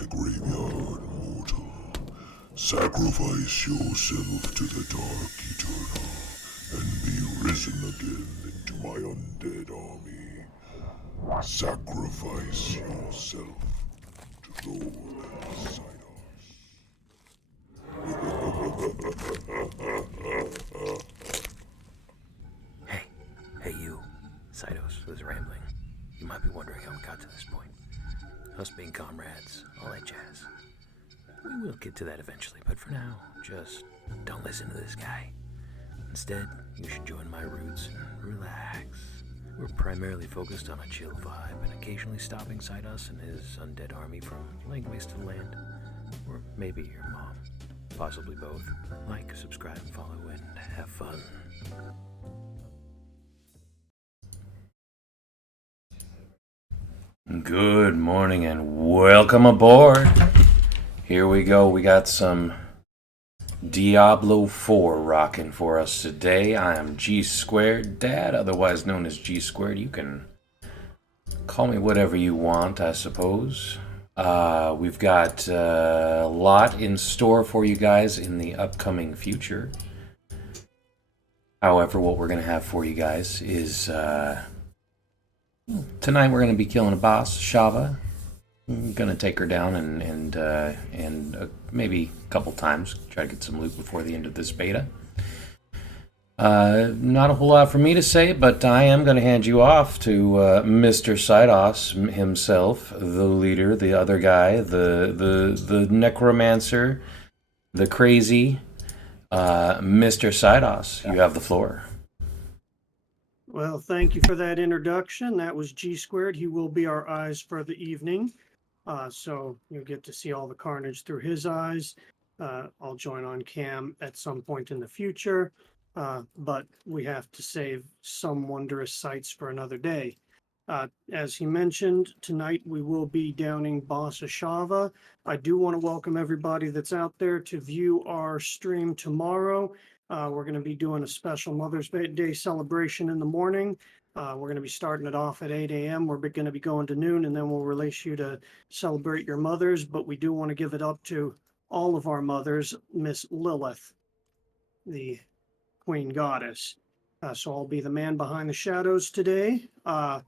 my graveyard, mortal. Sacrifice yourself to the dark eternal, and be risen again into my undead army. Sacrifice yourself to Lord Sidos. Hey, you. Sidos was rambling. You might be wondering how we got to this point. Us being comrades, all that jazz. We will get to that eventually, but for now, just don't listen to this guy. Instead, you should join my roots and relax. We're primarily focused on a chill vibe and occasionally stopping Sidos and his undead army from laying waste to the land. Or maybe your mom. Possibly both. Like, subscribe, follow, and have fun. Good morning and welcome aboard. Here we go. We got some Diablo 4 rocking for us today. I am G Squared Dad, otherwise known as G Squared. You can call me whatever you want, I suppose. We've got a lot in store for you guys in the upcoming future. However, what we're going to have for you guys is tonight we're going to be killing a boss, Ashava. I'm going to take her down and maybe a couple times try to get some loot before the end of this beta. Not a whole lot for me to say, but I am going to hand you off to Mr. Sidos himself, the leader, the other guy, the necromancer, the crazy Mr. Sidos. You have the floor. Well, thank you for that introduction. That was G Squared. He will be our eyes for the evening. So you'll get to see all the carnage through his eyes. I'll join on cam at some point in the future, but we have to save some wondrous sights for another day. As he mentioned, tonight we will be downing boss Ashava. I do want to welcome everybody that's out there to view our stream tomorrow. We're going to be doing a special Mother's Day celebration in the morning. We're going to be starting it off at 8 a.m. We're going to be going to noon, and then we'll release you to celebrate your mothers. But we do want to give it up to all of our mothers, Miss Lilith, the Queen Goddess. So I'll be the man behind the shadows today. I'll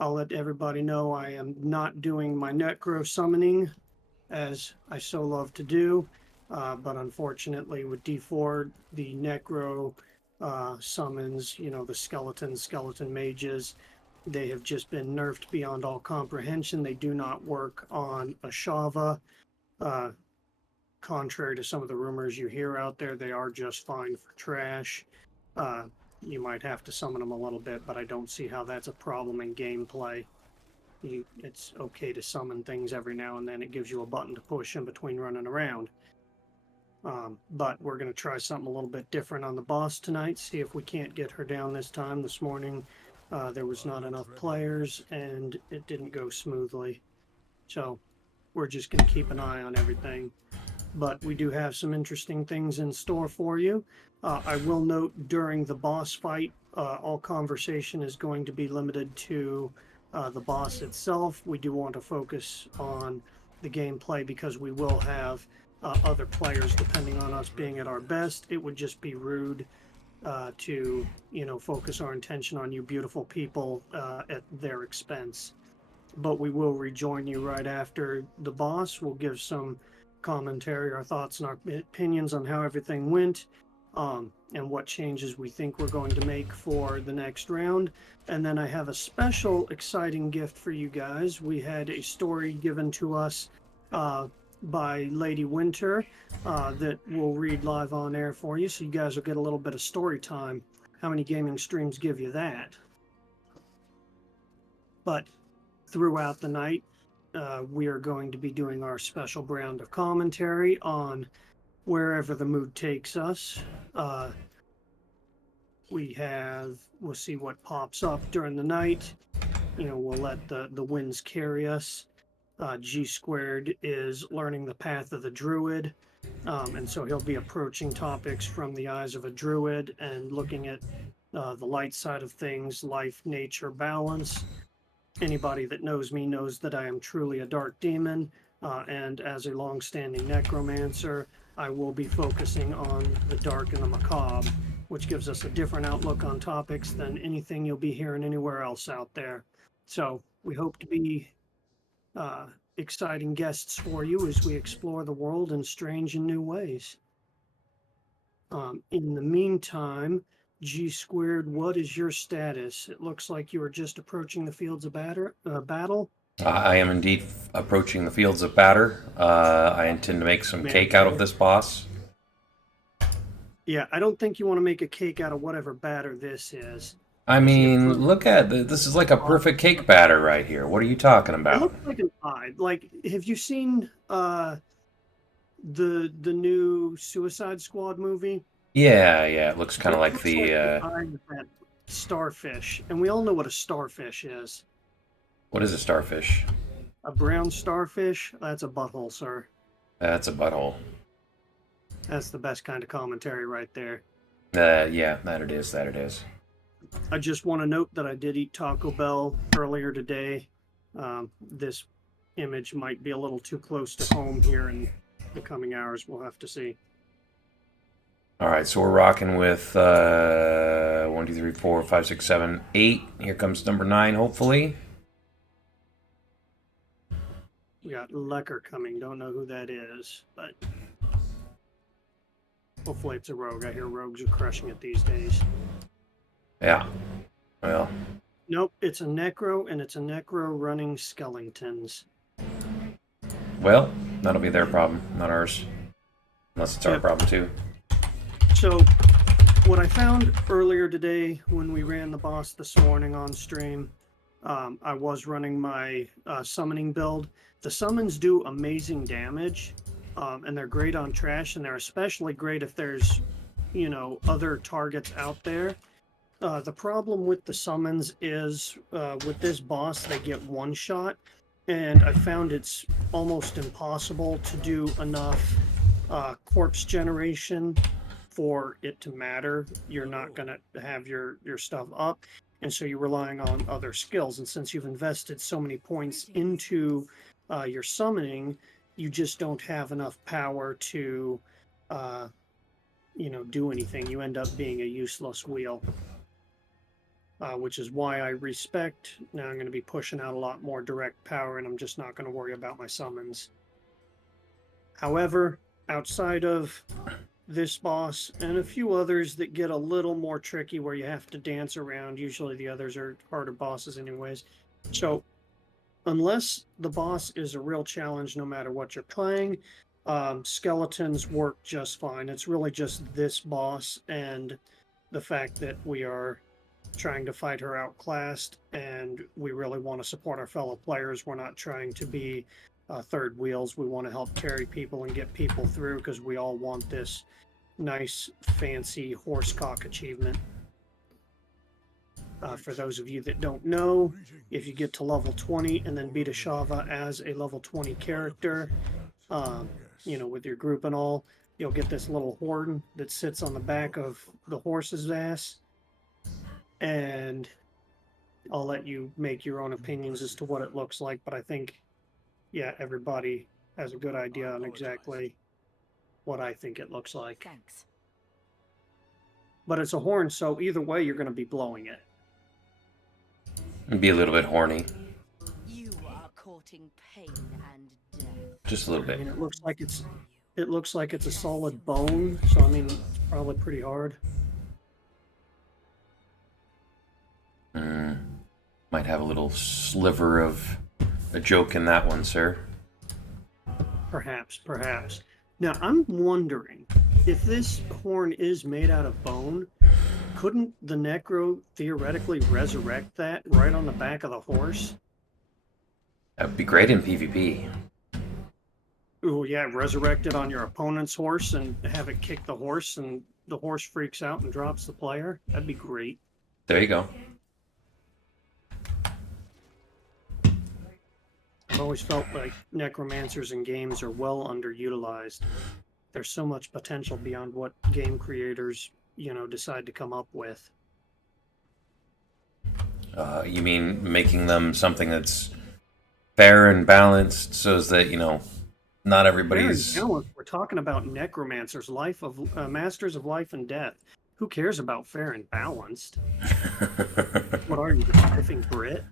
let everybody know I am not doing my necro summoning as I so love to do. But unfortunately, with D4, the necro summons, the skeleton mages, they have just been nerfed beyond all comprehension. They do not work on Ashava. Contrary to some of the rumors you hear out there, they are just fine for trash. You might have to summon them a little bit, but I don't see how that's a problem in gameplay. It's okay to summon things every now and then. It gives you a button to push in between running around. But we're going to try something a little bit different on the boss tonight, see if we can't get her down this time. This morning, there was not enough players, and it didn't go smoothly. So we're just going to keep an eye on everything. But we do have some interesting things in store for you. I will note during the boss fight, all conversation is going to be limited to the boss itself. We do want to focus on the gameplay because we will have other players depending on us being at our best. It would just be rude to focus our attention on you beautiful people at their expense. But we will rejoin you right after the boss. We'll give some commentary, our thoughts and our opinions on how everything went, and what changes we think we're going to make for the next round. And then I have a special exciting gift for you guys. We had a story given to us by Lady Winter that we'll read live on air for you, so you guys will get a little bit of story time. How many gaming streams give you that? But throughout the night, we are going to be doing our special round of commentary on wherever the mood takes us. We'll see what pops up during the night. We'll let the winds carry us. G Squared is learning the path of the druid, and so he'll be approaching topics from the eyes of a druid and looking at the light side of things, life, nature, balance. Anybody that knows me knows that I am truly a dark demon. And as a long-standing necromancer, I will be focusing on the dark and the macabre, which gives us a different outlook on topics than anything you'll be hearing anywhere else out there. So we hope to be exciting guests for you as we explore the world in strange and new ways. In the meantime, G squared, what is your status? It looks like you are just approaching the fields of battle. I am indeed approaching the fields of batter. I intend to make some cake out of this boss. Yeah, I don't think you want to make a cake out of whatever batter this is. I mean, look at this. Is like a perfect cake batter right here. What are you talking It about? looks like an eye. Like, have you seen the new Suicide Squad movie? Yeah, it looks kind of like looks the. eye with that starfish, and we all know what a starfish is. What is a starfish? A brown starfish? That's a butthole, sir. That's a butthole. That's the best kind of commentary right there. Yeah, that it is. That it is. I just want to note that I did eat Taco Bell earlier today. This image might be a little too close to home here in the coming hours. We'll have to see. All right, so we're rocking with 1, 2, 3, 4, 5, 6, 7, 8. Here comes number 9, hopefully. We got Lecker coming. Don't know who that is, but hopefully it's a rogue. I hear rogues are crushing it these days. Yeah. Well. Nope, it's a necro, and it's a necro running skeletons. Well, that'll be their problem, not ours. Unless it's our problem too. So, what I found earlier today when we ran the boss this morning on stream, I was running my summoning build. The summons do amazing damage, and they're great on trash, and they're especially great if there's, other targets out there. The problem with the summons is with this boss, they get one shot, and I found it's almost impossible to do enough corpse generation for it to matter. You're not going to have your stuff up, and so you're relying on other skills. And since you've invested so many points into your summoning, you just don't have enough power to, do anything. You end up being a useless wheel. Which is why I respect. Now I'm going to be pushing out a lot more direct power, and I'm just not going to worry about my summons. However, outside of this boss and a few others that get a little more tricky where you have to dance around, usually the others are harder bosses anyways. So unless the boss is a real challenge, no matter what you're playing, skeletons work just fine. It's really just this boss and the fact that we are trying to fight her outclassed, and we really want to support our fellow players. We're not trying to be third wheels. We want to help carry people and get people through, because we all want this nice, fancy horsecock achievement. For those of you that don't know, if you get to level 20 and then beat Ashava as a level 20 character, with your group and all, you'll get this little horn that sits on the back of the horse's ass. And I'll let you make your own opinions as to what it looks like, but I think, everybody has a good idea on exactly what I think it looks like. Thanks. But it's a horn, so either way, you're going to be blowing it. It'd be a little bit horny. You are courting pain and death. Just a little I bit. mean, it looks like it's a solid bone, so I mean, it's probably pretty hard. Might have a little sliver of a joke in that one, sir. Perhaps. Now, I'm wondering, if this horn is made out of bone, couldn't the Necro theoretically resurrect that right on the back of the horse? That would be great in PvP. Oh, yeah, resurrect it on your opponent's horse and have it kick the horse, and the horse freaks out and drops the player? That'd be great. There you go. I've always felt like necromancers in games are well underutilized. There's so much potential beyond what game creators, decide to come up with. You mean making them something that's fair and balanced so as that, not Fair and everybody's. balanced. We're talking about necromancers, masters of life and death. Who cares about fair and balanced? What are you, the sniffing Brit?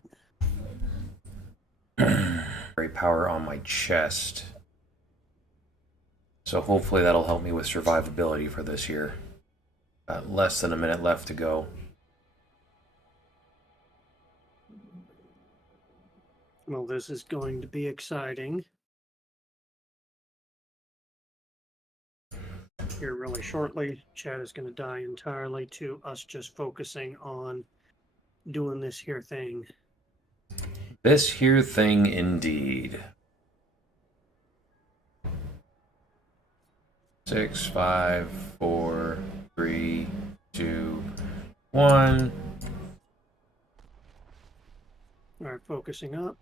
Very power on my chest. So hopefully that'll help me with survivability for this year. Less than a minute left to go. Well, this is going to be exciting. Here, really shortly, chat is going to die entirely to us just focusing on doing this here thing. This here thing indeed. 6, 5, 4, 3, 2, 1. All right, focusing up.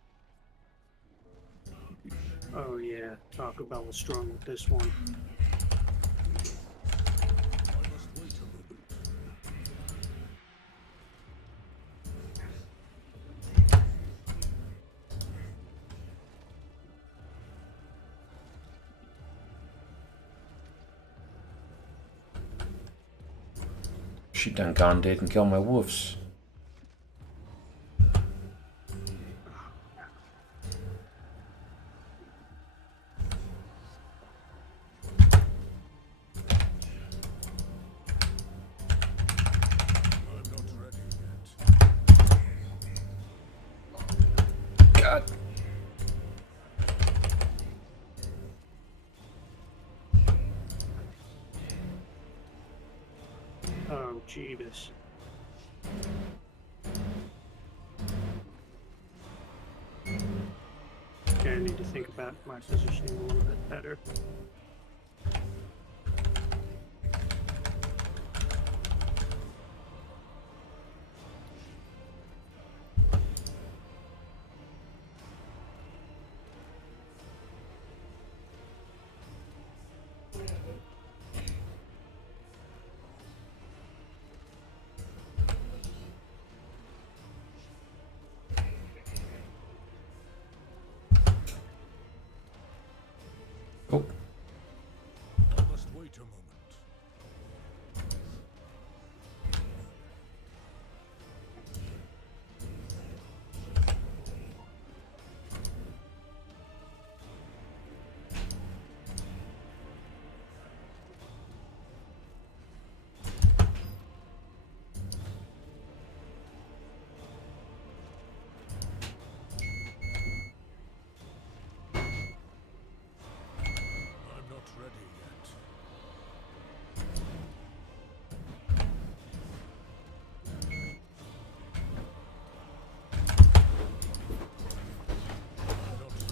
Oh yeah, Taco Bell was strong with this one. She done gone did and kill my wolves. God. Oh, Jeebus. Okay, I need to think about my positioning a little bit better. Oh. I must wait a moment. I'm not ready yet. I'm not ready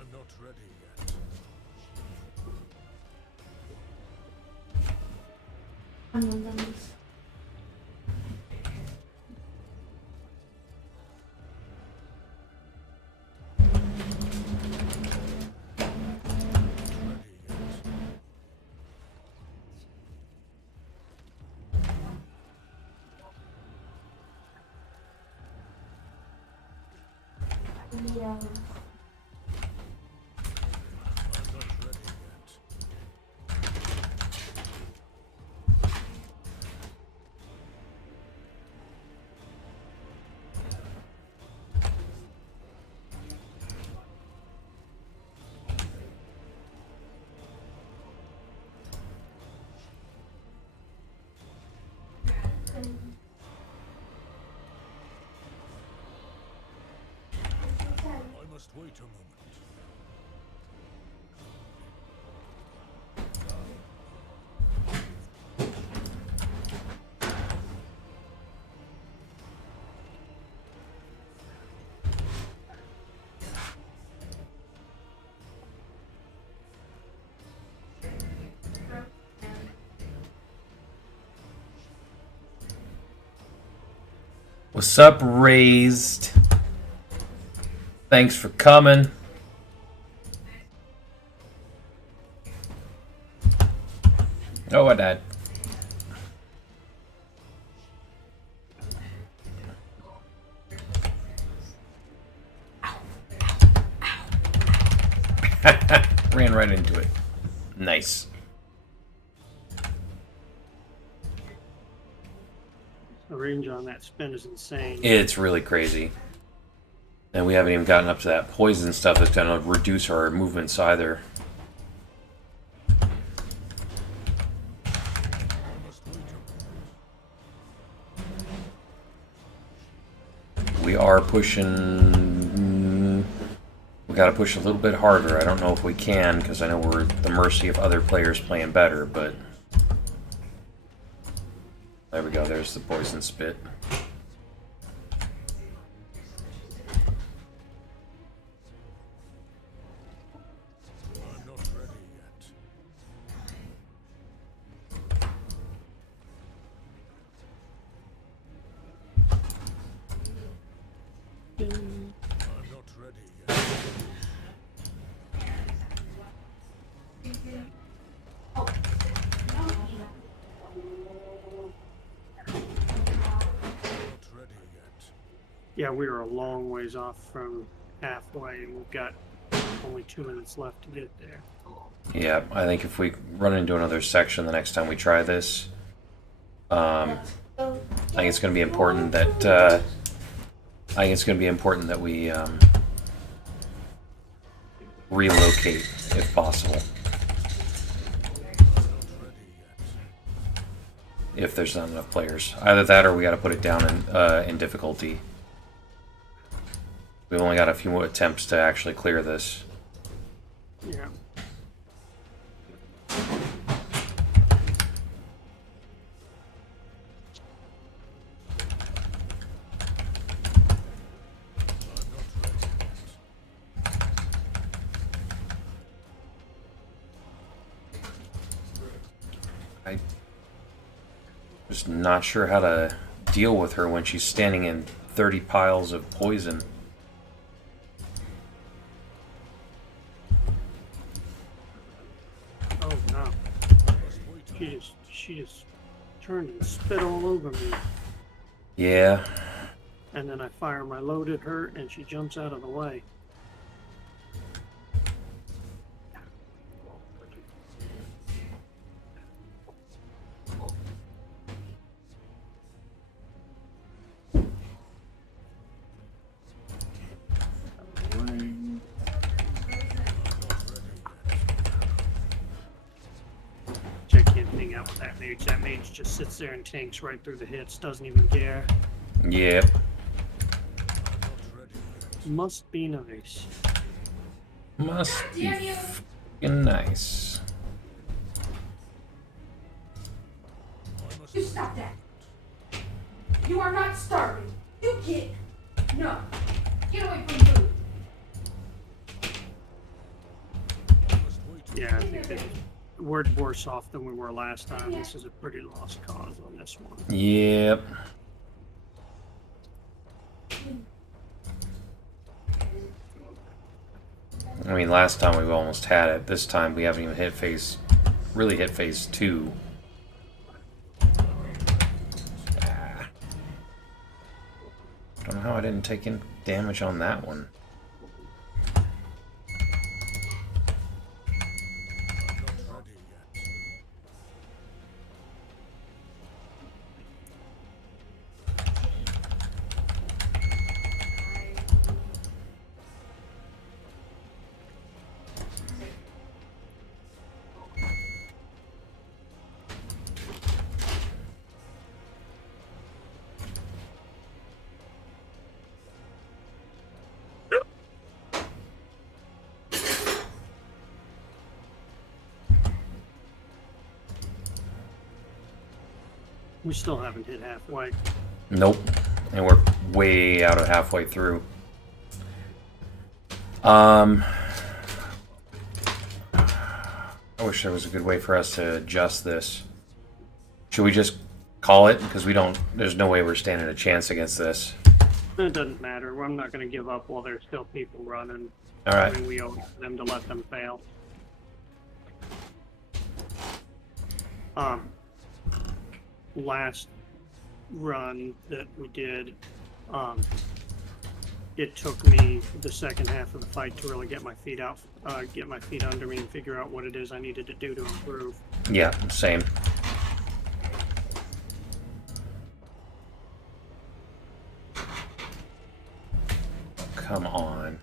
yet. I'm not ready yet. I'm not ready yet. Ready yet. I'm not ready yet. I must wait a moment. What's up, Raised? Thanks for coming. Oh, I died. Ran right into it. Nice. The range on that spin is insane. It's really crazy. And we haven't even gotten up to that poison stuff that's going to reduce our movements either. We are pushing... We gotta push a little bit harder. I don't know if we can, because I know we're at the mercy of other players playing better, but... There we go, there's the poison spit. I'm not ready yet. I'm not ready yet. Not ready yet. Yeah, we were a long ways off from halfway, and we've got only 2 minutes left to get there. Yeah, I think if we run into another section the next time we try this, I think it's going to be important that we relocate if possible. If there's not enough players, either that or we got to put it down in difficulty. We've only got a few more attempts to actually clear this. Yeah. I'm just not sure how to deal with her when she's standing in 30 piles of poison. Oh no. She just turned and spit all over me. Yeah. And then I fire my load at her, and she jumps out of the way. I can't hang out with that mage. That mage just sits there and tanks right through the hits, doesn't even care. Yep. Must be nice. Must be f***ing nice. You stop that. You are not starving. You kid. No. Get away from food. Yeah, I think that we're worse off than we were last time. This is a pretty lost cause on this one. Yep. I mean, last time we almost had it. This time we haven't even hit phase... Really hit phase 2. Ah. Don't know how I didn't take any damage on that one. We still haven't hit halfway. Nope. And we're way out of halfway through. I wish there was a good way for us to adjust this. Should we just call it? Because we don't... There's no way we're standing a chance against this. It doesn't matter. I'm not going to give up while there's still people running. Alright. I mean, we owe them to let them fail. Last run that we did, it took me the second half of the fight to really get my feet out, get my feet under me and figure out what it is I needed to do to improve. Yeah, same. Come on.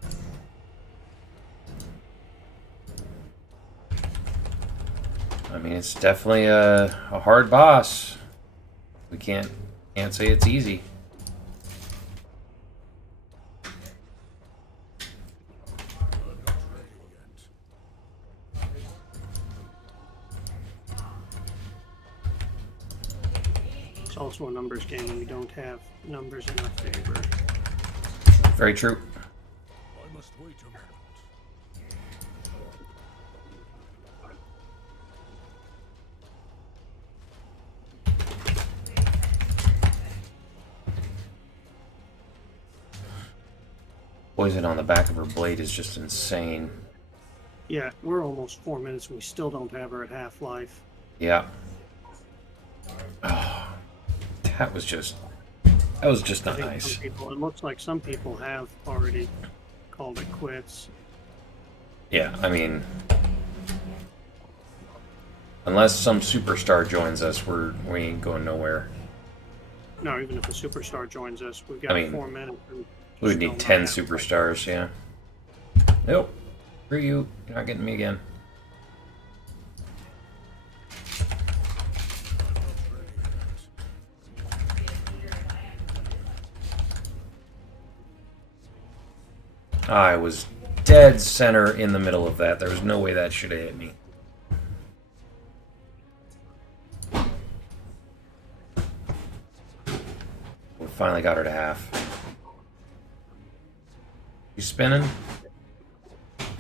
I mean, it's definitely a hard boss. We can't say it's easy. It's also a numbers game, and we don't have numbers in our favor. Very true. I must wait a moment. Poison on the back of her blade is just insane. Yeah, we're almost 4 minutes, and we still don't have her at half-life. Yeah. Oh, that was just I not think nice. some people, it looks like some people have already called it quits. Yeah, I mean, unless some superstar joins us, we ain't going nowhere. No, even if a superstar joins us, we've got I mean, 4 minutes. And We would still need not 10 halfway. superstars, yeah. Nope. Screw you. You're not getting me again. I was dead center in the middle of that. There was no way that should have hit me. We finally got her to half. You spinning? What's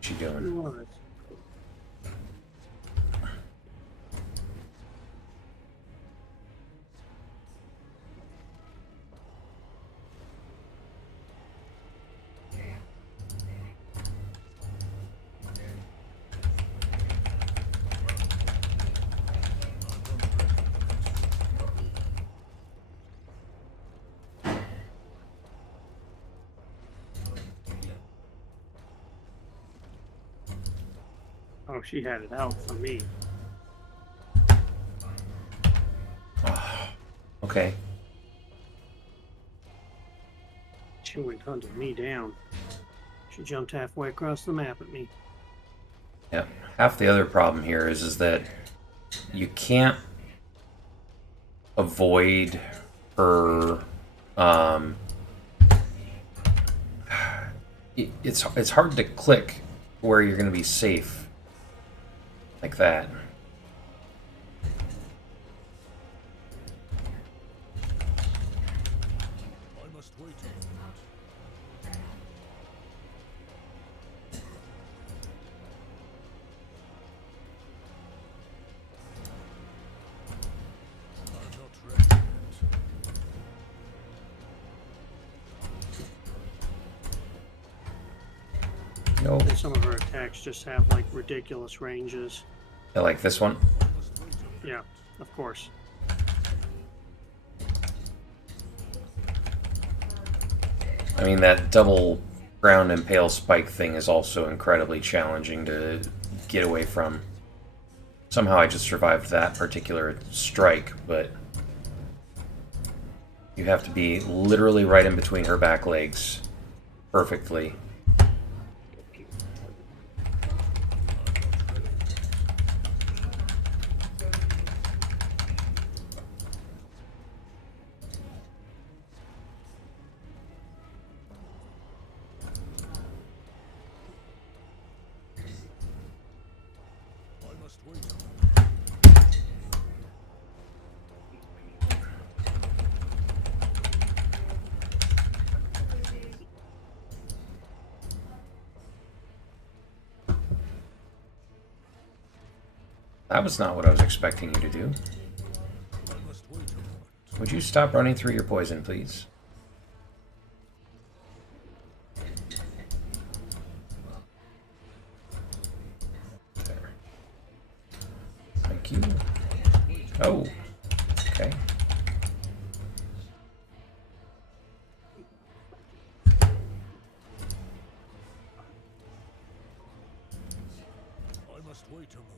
she doing? Was. Oh, she had it out for me. Okay. She went hunting me down. She jumped halfway across the map at me. Yeah. Half the other problem here is that you can't avoid her. It's hard to click where you're going to be safe like that. I must wait a moment. I'm not ready yet. No. And some of her attacks just have like ridiculous ranges. I like this one. I must wait a moment. Yeah, of course. I mean, that double ground impale spike thing is also incredibly challenging to get away from. Somehow I just survived that particular strike, but you have to be literally right in between her back legs perfectly. I must wait a moment. That was not what I was expecting you to do. would you stop running through your poison, please? There. Thank you. Oh, okay. I must wait a moment.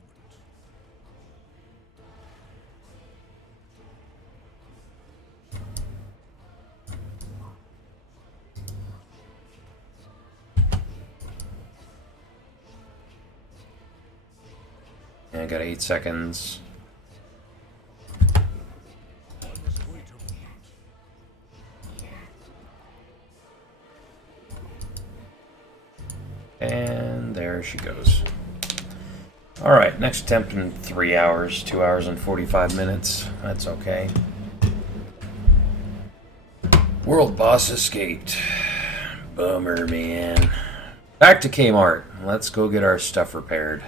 And I got 8 seconds. I must wait a moment. And there she goes. Alright, next attempt in 3 hours, 2 hours and 45 minutes. That's okay. World boss escaped. Bummer, man. Back to Kmart. Let's go get our stuff repaired.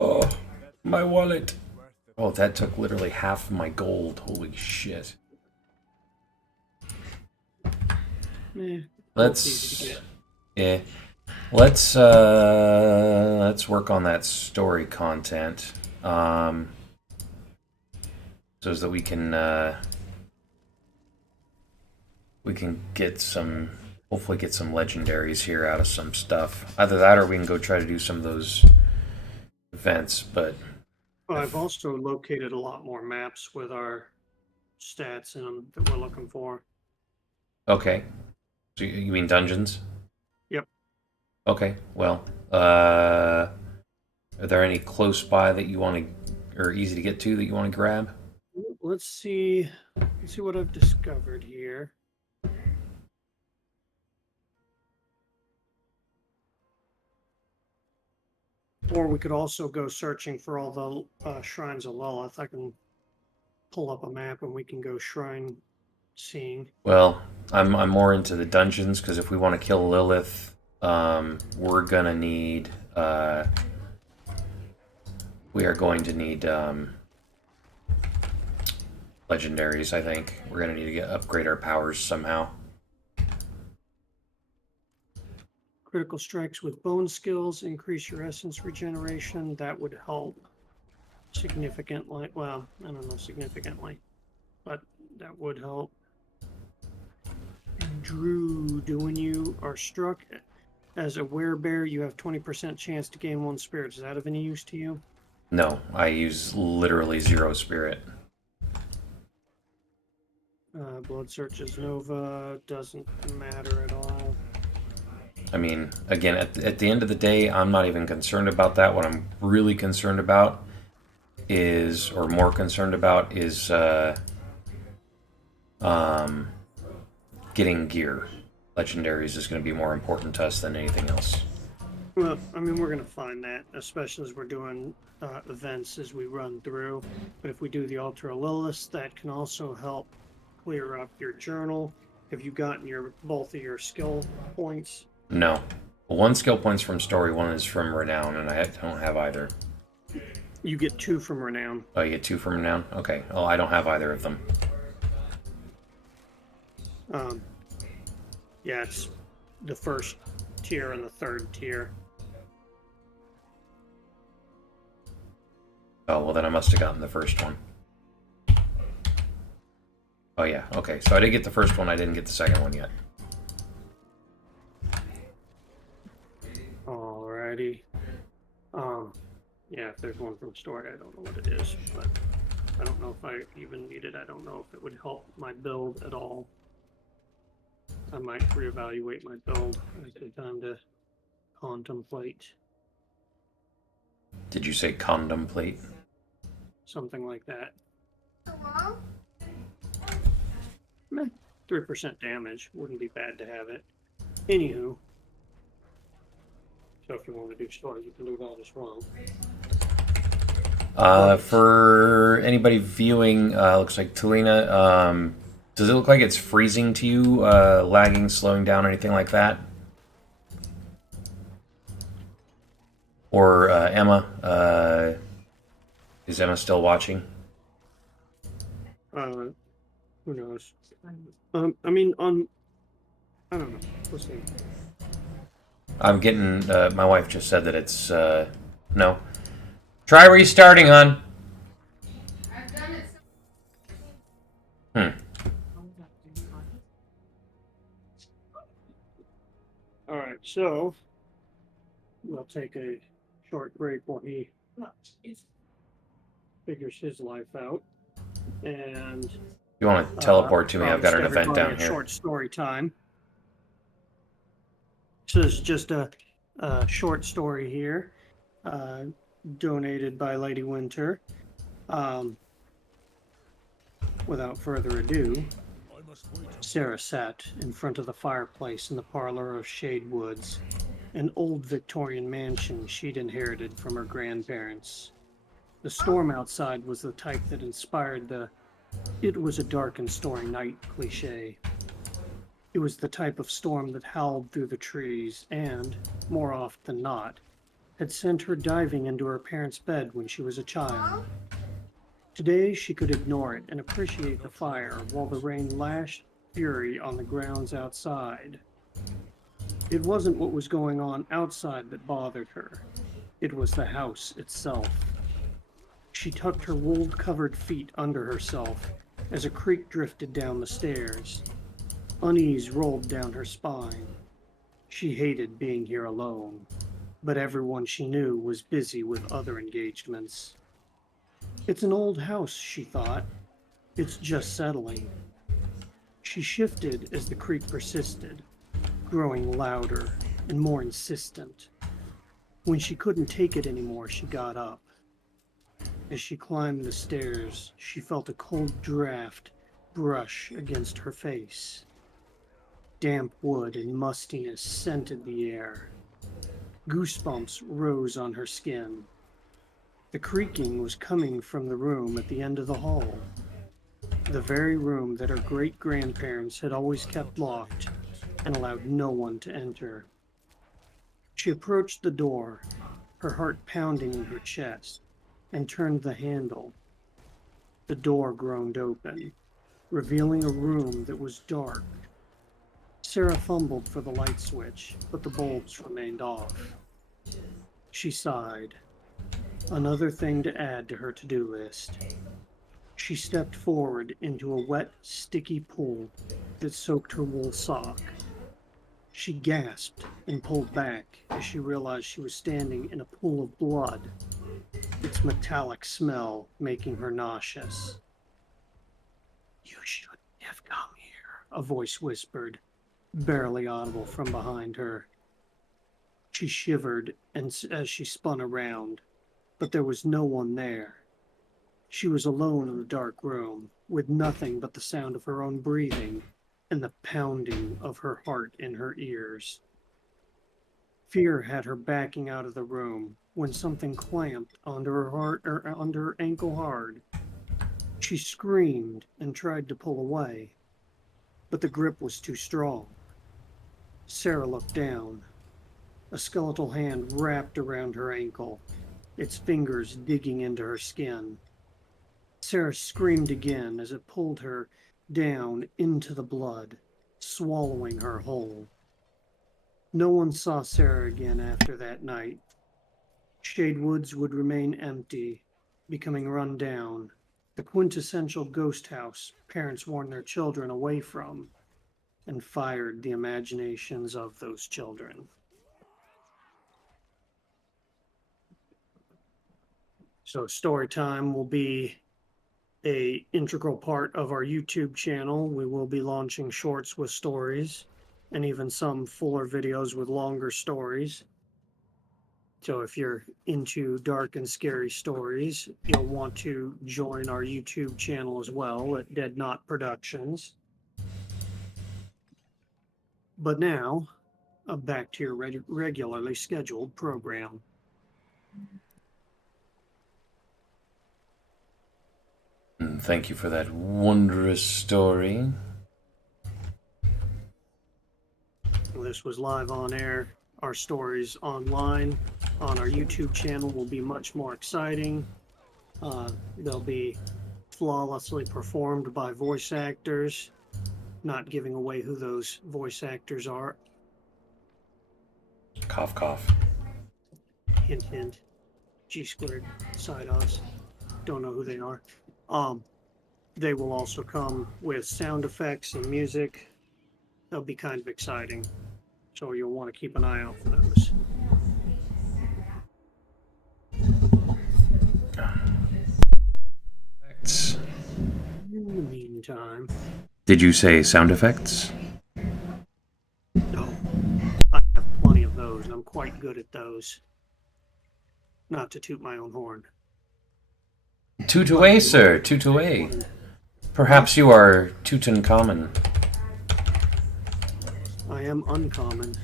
Oh, my wallet. Oh, that took literally half my gold. Holy shit. It's easy to Let's... get. Yeah. Let's work on that story content. So that we can get some, hopefully get some legendaries here out of some stuff. Either that or we can go try to do some of those events, but Well, I've also located a lot more maps with our stats in them that we're looking for. okay. So you mean dungeons? Yep. Okay, well, are there any close by that you want to, or easy to get to that you want to grab? Let's see what I've discovered here. Or we could also go searching for all the shrines of Lilith. I can pull up a map and we can go shrine seeing. Well, I'm more into the dungeons because if we want to kill Lilith, we're gonna need we are going to need legendaries. I think we're gonna need to upgrade our powers somehow. Critical strikes with bone skills increase your essence regeneration. That would help significantly. Well, I don't know significantly, but that would help. Drew, when you are struck as a werebear, you have 20% chance to gain 1 spirit. Is that of any use to you? No, I use literally 0 spirit. Blood Searches Nova doesn't matter at all. I mean, again, at the end of the day, I'm not even concerned about that. What I'm really concerned about is, or more concerned about, is getting gear. Legendaries is going to be more important to us than anything else. Well, I mean, we're going to find that, especially as we're doing events as we run through. But if we do the Altar of Lilith, that can also help clear up your journal. Have you gotten both of your skill points? No. 1 skill point's from story, 1 is from renown, and I don't have either. You get 2 from renown. Oh, you get 2 from renown? Okay. Oh, I don't have either of them. Yeah, it's the first tier and the third tier. Oh, well then I must have gotten the first one. Oh yeah, okay. So I did get the first one, I didn't get the second one yet. Alrighty. Yeah, if there's one from story, I don't know what it is, but I don't know if I even need it. I don't know if it would help my build at all. I might reevaluate my build. I take time to contemplate. Did you say contemplate? Something like that. 3% damage. Wouldn't be bad to have it. Anywho. So if you want to do story, you can do that as well. For anybody viewing, looks like Talina, does it look like it's freezing to you, lagging, slowing down, anything like that? Or Emma, is Emma still watching? Who knows? I mean, I don't know. We'll see. I'm getting, my wife just said that it's, no. Try restarting, hon. I've done it. Hmm. All right, so we'll take a short break while he figures his life out. And If you want to teleport to me, I've got an event down here. Short story time. This is just a short story here, donated by Lady Winter. Without further ado, Sarah sat in front of the fireplace in the parlor of Shade Woods, an old Victorian mansion she'd inherited from her grandparents. The storm outside was the type that inspired the "it was a dark and stormy night" cliché. It was the type of storm that howled through the trees and, more often than not, had sent her diving into her parents' bed when she was a child. Today she could ignore it and appreciate the fire while the rain lashed fury on the grounds outside. It wasn't what was going on outside that bothered her. It was the house itself. She tucked her wool-covered feet under herself as a creak drifted down the stairs. Unease rolled down her spine. She hated being here alone, but everyone she knew was busy with other engagements. It's an old house, she thought. It's just settling. She shifted as the creak persisted, growing louder and more insistent. When she couldn't take it anymore, she got up. As she climbed the stairs, she felt a cold draft brush against her face. Damp wood and mustiness scented the air. Goosebumps rose on her skin. The creaking was coming from the room at the end of the hall, the very room that her great-grandparents had always kept locked and allowed no one to enter. She approached the door, her heart pounding in her chest, and turned the handle. The door groaned open, revealing a room that was dark. Sarah fumbled for the light switch, but the bulbs remained off. She sighed. Another thing to add to her to-do list. She stepped forward into a wet, sticky pool that soaked her wool sock. She gasped and pulled back as she realized she was standing in a pool of blood, its metallic smell making her nauseous. "You shouldn't have come here," a voice whispered, barely audible from behind her. She shivered as she spun around, but there was no one there. She was alone in the dark room, with nothing but the sound of her own breathing and the pounding of her heart in her ears. Fear had her backing out of the room when something clamped onto her heart or under her ankle hard. She screamed and tried to pull away, but the grip was too strong. Sarah looked down. A skeletal hand wrapped around her ankle, its fingers digging into her skin. Sarah screamed again as it pulled her down into the blood, swallowing her whole. No one saw Sarah again after that night. Shade Woods would remain empty, becoming run down, the quintessential ghost house parents warned their children away from, and fired the imaginations of those children. So story time will be a integral part of our YouTube channel. We will be launching shorts with stories and even some fuller videos with longer stories. So if you're into dark and scary stories, you'll want to join our YouTube channel as well at Dead Knot Productions. But now, back to your regularly scheduled program. And thank you for that wondrous story. This was live on air. Our stories online on our YouTube channel will be much more exciting. They'll be flawlessly performed by voice actors, not giving away who those voice actors are. Cough, cough. Hint, hint. G squared, side us. Don't know who they are. They will also come with sound effects and music. They'll be kind of exciting. So you'll want to keep an eye out for those. In the meantime, Did you say sound effects? no, I have plenty of those, and I'm quite good at those. Not to toot my own horn. Toot away, sir. Toot away. Perhaps you are Tutankhamun. I am uncommon.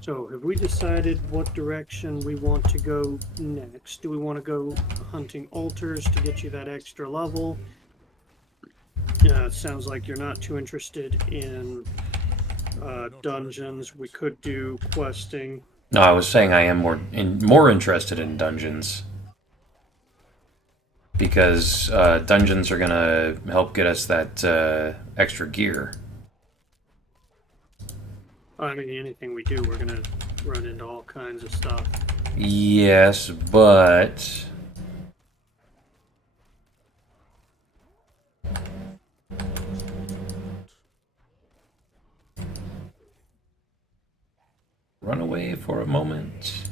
So, have we decided what direction we want to go next? Do we want to go hunting altars to get you that extra level? It sounds like you're not too interested in dungeons. We could do questing. No, I was saying I am more interested in dungeons. Because dungeons are gonna help get us that extra gear. I mean, anything we do, we're gonna run into all kinds of stuff. Yes, but run away for a moment.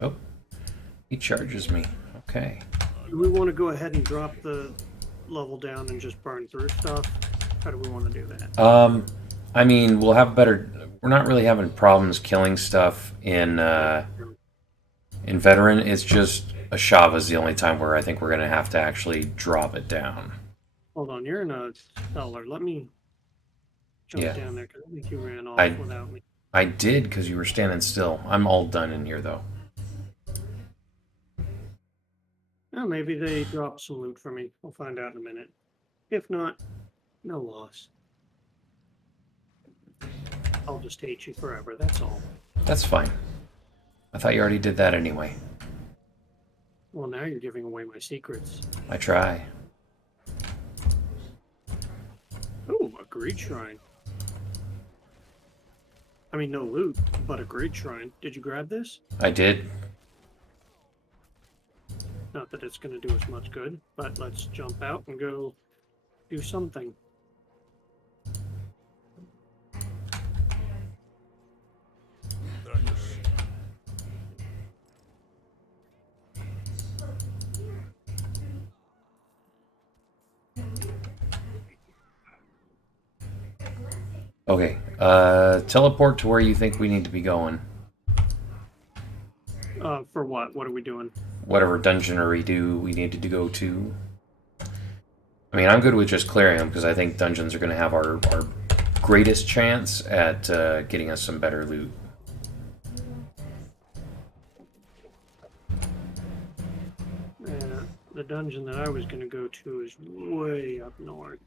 Oh, he charges me. Okay. Do we want to go ahead and drop the level down and just burn through stuff? How do we want to do that? I mean, we'll have better. We're not really having problems killing stuff in veteran. It's just Ashava's the only time where I think we're gonna have to actually drop it down. Hold on, you're in a cellar. Let me jump Yeah. down there because I think you ran off I- without me. I did because you were standing still. I'm all done in here though. Oh, maybe they dropped some loot for me. We'll find out in a minute. If not, no loss. I'll just hate you forever, that's all. That's fine. I thought you already did that anyway. Well, now you're giving away my secrets. I try. Oh, a greed shrine. I mean, no loot, but a greed shrine. Did you grab this? I did. Not that it's going to do us much good, but let's jump out and go do something. Okay. Teleport to where you think we need to be going. For what? What are we doing? Whatever dungeon or redo we need to go to. I mean, I'm good with just clearing them because I think dungeons are going to have our greatest chance at getting us some better loot. The dungeon that I was going to go to is way up north.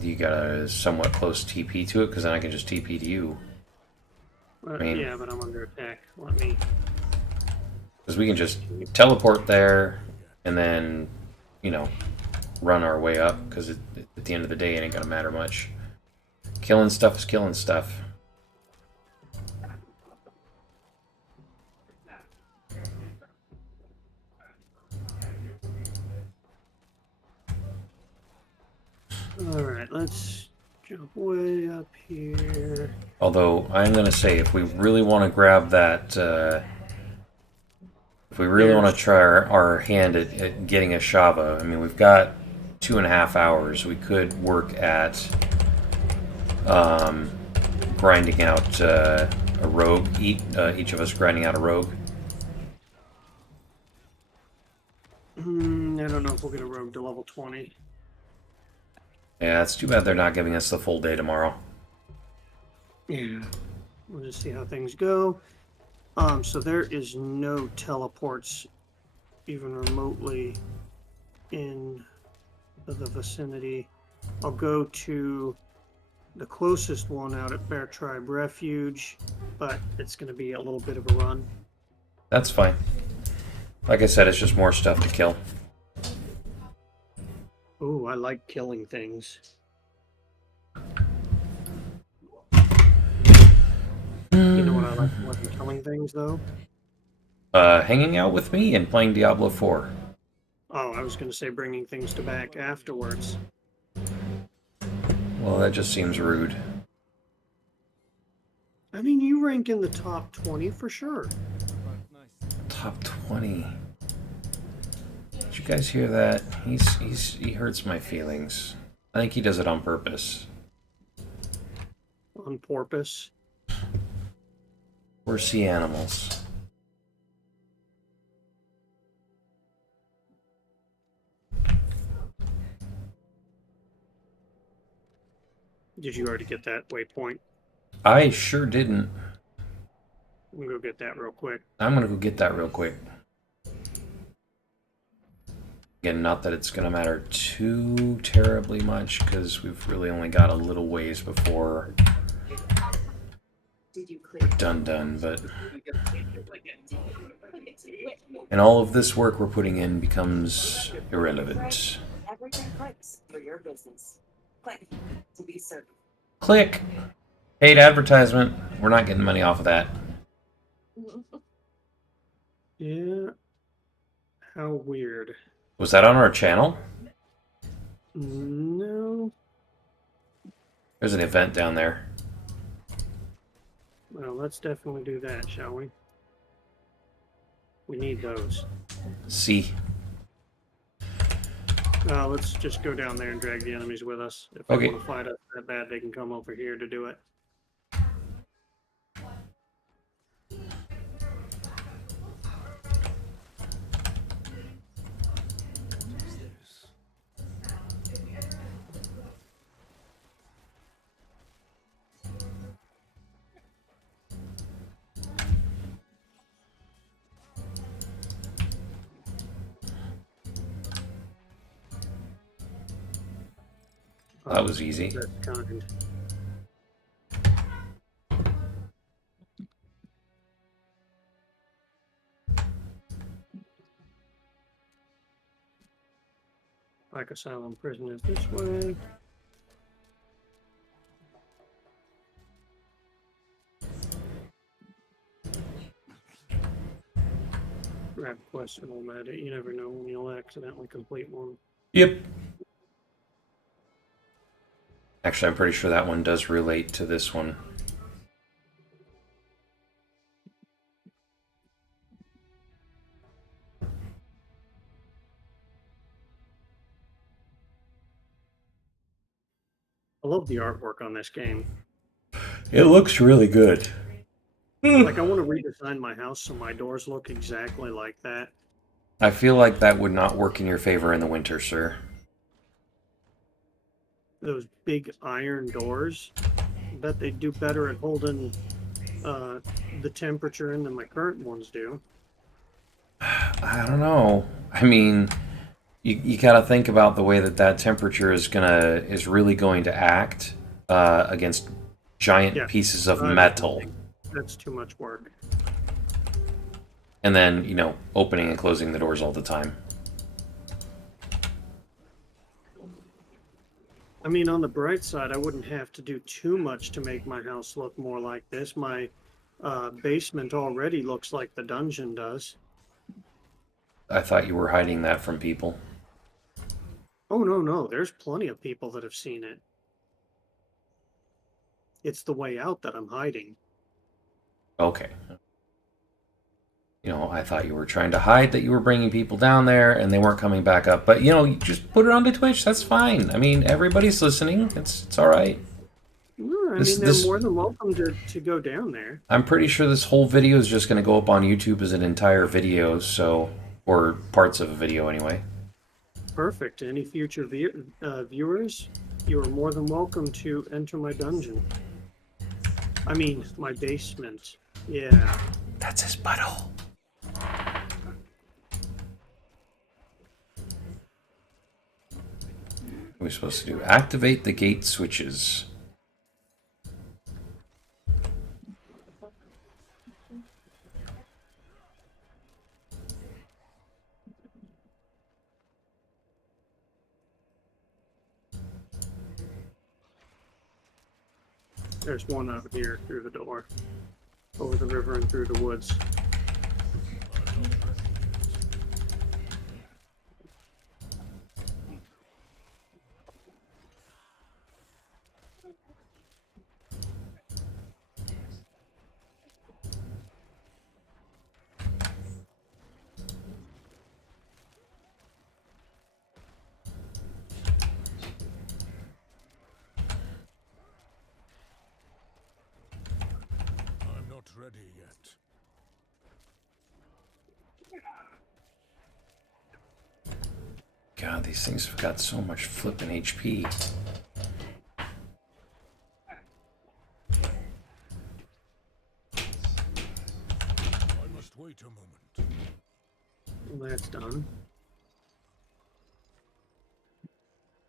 You got a somewhat close TP to it because then I can just TP to you. mean- Yeah, but I'm under attack. Let me... Because we can just teleport there and then, you know, run our way up because at the end of the day it ain't going to matter much. Killing stuff is killing stuff. Alright, let's jump way up here. Although, I'm going to say, if we really want to grab that, if we really want to try our hand at getting Ashava, I mean, we've got 2.5 hours. We could work at grinding out a rogue, each of us grinding out a rogue. I don't know if we'll get a rogue to level 20. Yeah, it's too bad they're not giving us the full day tomorrow. Yeah. We'll just see how things go. So there is no teleports even remotely in the vicinity. I'll go to the closest one out at Bear Tribe Refuge, but it's going to be a little bit of a run. That's fine. Like I said, it's just more stuff to kill. Ooh, I like killing things. You know what I like more than killing things, though? Hanging out with me and playing Diablo 4. Oh, I was going to say bringing things to back afterwards. Well, that just seems rude. I mean, you rank in the top 20 for sure. Top 20. Did you guys hear that? He hurts my feelings. I think he does it on purpose. On porpoise. We're sea animals. Did you already get that waypoint? I sure didn't. I'm gonna go get that real quick. I'm gonna go get that real quick. Again, not that it's gonna matter too terribly much, because we've really only got a little ways before we're done, but... And all of this work we're putting in becomes irrelevant. Everything clicks for your business. Click to be served. Click! Paid advertisement. We're not getting money off of that. Yeah. How weird. Was that on our channel? No. There's an event down there. Well, let's definitely do that, shall we? We need those. See. Let's just go down there and drag the enemies with us. If Okay. they want to fight us that bad, they can come over here to do it. That was easy. That's kind. Like asylum prison is this way. Grab quest and all that. You never know when you'll accidentally complete one. Yep. Actually, I'm pretty sure that one does relate to this one. I love the artwork on this game. It looks really good. Like, I want to redesign my house so my doors look exactly like that. I feel like that would not work in your favor in the winter, sir. Those big iron doors, I bet they do better at holding the temperature in than my current ones do. I don't know. I mean, you got to think about the way that temperature is really going to act against giant pieces of metal. That's too much work. And then, you know, opening and closing the doors all the time. I mean, on the bright side, I wouldn't have to do too much to make my house look more like this. My basement already looks like the dungeon does. I thought you were hiding that from people. Oh, no. There's plenty of people that have seen it. It's the way out that I'm hiding. Okay. You know, I thought you were trying to hide that you were bringing people down there and they weren't coming back up. But, you know, you just put it onto Twitch. That's fine. I mean, everybody's listening. It's all right. I mean, they're more than welcome to go down there. I'm pretty sure this whole video is just going to go up on YouTube as an entire video, so... Or parts of a video, anyway. Perfect. Any future viewers, You are more than welcome to enter my dungeon. I mean, my basement. Yeah. That's his butthole. What are we supposed to do? Activate the gate switches. There's one out here through the door. Over the river and through the woods. I'm not ready yet. God, these things have got so much flippin' HP. I must wait a moment. Well, that's done.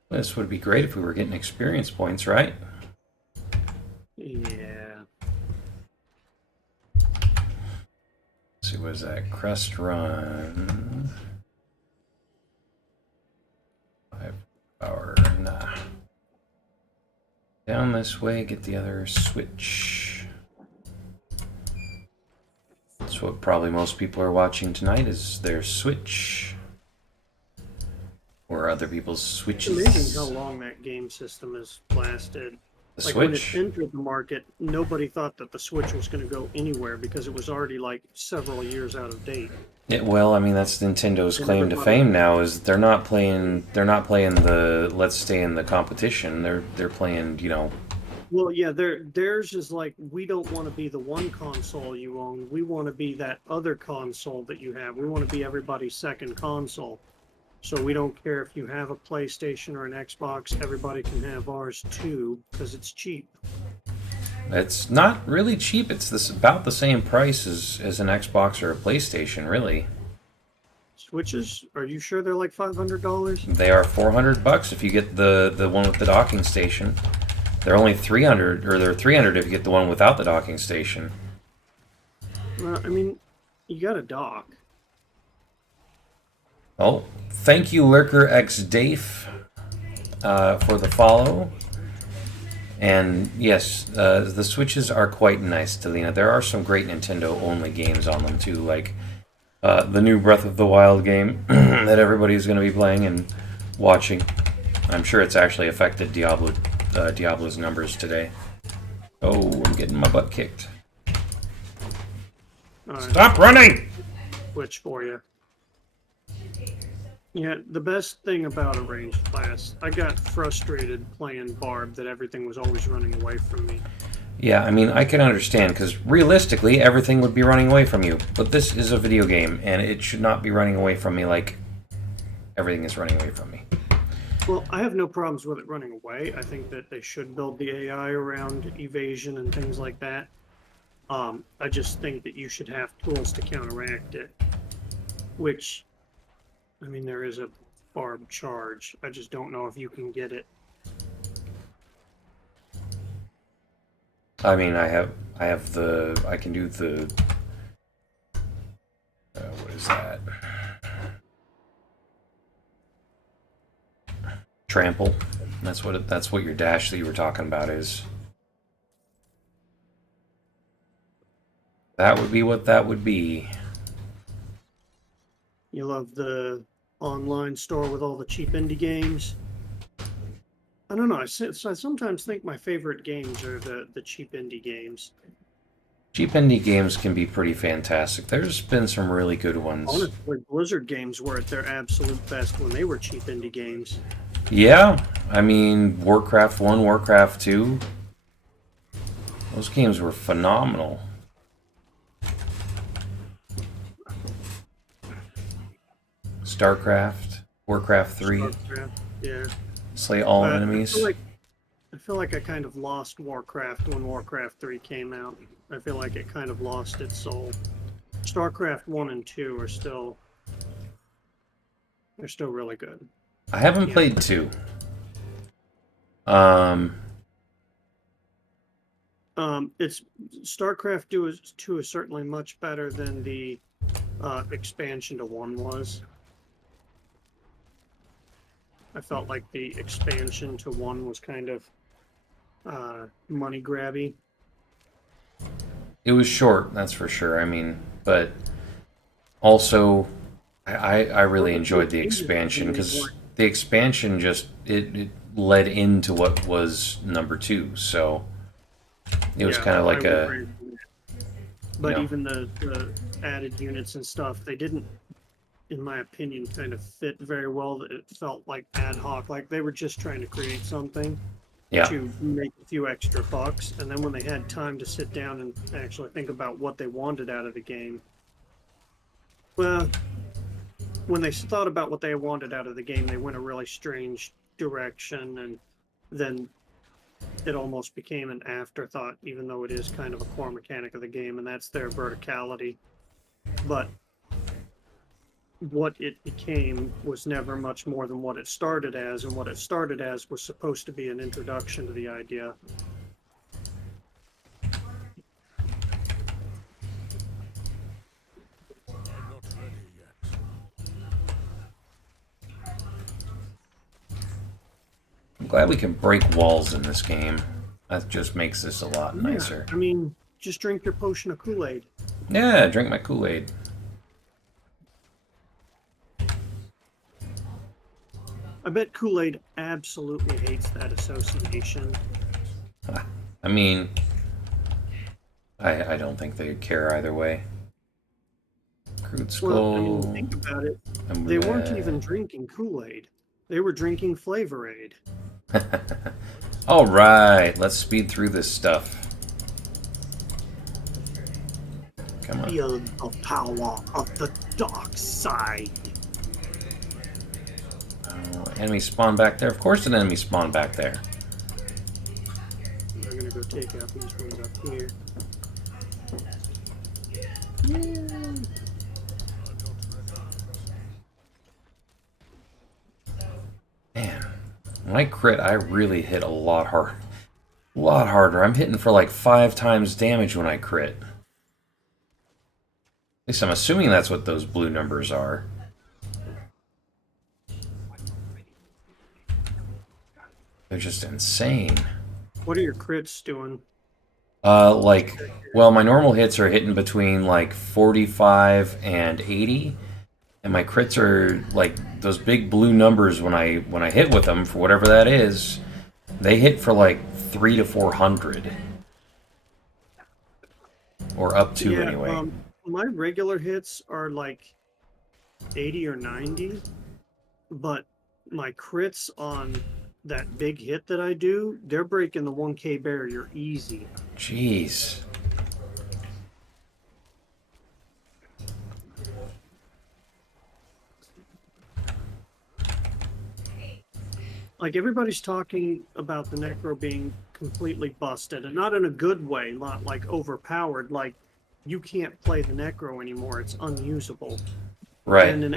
This would be great if we were getting experience points, right? Yeah. Let's see, what is that? Crest Run. 5 hour, nah. Down this way, get the other switch. That's what probably most people are watching tonight, is their switch. Or other people's switches. It's amazing how long that game system has lasted. The Like Switch? when it entered the market, nobody thought that the Switch was going to go anywhere because it was already like several years out of date. Yeah, well, I mean, that's Nintendo's claim to fame now, is they're not playing the let's stay in the competition. They're playing, you know. Well, yeah, theirs is like, we don't want to be the one console you own. We want to be that other console that you have. We want to be everybody's second console. So we don't care if you have a PlayStation or an Xbox. Everybody can have ours too because it's cheap. It's not really cheap. It's about the same price as an Xbox or a PlayStation, really. Switches? Are you sure they're like $500? They are $400 if you get the one with the docking station. They're only $300, or they're $300 if you get the one without the docking station. Well, I mean, you got a dock. Oh, thank you, Lurker X Dave, for the follow. And yes, the Switches are quite nice, Delina. There are some great Nintendo-only games on them too, like the new Breath of the Wild game that everybody's going to be playing and watching. I'm sure it's actually affected Diablo's numbers today. Oh, I'm getting my butt kicked. All right, Stop running! Switch for you. Yeah, the best thing about a ranged class, I got frustrated playing Barb that everything was always running away from me. Yeah, I mean, I can understand, because realistically, everything would be running away from you. But this is a video game, and it should not be running away from me like everything is running away from me. Well, I have no problems with it running away. I think that they should build the AI around evasion and things like that. I just think that you should have tools to counteract it. Which, I mean, there is a Barb charge. I just don't know if you can get it. I mean, I can do the, what is that? Trample. That's what your dash that you were talking about is. That would be what that would be. You love the online store with all the cheap indie games. I don't know. I sometimes think my favorite games are the cheap indie games. Cheap indie games can be pretty fantastic. There's been some really good ones. Honestly, Blizzard games were at their absolute best when they were cheap indie games. Yeah, I mean, Warcraft 1, Warcraft 2. Those games were phenomenal. StarCraft, Warcraft 3. Yeah. Slay all I enemies. feel like I feel like I kind of lost Warcraft when Warcraft 3 came out. I feel like it kind of lost its soul. StarCraft 1 and 2 are still... They're still really good. I haven't Yeah. played 2. Um, It's StarCraft 2 is certainly much better than the expansion to 1 was. I felt like the expansion to 1 was kind of money grabby. it was short, that's for sure. I mean, but also, I really enjoyed the expansion because the expansion just it led into what was number 2, so it was kind of like a. But know. even the added units and stuff, they didn't, in my opinion, kind of fit very well. It felt like ad hoc, like they were just trying to create something Yeah. to make a few extra bucks, and then when they had time to sit down and actually think about what they wanted out of the game, well, when they thought about what they wanted out of the game, they went a really strange direction, and then it almost became an afterthought, even though it is kind of a core mechanic of the game, and that's their verticality. But what it became was never much more than what it started as, and what it started as was supposed to be an introduction to the idea. I'm glad we can break walls in this game. That just makes this a lot nicer. I mean, just drink your potion of Kool-Aid. Yeah, drink my Kool-Aid. I bet Kool-Aid absolutely hates that association. I mean, I don't think they care either way. Crude Skull. Well, I mean, think about it. They weren't even drinking Kool-Aid. They were drinking Flavor-Aid. All right, let's speed through this stuff. Come on. Feel the power of the dark side. Oh, enemy spawn back there. Of course, an enemy spawned back there. I'm gonna go take out these ones up here. Man, when I crit, I really hit a lot hard. A lot harder. I'm hitting for like 5 times damage when I crit. At least I'm assuming that's what those blue numbers are. They're just insane. What are your crits doing? Well, my normal hits are hitting between like 45 and 80, and my crits are like those big blue numbers when I hit with them for whatever that is. They hit for like 300 to 400, or up to anyway. My regular hits are like 80 or 90, but my crits on that big hit that I do, they're breaking the 1K barrier easy. Jeez. Like, everybody's talking about the Necro being completely busted, and not in a good way, not like overpowered, like you can't play the Necro anymore, it's unusable. Right. And in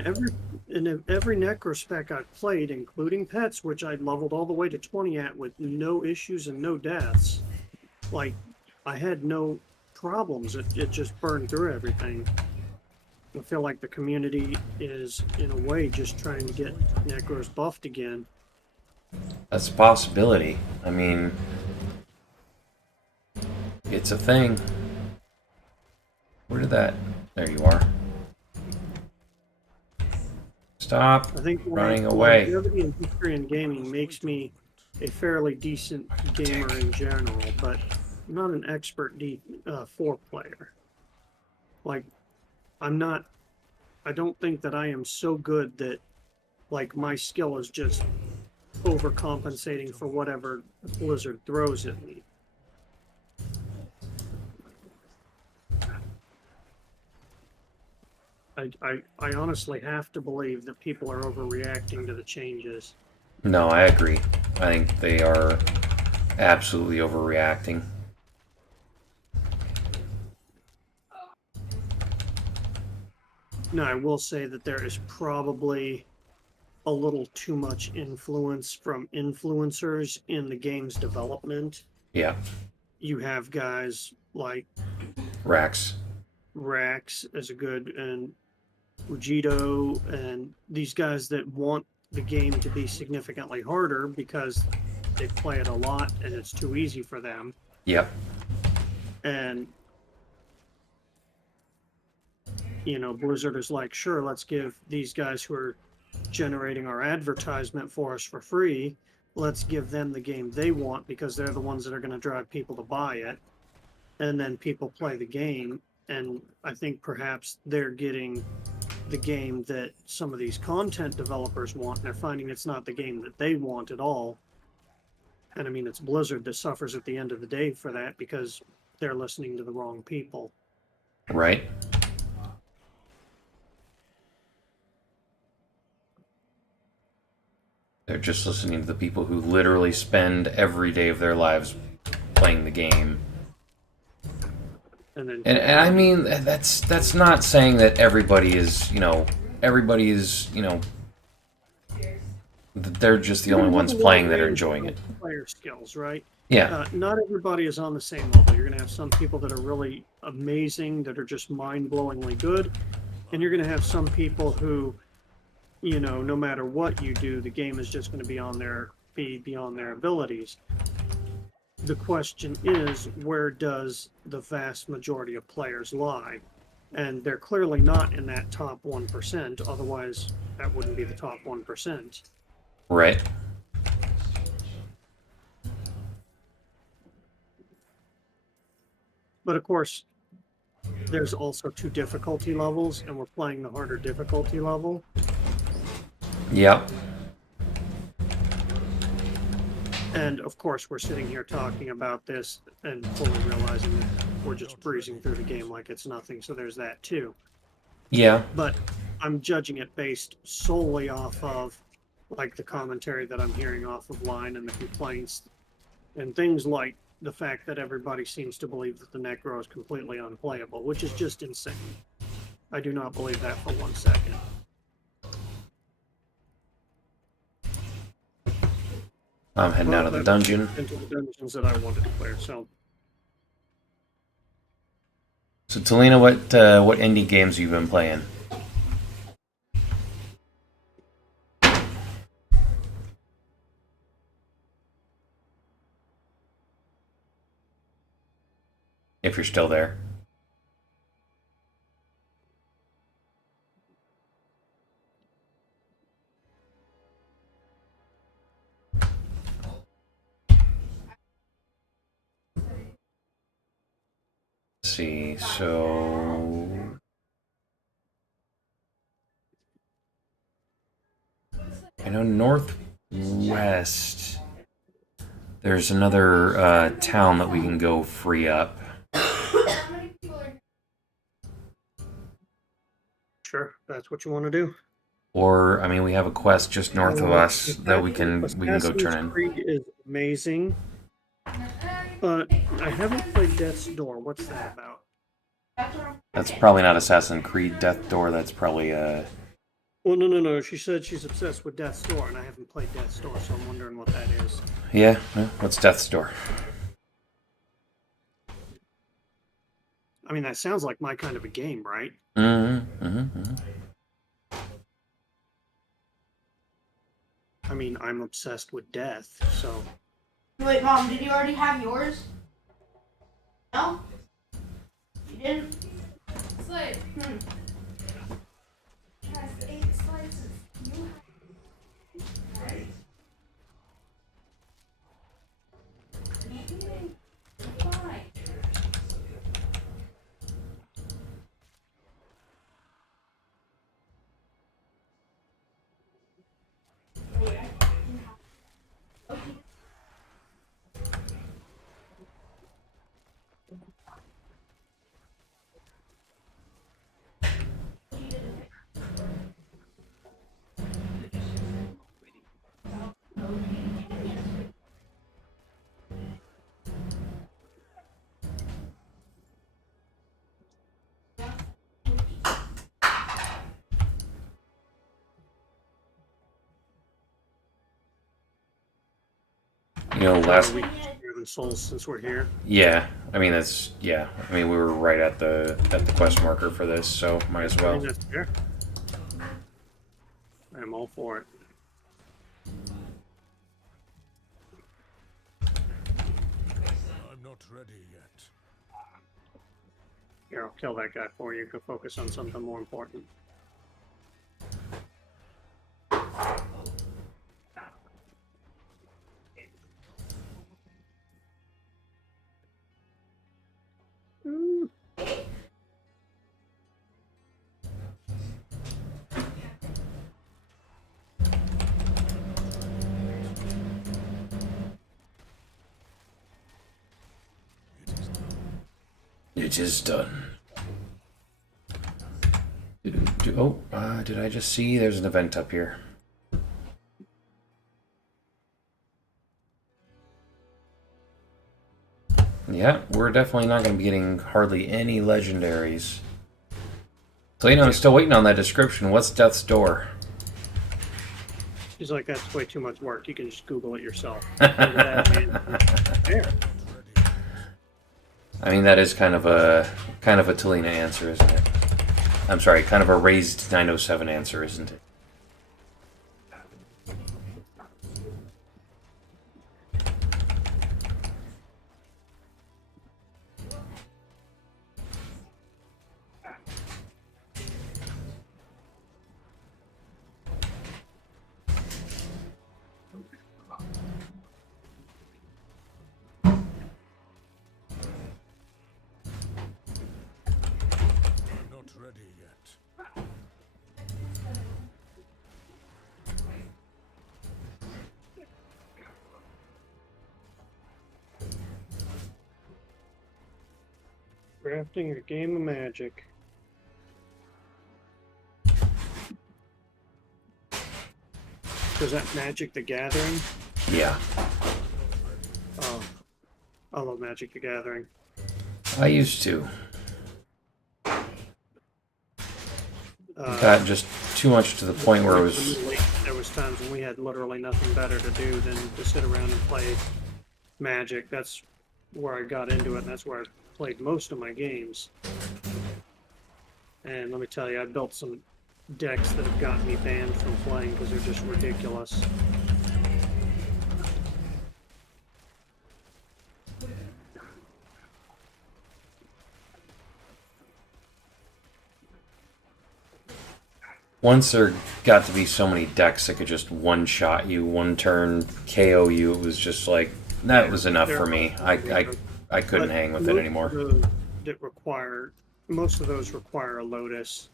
every Necro spec I've played, including pets, which I leveled all the way to 20 at with no issues and no deaths, like, I had no problems. It just burned through everything. I feel like the community is, in a way, just trying to get Necros buffed again. That's a possibility. I mean, it's a thing. Where did that... There you are. Stop I think running away. longevity and history in gaming makes me a fairly decent gamer in general, but I'm not an expert 4 player. Like, I don't think that I am so good that, like, my skill is just overcompensating for whatever Blizzard throws at me. I honestly have to believe that people are overreacting to the changes. No, I agree. I think they are absolutely overreacting. Now, I will say that there is probably a little too much influence from influencers in the game's development. Yeah, You have guys like Rax. Rax as a good and Fujito and these guys that want the game to be significantly harder because they play it a lot and it's too easy for them. Yep. And Blizzard is like, sure, let's give these guys who are generating our advertisement for us for free, let's give them the game they want because they're the ones that are going to drive people to buy it. And then people play the game. And I think perhaps they're getting the game that some of these content developers want, and they're finding it's not the game that they want at all. And I mean, it's Blizzard that suffers at the end of the day for that because they're listening to the wrong people. Right. They're just listening to the people who literally spend every day of their lives playing the game. And I mean, that's not saying that everybody is, they're just the only ones playing that are enjoying it. Player skills, right? Yeah. Not everybody is on the same level. You're going to have some people that are really amazing, that are just mind-blowingly good, and you're going to have some people who, no matter what you do, the game is just going to be beyond their abilities. The question is, where does the vast majority of players lie? And they're clearly not in that top 1%, otherwise that wouldn't be the top 1%. Right. But of course, there's also 2 difficulty levels, and we're playing the harder difficulty level. Yep. And of course, we're sitting here talking about this and fully realizing that we're just breezing through the game like it's nothing. So there's that too. Yeah. But I'm judging it based solely off of like the commentary that I'm hearing off of line and the complaints and things like the fact that everybody seems to believe that the Necro is completely unplayable, which is just insane. I do not believe that for 1 second. I'm heading out of the dungeon. Into the dungeons that I wanted to clear. So Talina, what indie games have you been playing? If you're still there. Let's see, so I know northwest there's another town that we can go free up. sure, that's what you want to do. Or I mean, we have a quest just north of us that we can go turn in. Creed is amazing, but I haven't played Death's Door. What's that about? That's probably not Assassin's Creed Death Door. That's probably Well, no. She said she's obsessed with Death's Door, and I haven't played Death's Door, so I'm wondering what that is. yeah. What's Death's Door? I mean, that sounds like my kind of a game, right? I mean, I'm obsessed with death, so. Wait, Mom, did you already have yours? No? You didn't? Slade. Has 8 slices. You have... Right. Fine. know, last we than souls since we're here. yeah, I mean yeah. I mean we were right at the quest marker for this, so might as I well. mean, that's fair. I'm all for it. I'm not ready yet. Here, I'll kill that guy for you. Go focus on something more important. Mm. It is done. Did I just see there's an event up here? Yeah, we're definitely not going to be getting hardly any legendaries. So, you know, I'm still waiting on that description. What's Death's Door? He's like, that's way too much work. You can just Google it yourself. There. I mean, that is kind of a Talina answer, isn't it? I'm sorry, kind of a raised 907 answer, isn't it? I'm not ready yet. Crafting a game of magic. Was that Magic the Gathering? Yeah. Oh, I love Magic the Gathering. I used to. Got just too much to the point where it was... There was times when we had literally nothing better to do than to sit around and play Magic. That's where I got into it, and that's where I played most of my games. And let me tell you, I built some decks that have gotten me banned from playing because they're just ridiculous. Once there got to be so many decks that could just one-shot you, one turn, KO you, it was just like, that was enough for me. I couldn't hang with it anymore. Most of those require a Lotus.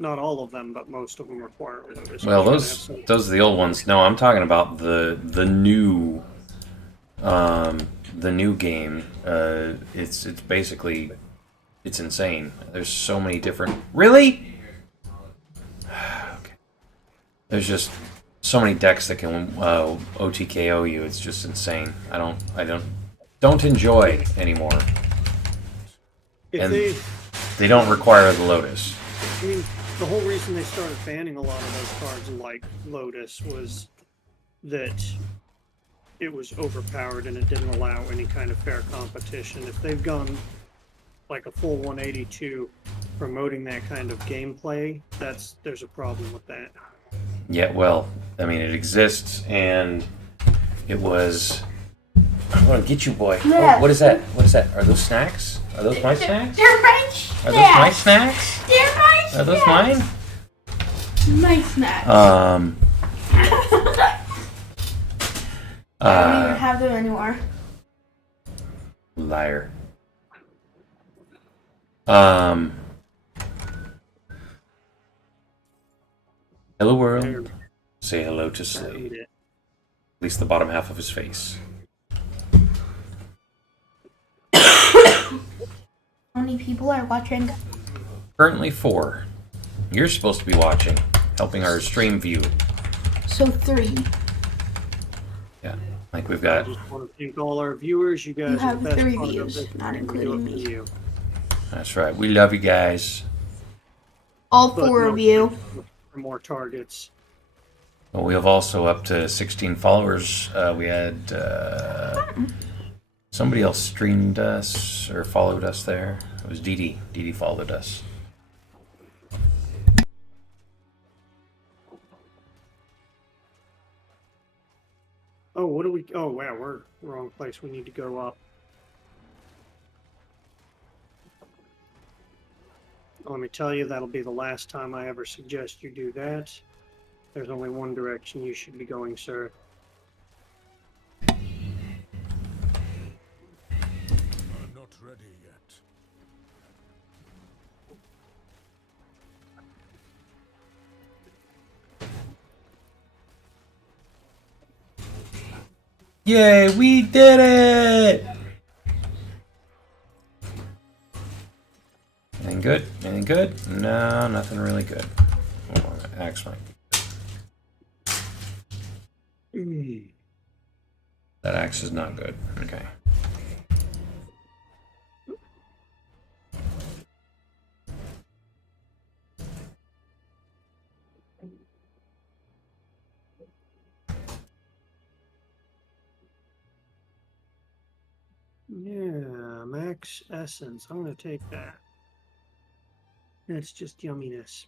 Not all of them, but most of them require a Lotus. Well, those are the old ones. No, I'm talking about the new game. It's basically, it's insane. There's so many different. Really? Okay. There's just so many decks that can OTKO you. It's just insane. I don't enjoy anymore. And they don't require the Lotus. I mean, the whole reason they started banning a lot of those cards like Lotus was that it was overpowered and it didn't allow any kind of fair competition. If they've gone like a full 182 promoting that kind of gameplay, there's a problem with that. Yeah, well, I mean, it exists, and it was... I'm gonna get you, boy. Yeah. Oh, what is that? What is that? Are those snacks? Are those my snacks? They're my snacks. Are those my snacks? They're my snacks. Are those mine? My snacks. I don't even have them anymore. Liar. Hello, world. Say hello to Slade. At least the bottom half of his face. How many people are watching? Currently 4. You're supposed to be watching, helping our stream view. So 3. Yeah, like we've I got... just want to thank all our viewers. You guys You have are the best 3 part of views, this. not We do including it for me. you. That's right. We love you guys. All But 4 no, of you. For more targets. Well, we have also up to 16 followers. We had somebody else streamed us or followed us there. It was Dee Dee. Dee Dee followed us. Oh, what do we? Oh, wow, we're wrong place. We need to go up. Let me tell you, that'll be the last time I ever suggest you do that. There's only one direction you should be going, sir. I'm not ready yet. Yay, we did it! Anything good? Anything good? No, nothing really good. Hold on, axe might be. That axe is not good. Okay. Yeah, max essence. I'm gonna take that. It's just yumminess.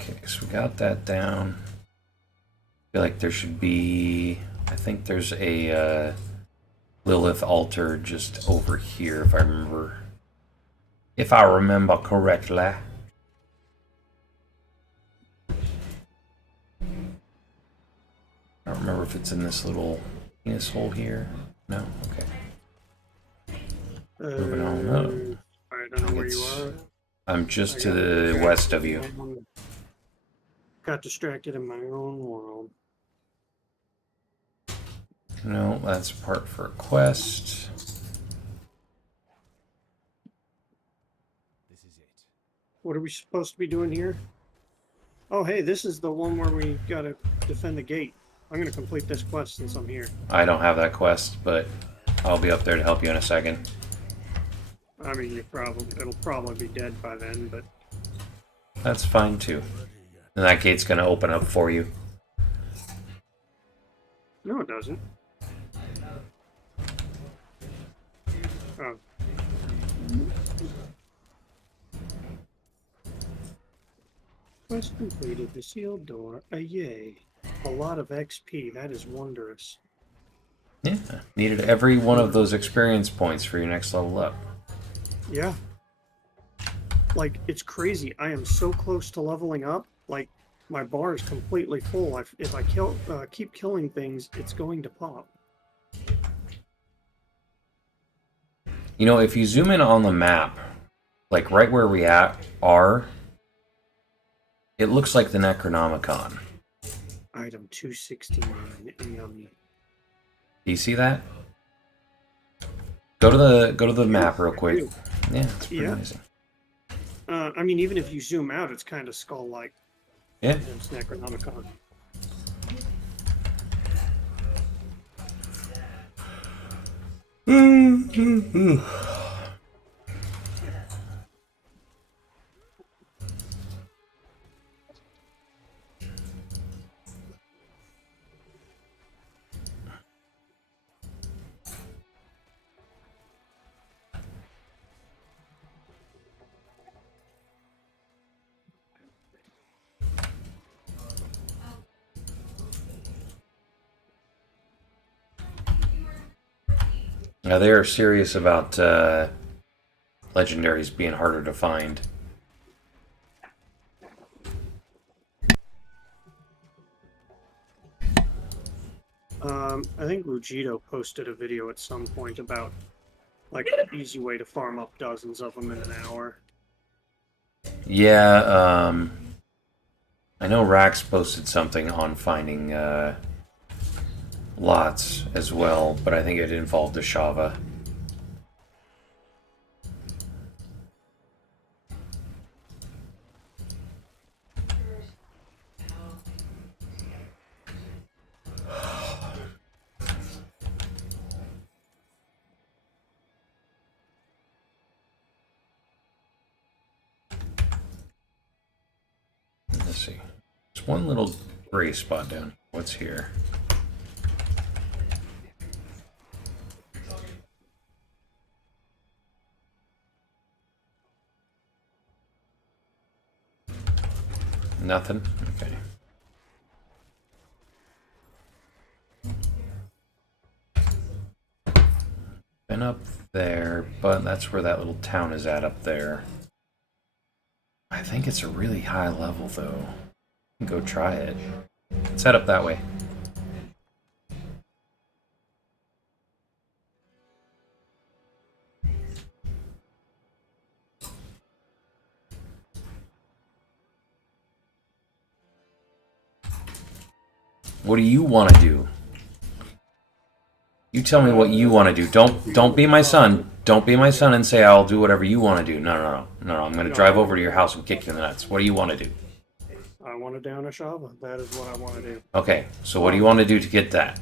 Okay, so we got that down. I feel like there should be... I think there's a Lilith altar just over here, if I remember. If I remember correctly. I don't remember if it's in this little penis hole here. No? Okay. Moving on up. I don't know where you are. I'm just to the west of you. Got distracted in my own world. No, that's part for a quest. What are we supposed to be doing here? Oh, hey, this is the one where we gotta defend the gate. I'm gonna complete this quest since I'm here. I don't have that quest, but I'll be up there to help you in a second. I mean, it'll probably be dead by then, but That's fine too. And that gate's gonna open up for you. no, it doesn't. Oh. Quest completed. The sealed door. Yay. A lot of XP. That is wondrous. Yeah, needed every one of those experience points for your next level up. Yeah. Like, it's crazy. I am so close to leveling up. Like, my bar is completely full. If I keep killing things, it's going to pop. You know, if you zoom in on the map, like right where we are, it looks like the Necronomicon. Item 269. Yummy. Do you see that? Go to the map real quick. Yeah, it's pretty amazing. I mean, even if you zoom out, it's kind of skull-like. Yeah. It's Necronomicon. Now they are serious about legendaries being harder to find. I think Rugito posted a video at some point about, like, an easy way to farm up dozens of them in an hour. Yeah, I know Rax posted something on finding lots as well, but I think it involved Ashava. see. There's one little gray spot down here. What's here? Nothing? Okay. Been up there, but that's where that little town is at up there. I think it's a really high level, though. Go try it. Let's head up that way. What do you want to do? You tell me what you want to do. Don't be my son. Don't be my son and say I'll do whatever you want to do. No. I'm going to drive over to your house and kick you in the nuts. What do you want to do? I want to down Ashava. That is what I want to do. Okay, so what do you want to do to get that?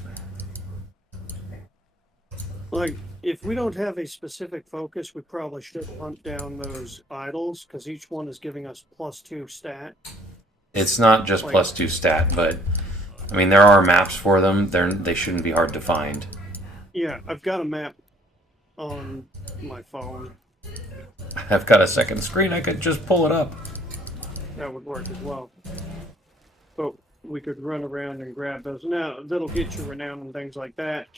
Like, if we don't have a specific focus, we probably should hunt down those idols, because each one is giving us +2 stat. It's not just Like, +2 stat, but I mean there are maps for them. They shouldn't be hard to find. yeah, I've got a map on my phone. I've got a second screen. I could just pull it up. That would work as well. But we could run around and grab those. Now, that'll get you renown and things like that.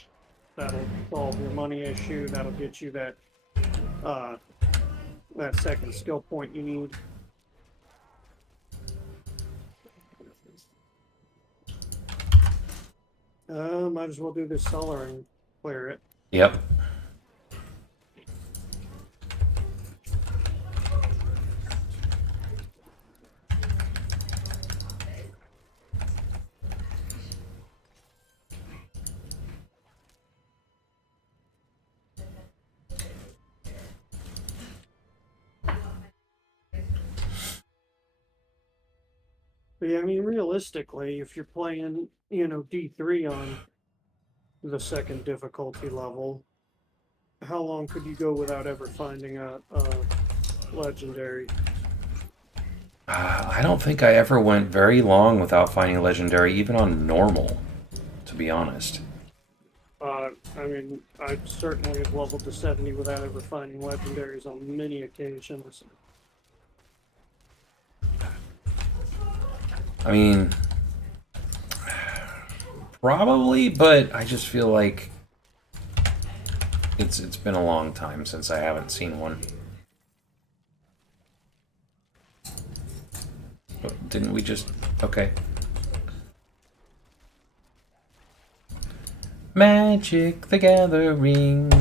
That'll solve your money issue. That'll get you that that second skill point you need. Might as well do this cellar and clear it. Yep. But yeah, I mean, realistically, if you're playing, D3 on the second difficulty level, how long could you go without ever finding a legendary? I don't think I ever went very long without finding a legendary, even on normal, to be honest. I mean, I certainly have leveled to 70 without ever finding legendaries on many occasions. I mean, probably, but I just feel like it's been a long time since I haven't seen one. But didn't we just... Okay. Magic the Gathering.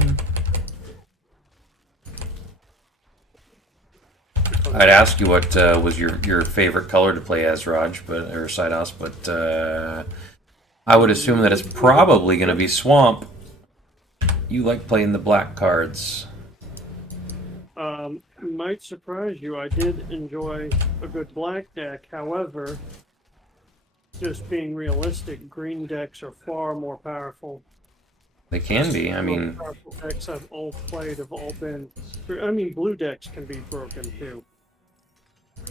I'd ask you what was your favorite color to play as, Raj, or Sidos, but I would assume that it's probably going to be Swamp. You like playing the black cards. Might surprise you. I did enjoy a good black deck. However, just being realistic, green decks are far more powerful. They can be. I mean, powerful decks I've all played have all been. I mean, blue decks can be broken too.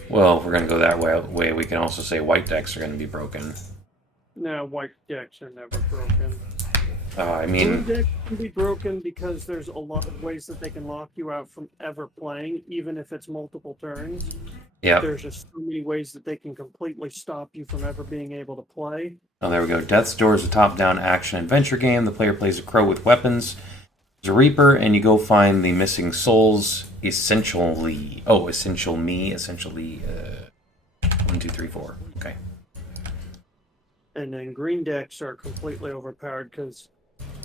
well, if we're going to go that way, we can also say white decks are going to be broken. No, white decks are never broken. I mean, Blue decks can be broken because there's a lot of ways that they can lock you out from ever playing, even if it's multiple turns. yeah. There's just so many ways that they can completely stop you from ever being able to play. Oh, there we go. Death's Door is a top-down action-adventure game. The player plays a crow with weapons. There's a reaper, and you go find the missing souls. Essentially... Oh, essentially... 1, 2, 3, 4. Okay. And then green decks are completely overpowered because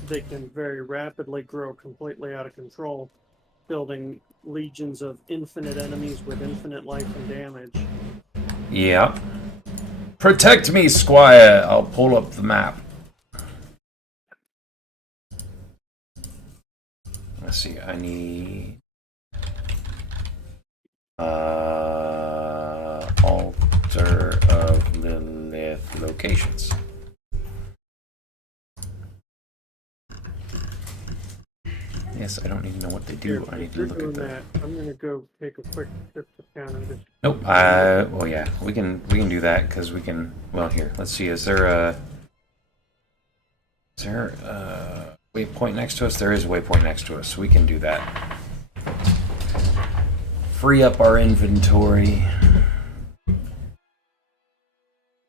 they can very rapidly grow completely out of control, building legions of infinite enemies with infinite life and damage. Yeah. Protect me, Squire! I'll pull up the map. Let's see, I need... Altar of Lilith locations. Yeah, guess I don't need to know what they do. If I need to you're look doing at the. that, I'm gonna go take a quick trip to town and just. Nope. Well, yeah, we can do that because we can. Well, here, let's see. Is there a waypoint next to us? There is a waypoint next to us, so we can do that. Free up our inventory.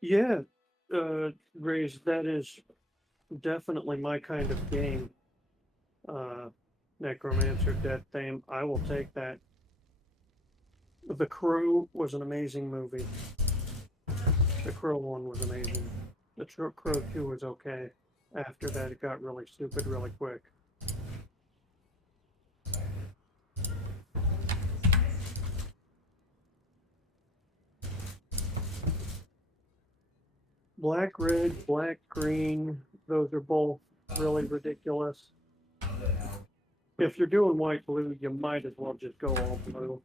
Yeah, Raise, that is definitely my kind of game. Necromancer, Death Theme, I will take that. The Crow was an amazing movie. The Crow one was amazing. The Crow 2 was okay. After that, it got really stupid really quick. Black, red, black, green, those are both really ridiculous. If you're doing white, blue, you might as well just go all blue.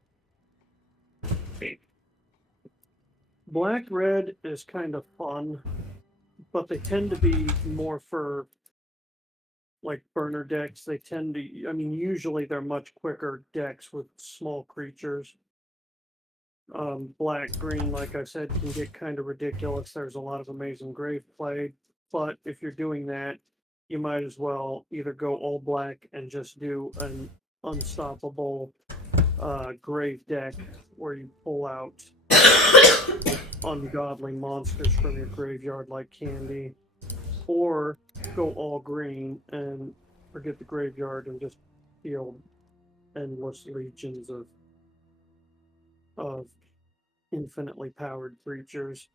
Black, red is kind of fun, but they tend to be more for like burner decks. They tend to, I mean, usually they're much quicker decks with small creatures. Black, green, like I said, can get kind of ridiculous. There's a lot of amazing grave play, but if you're doing that, you might as well either go all black and just do an unstoppable grave deck where you pull out ungodly monsters from your graveyard like candy, or go all green and forget the graveyard and just field endless legions of infinitely powered creatures.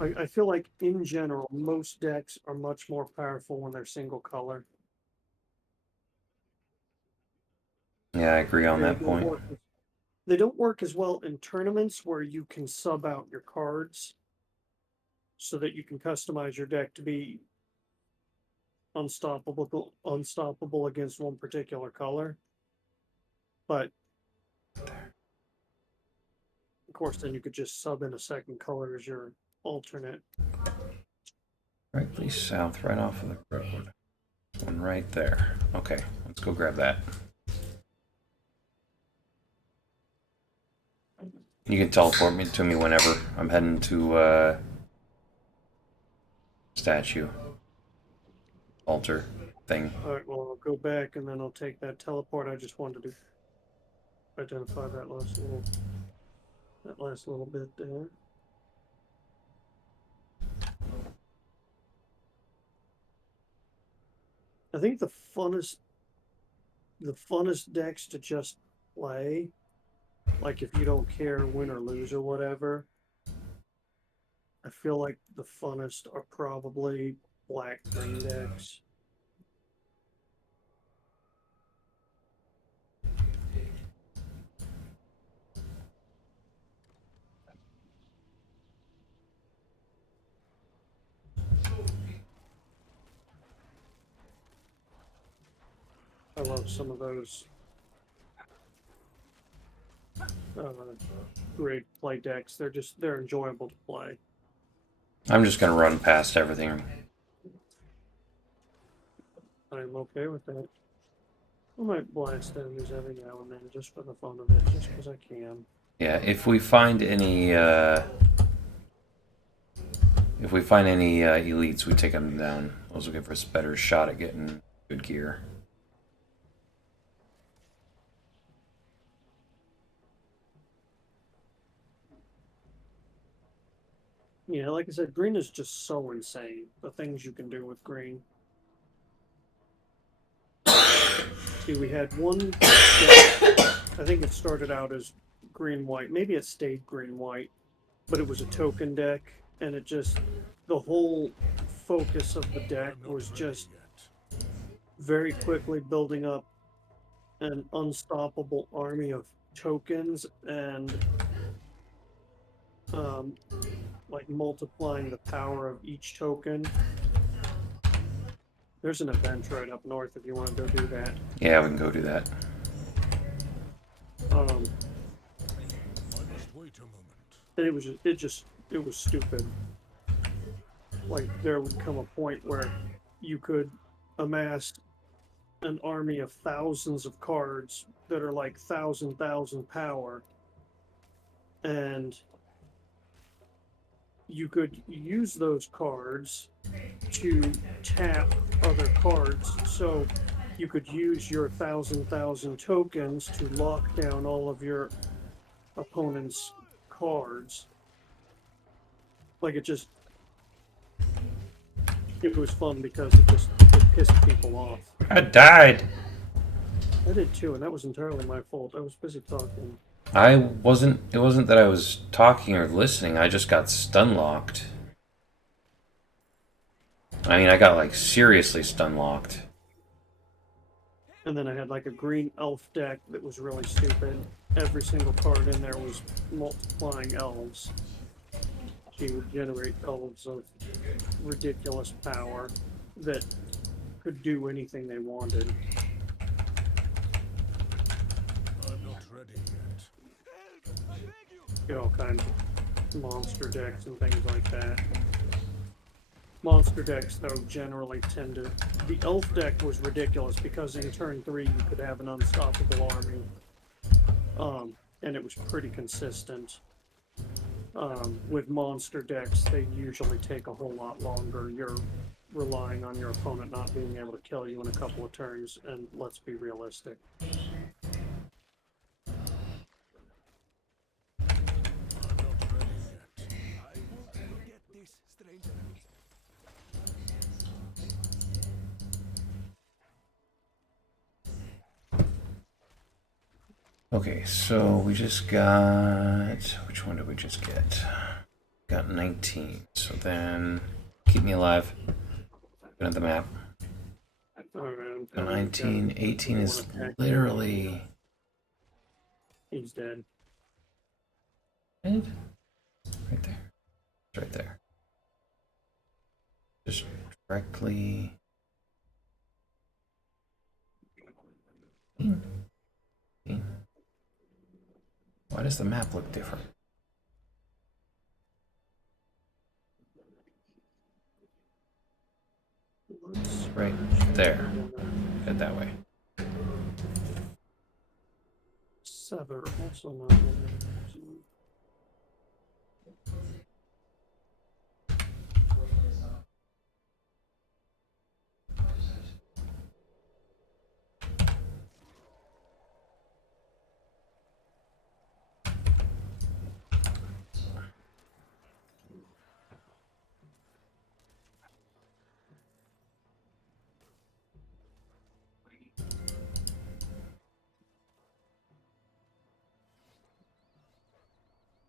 I feel like in general, most decks are much more powerful when they're single color. Yeah, I agree on They that don't point. work they don't work as well in tournaments where you can sub out your cards so that you can customize your deck to be unstoppable against one particular color. But of course, then you could just sub in a second color as your alternate. Right, please south, right off of the road. One right there. Okay, let's go grab that. You can teleport me to me whenever. I'm heading to statue altar thing. All right, well, I'll go back and then I'll take that teleport. I just wanted to identify that last little bit there. I think the funnest decks to just play, like if you don't care win or lose or whatever, I feel like the funnest are probably black green decks. I love some of those great play decks. They're enjoyable to play. I'm just gonna run past everything. I'm okay with that. I might blast enemies every now and then just for the fun of it, just because I can. Yeah, if we find any elites, we take them down. Those will give us a better shot at getting good gear. Yeah, like I said, green is just so insane. The things you can do with green. See, we had one deck, I think it started out as green-white. Maybe it stayed green-white, but it was a token deck, and it just, the whole focus of the deck was just very quickly building up an unstoppable army of tokens and like multiplying the power of each token. There's an event right up north if you want to go do that. Yeah, we can go do that. And it was stupid. Like there would come a point where you could amass an army of thousands of cards that are like thousand power, and you could use those cards to tap other cards. So you could use your thousand tokens to lock down all of your opponent's cards. Like it was fun because it pissed people off. I died. I did too, and that was entirely my fault. I was busy talking. It wasn't that I was talking or listening, I just got stun locked. I mean, I got like seriously stun locked. And then I had like a green elf deck that was really stupid. Every single card in there was multiplying elves. She would generate elves of ridiculous power that could do anything they wanted. I'm not ready yet. Get all kinds of monster decks and things like that. Monster decks, though, generally tend to... The elf deck was ridiculous because in turn 3 you could have an unstoppable army. And it was pretty consistent. With monster decks, they usually take a whole lot longer. You're relying on your opponent not being able to kill you in a couple of turns, and let's be realistic. Okay, so we just got... Which one did we just get? Got 19. So then... Keep me alive. Go to the map. Alright, 19. 18 is literally... He's dead. Right there. It's right there. Just directly... Why does the map look different? It's right there. Head that way. Sever, also not in there.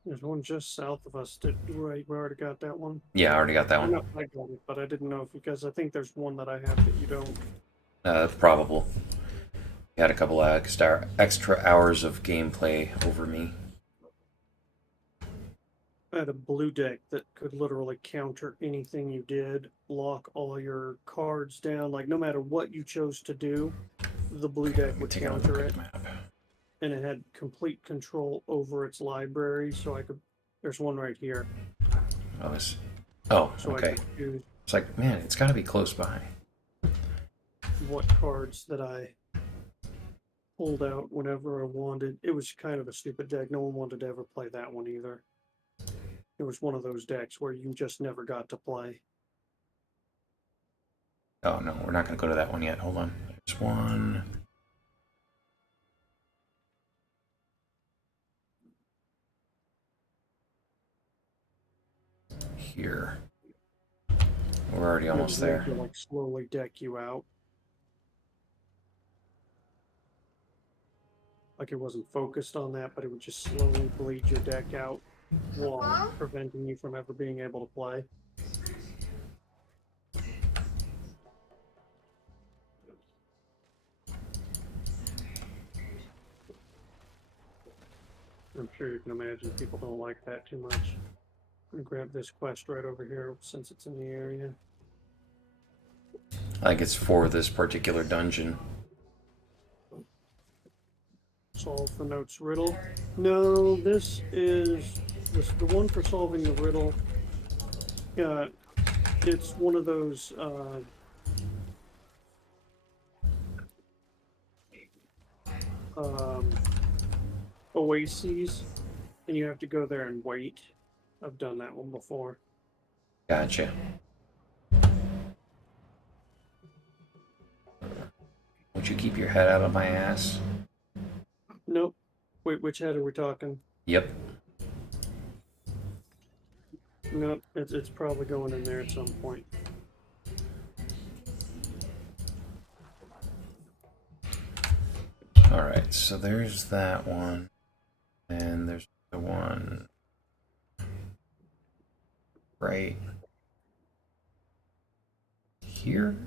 There's one just south of us. Right, we already got that one. Yeah, I already got that one. No, I got it, but I didn't know if because I think there's one that I have that you don't. That's probable. You had a couple of extra hours of gameplay over me. I had a blue deck that could literally counter anything you did, lock all your cards down. Like no matter what you chose to do, the blue deck would counter it. And it had complete control over its library, so I could. There's one right here. Oh, So okay. I could choose It's like, man, it's got to be close by. what cards that I pulled out whenever I wanted. It was kind of a stupid deck. No one wanted to ever play that one either. It was one of those decks where you just never got to play. Oh no, we're not going to go to that one yet. Hold on. There's one. Here. We're already almost there. To like slowly deck you out. Like it wasn't focused on that, but it would just slowly bleed your deck out while preventing you from ever being able to play. I'm sure you can imagine people don't like that too much. I'm gonna grab this quest right over here since it's in the area. I think it's for this particular dungeon. Solve the notes riddle. No, this is the one for solving the riddle. It's one of those um, oases, and you have to go there and wait. I've done that one before. Gotcha. Would you keep your head out of my ass? Nope. Wait, which head are we talking? Yep. Nope, it's probably going in there at some point. Alright, so there's that one. And there's the one right here.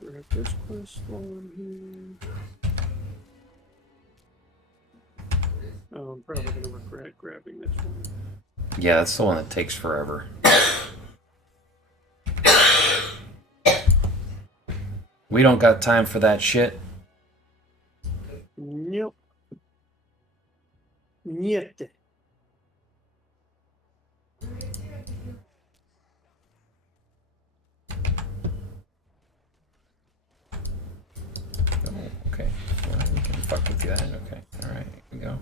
Grab this crystal in here. Oh, I'm probably gonna regret grabbing this one. Yeah, that's the one that takes forever. We don't got time for that shit. Nope. Niente. Oh, okay. Well, we can fuck with that. Okay. Alright, here we go.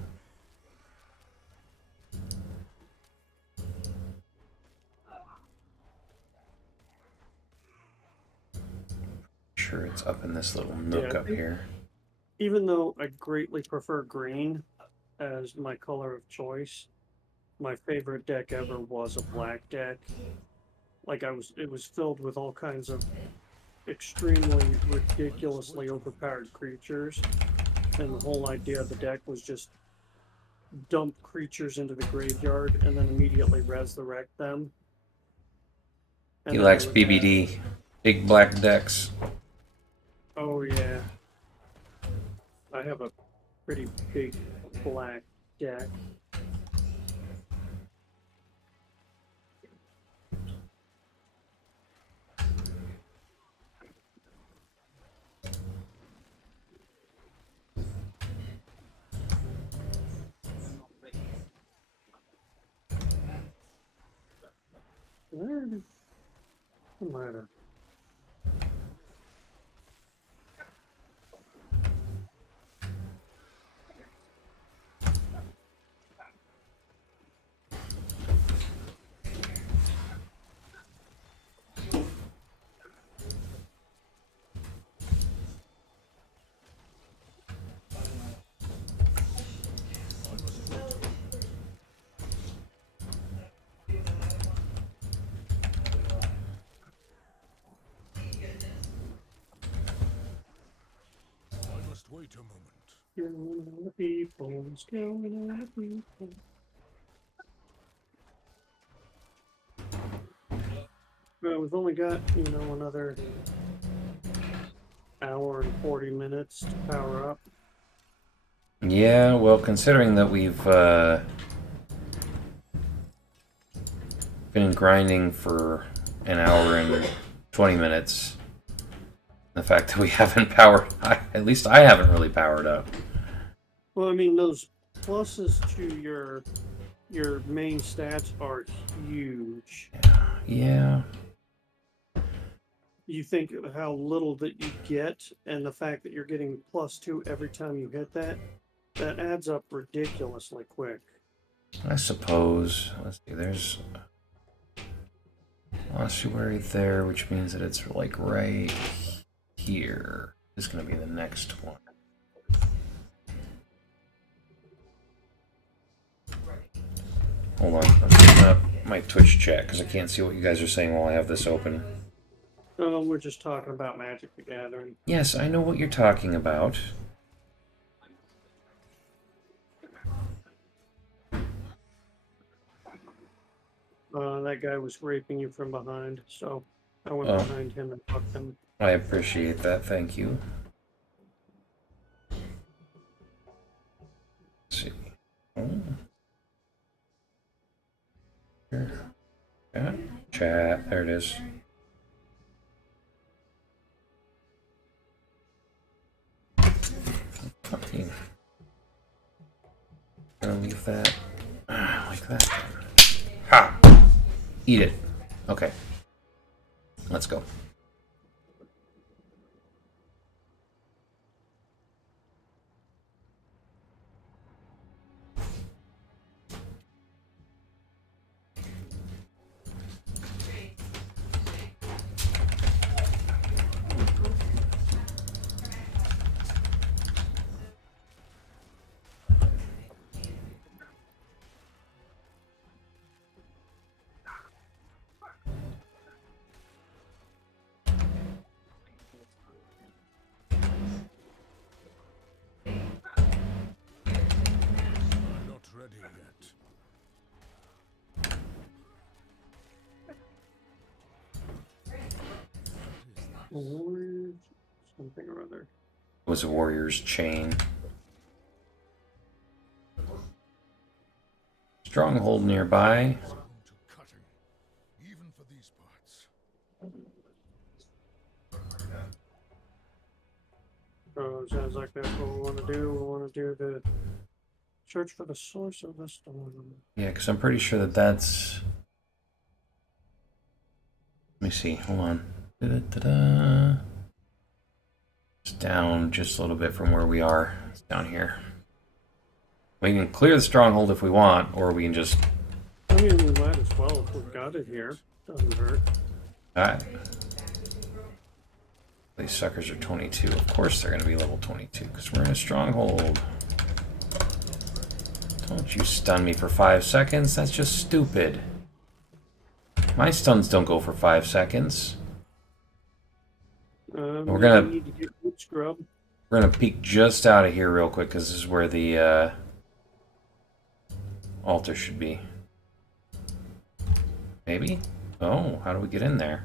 Sure, it's up in this little nook up here. Even though I greatly prefer green as my color of choice, my favorite deck ever was a black deck. Like it was filled with all kinds of extremely ridiculously overpowered creatures, and the whole idea of the deck was just dump creatures into the graveyard and then immediately resurrect them. And He then likes they would BBD. Big black decks. Oh yeah. I have a pretty big black deck. What's the matter? Wait a moment. Killing all the people, killing all the people. Well, we've only got, another hour and 40 minutes to power up. Yeah, well, considering that we've been grinding for an hour and 20 minutes, the fact that we haven't powered, at least I haven't really powered up. Well, I mean, those pluses to your main stats are huge. Yeah. You think of how little that you get, and the fact that you're getting +2 every time you hit that adds up ridiculously quick. I suppose. Let's see, there's ossuary there, which means that it's like right here. This is going to be the next one. Hold on, I'm putting up my Twitch chat because I can't see what you guys are saying while I have this open. Oh, we're just talking about Magic the Gathering. Yes, I know what you're talking about. That guy was raping you from behind, so I went behind him and fucked him. I appreciate that. Thank you. Let's see. Oh. Here. Yeah. Chat. There it is. Fucking. Gonna leave that like that. Ha! Eat it. Okay. Let's go. I'm not ready yet. Warriors, something or other. It was a warrior's chain. Stronghold nearby. To cutting, even for these parts. Oh, sounds like that's what we want to do. We want to do the search for the source of the storm. Yeah, because I'm pretty sure that that's... Let me see. Hold on. Da-da-da-da. It's down just a little bit from where we are. It's down here. We can clear the stronghold if we want, or we can just... I mean, we might as well if we've got it here. Doesn't hurt. Alright. These suckers are 22. Of course they're going to be level 22, because we're in a stronghold. Don't you stun me for 5 seconds? That's just stupid. My stuns don't go for 5 seconds. We're gonna need to get good scrub. We're gonna peek just out of here real quick because this is where the altar should be. Maybe? Oh, how do we get in there?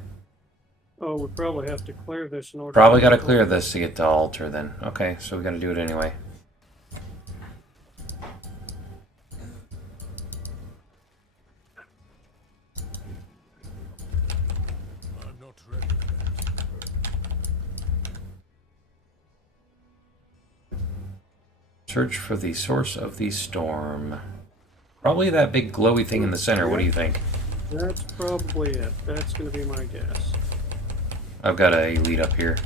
Oh, we probably have to clear this in order. Probably got to clear this to get to altar then. Okay, so we got to do it anyway. I'm not ready yet. Search for the source of the storm. Probably that big glowy thing in the center. What do you think? That's probably it. That's going to be my guess. I've got a lead up here.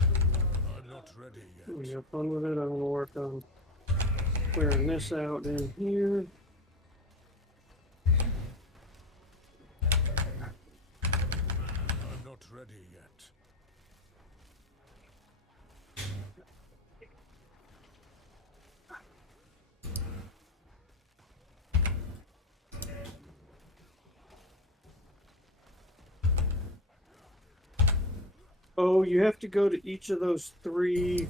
I'm not ready yet. We have fun with it. I'm going to work on clearing this out in here. I'm not ready yet. Oh, you have to go to each of those 3.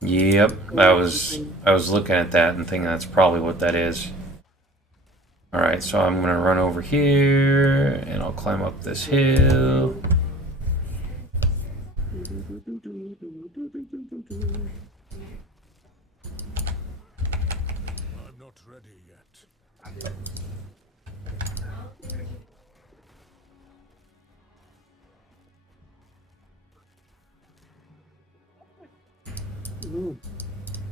Yep, I was looking at that and thinking that's probably what that is. Alright, so I'm gonna run over here and I'll climb up this hill. I'm not ready yet. Ooh,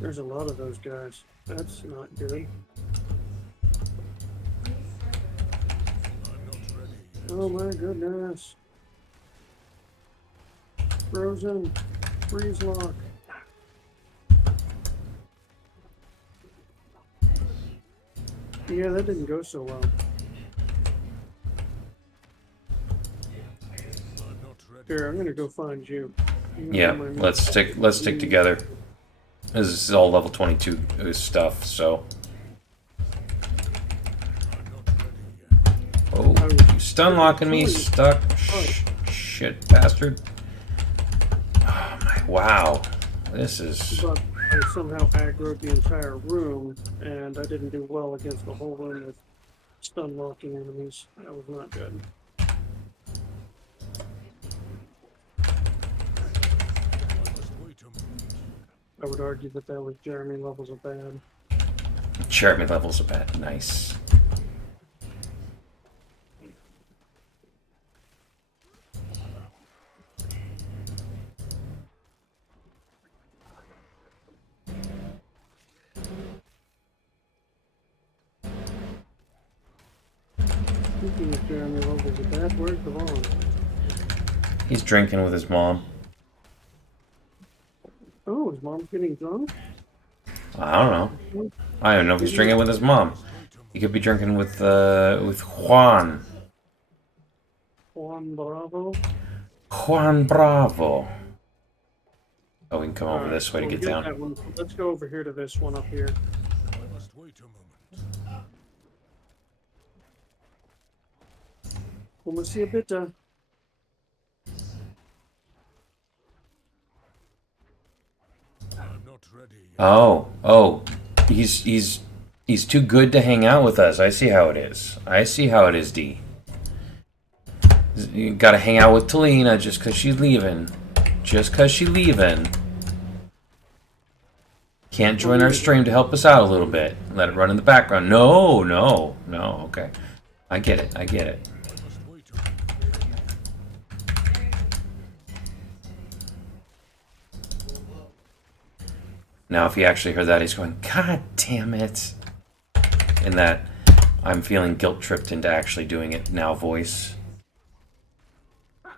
there's a lot of those guys. That's not good. I'm not ready yet. Oh my goodness. Frozen. Freeze lock. Yeah, that didn't go so well. I'm not ready. Here, I'm gonna go find you. Yeah, let's stick together. This is all level 22 stuff, so. Oh, you stun locking me, stuck. Shit, bastard. Oh my, wow. This is. But I somehow aggroed the entire room, and I didn't do well against the whole room with unlocking enemies. That was not good. I would argue that that was Jeremy levels of bad. Jeremy levels are bad. Nice. Speaking of Jeremy levels of bad, where's Devon? He's drinking with his mom. Oh, his mom's getting drunk? I don't know. I don't know if he's drinking with his mom. He could be drinking with Juan. Juan Bravo? Juan Bravo. Oh, we can come over Alright, this way to we'll get down. that one. Let's go over here to this one up here. I must wait a moment. Como se habita? I'm not ready yet. Oh, he's too good to hang out with us. I see how it is. I see how it is, D. You gotta hang out with Talina just cause she's leaving. Just cause she's leaving. Can't join our stream to help us out a little bit. Let it run in the background. No, okay. I get it. I must wait a moment. Now, if he actually heard that, he's going, God damn it. In that, I'm feeling guilt-tripped into actually doing it now voice. I'm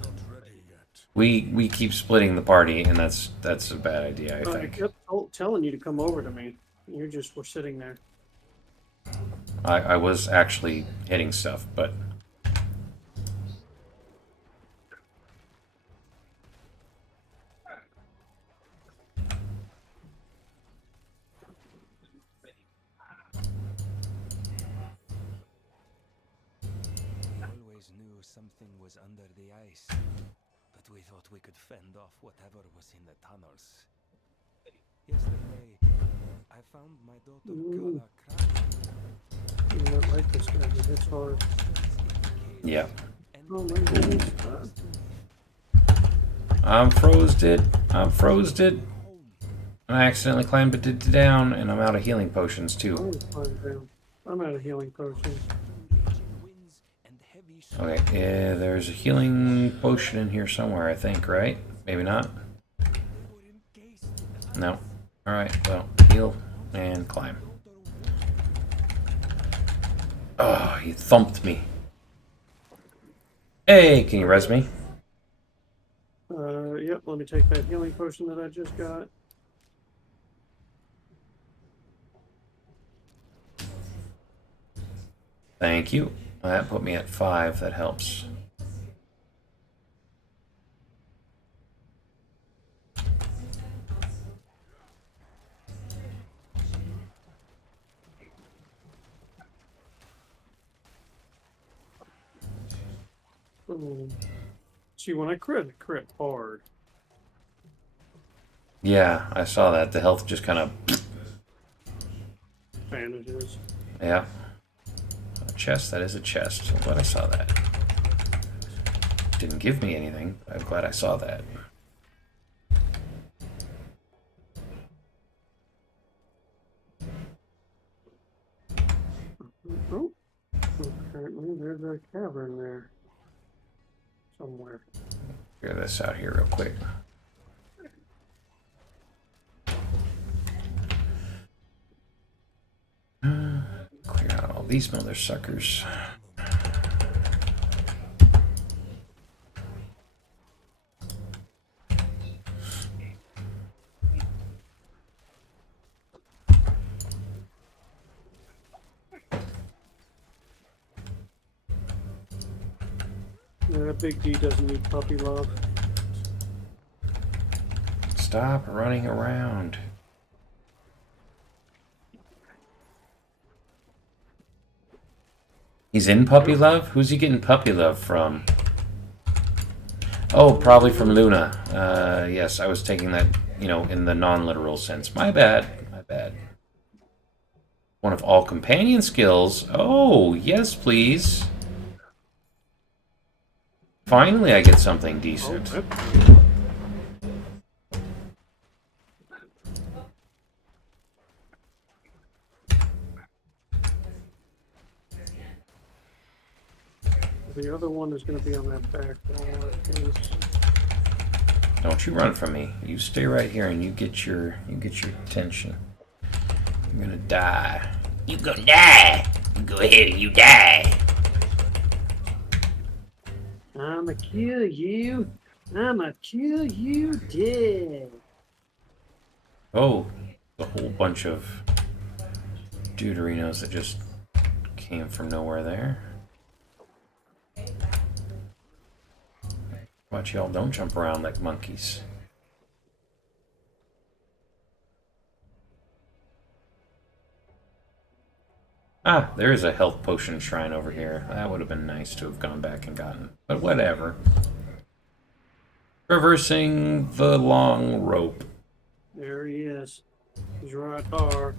not ready yet. We keep splitting the party, and that's a bad idea, I I think. kept telling you to come over to me. You just were sitting there. I was actually hitting stuff, but... Always knew something was under the ice, but we thought we could fend off whatever was in the tunnels. Yesterday, I found my daughter Kala crying. You don't like this guy, but it's hard. Yeah. Oh my goodness. I'm froze it. I accidentally climbed it down, and I'm out of healing potions, too. I'm out of healing potions. Okay, yeah, there's a healing potion in here somewhere, I think, right? Maybe not? No. Alright, well, heal and climb. Oh, you thumped me. Hey, can you res me? Yep, let me take that healing potion that I just got. Thank you. That put me at 5, that helps. See, when I crit hard. Yeah, I saw that. The health just kind of... Bandages. Yeah. A chest, that is a chest. I'm glad I saw that. Didn't give me anything, but I'm glad I saw that. Oh, apparently there's a cavern there. Somewhere. Figure this out here real quick. Clear out all these mother suckers. Yeah, Big D doesn't need puppy love. Stop running around. He's in puppy love? Who's he getting puppy love from? Oh, probably from Luna. Yes, I was taking that, you know, in the non-literal sense. My bad. My bad. One of all companion skills. Oh, yes, please. Finally, I get something decent. The other one is going to be on that back wall. I think. Don't you run from me. You stay right here and you get your attention. You're gonna die. You gonna die. You go ahead and you die. I'ma kill you. I'ma kill you dead. Oh, a whole bunch of deuterinos that just came from nowhere there. Watch y'all don't jump around like monkeys. Ah, there is a health potion shrine over here. That would have been nice to have gone back and gotten. But whatever. Traversing the long rope. There he is. He's right there.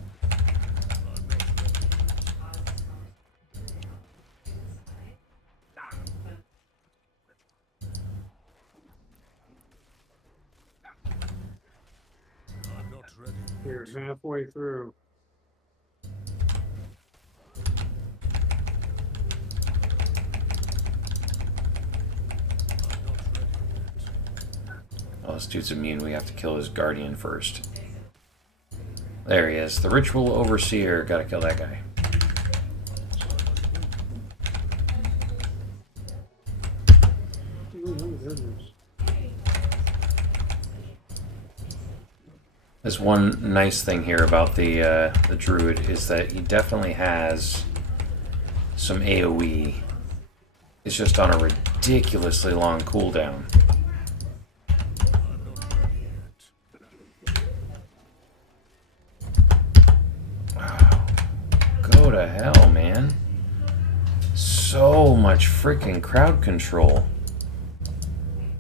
Here, halfway through. Oh, this dude's immune. We have to kill his guardian first. There he is. The ritual overseer. Gotta kill that guy. Oh, my goodness. There's one nice thing here about the druid is that he definitely has some AoE. It's just on a ridiculously long cooldown. Wow. Go to hell, man. So much freaking crowd control.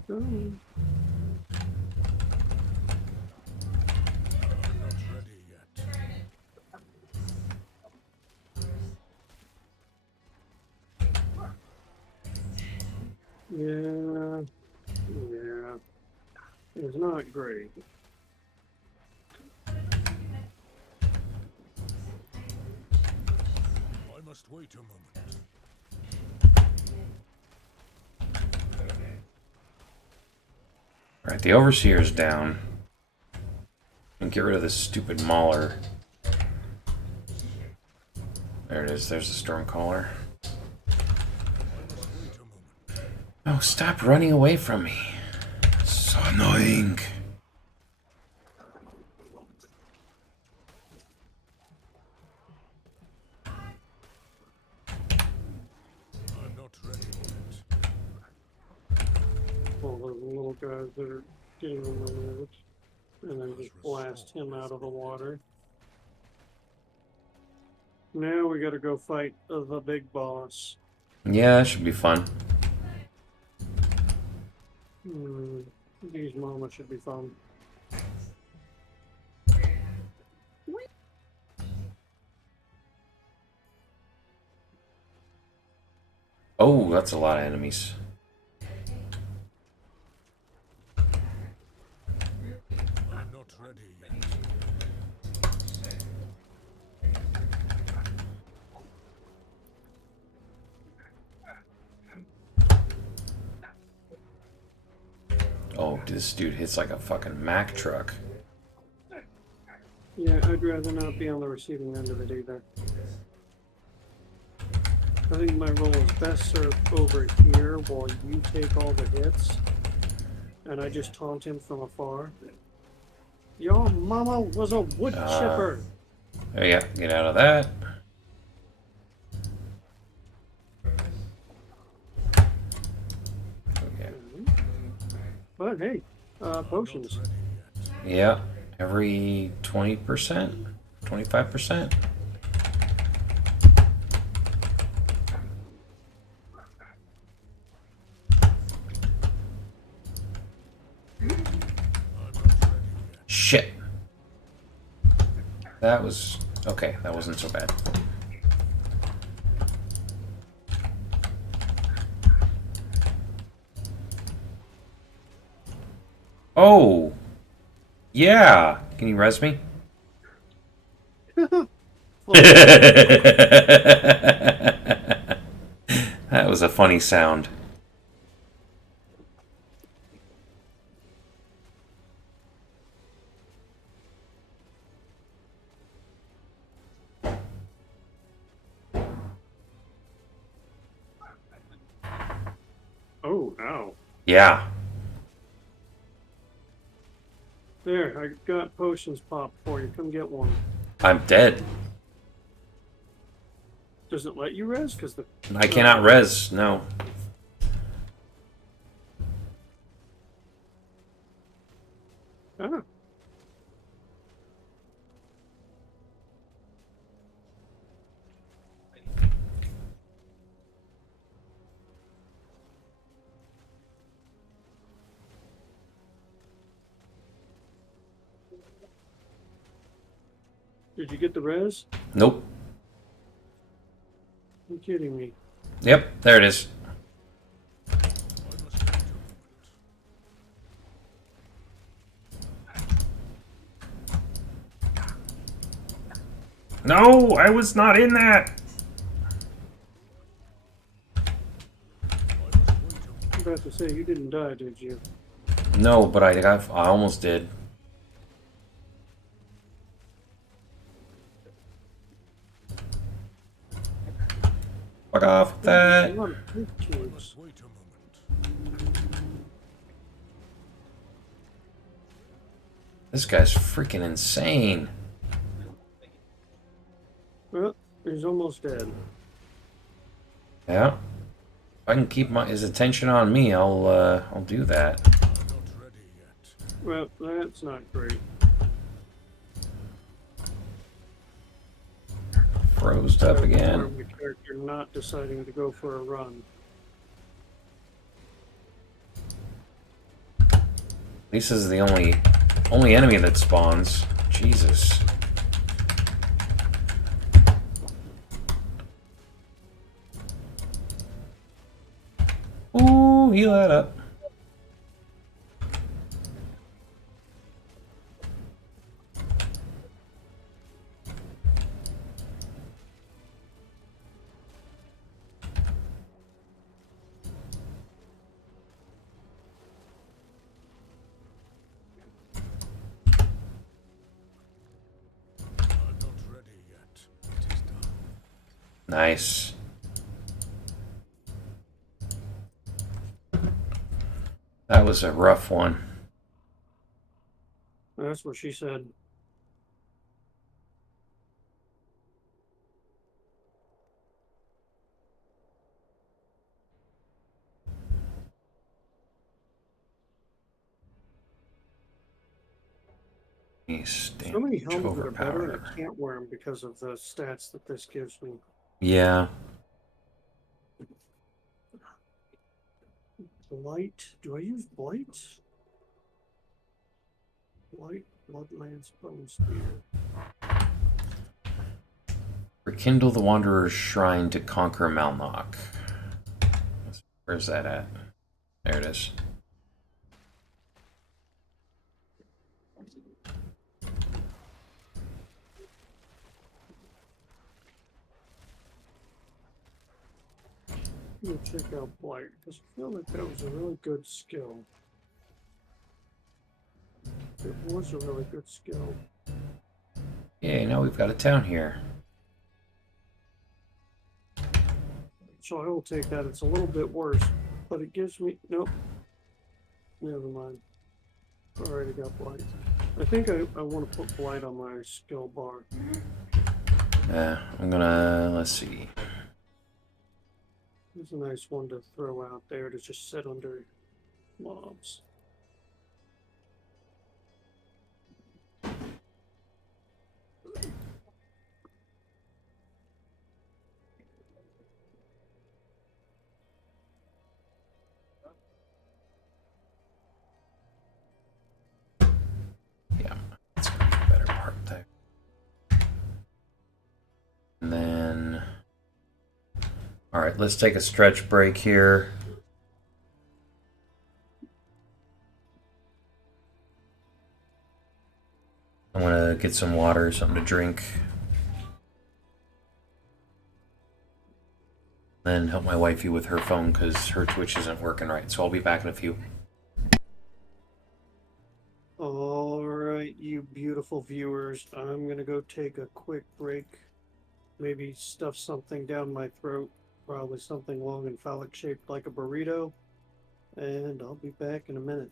Oh. Yeah, it's not great. I must wait a moment. Alright, the overseer's down. And get rid of this stupid mauler. There it is, there's the stormcaller. Oh, stop running away from me. So annoying. I'm not ready yet. All those little guys that are getting on my nerves. And then just blast him out of the water. Now we gotta go fight the big boss. Yeah, that should be fun. These moments should be fun. Oh, that's a lot of enemies. I'm not ready yet. Oh, this dude hits like a fucking Mack truck. Yeah, I'd rather not be on the receiving end of it either. I think my role is best served over here while you take all the hits. And I just taunt him from afar. Your mama was a wood chipper. There you go. Get out of that. Okay. But hey, potions. Yeah, every 20%? 25%? Shit. That was Okay, that wasn't so bad. Oh! Yeah! Can you res me? That was a funny sound. Oh, ow. Yeah. There, I got potions popped for you. Come get one. I'm dead. Does it let you res? Because the I cannot res, no. Ah. Did you get the res? Nope. You're kidding me. Yep, there it is. No, I was not in that. I'm about to say, you didn't die, did you? No, but I almost did. Fuck off with that. A lot of quick tubes. Wait a moment. This guy's freaking insane. Well, he's almost dead. Yeah. If I can keep his attention on me, I'll do that. I'm not ready yet. Well, that's not great. Froze up again. The character not deciding to go for a run. This is the only enemy that spawns. Jesus. Ooh, heal that up. I'm not ready yet. It is done. Nice. That was a rough one. That's what she said. So many helmets that are better, and I can't wear them because of the stats that this gives me. Yeah. Blight. Do I use Blight? Blight, Bloodlance, Bone Spear. Rekindle the Wanderer's Shrine to conquer Malnock. Where's that at? There it is. Let me check out Blight, because I feel like that was a really good skill. It was a really good skill. Yay, now we've got a town here. So I will take that. It's a little bit worse, but it gives me... Nope. Never mind. Already got Blight. I think I want to put Blight on my skill bar. I'm gonna... let's see. It's a nice one to throw out there to just sit under mobs. Yeah, that's gonna be a better part there. Alright, let's take a stretch break here. I want to get some water, something to drink. Then help my wifey with her phone because her Twitch isn't working right. So I'll be back in a few. All right, you beautiful viewers. I'm gonna go take a quick break. Maybe stuff something down my throat. Probably something long and phallic shaped like a burrito. And I'll be back in a minute.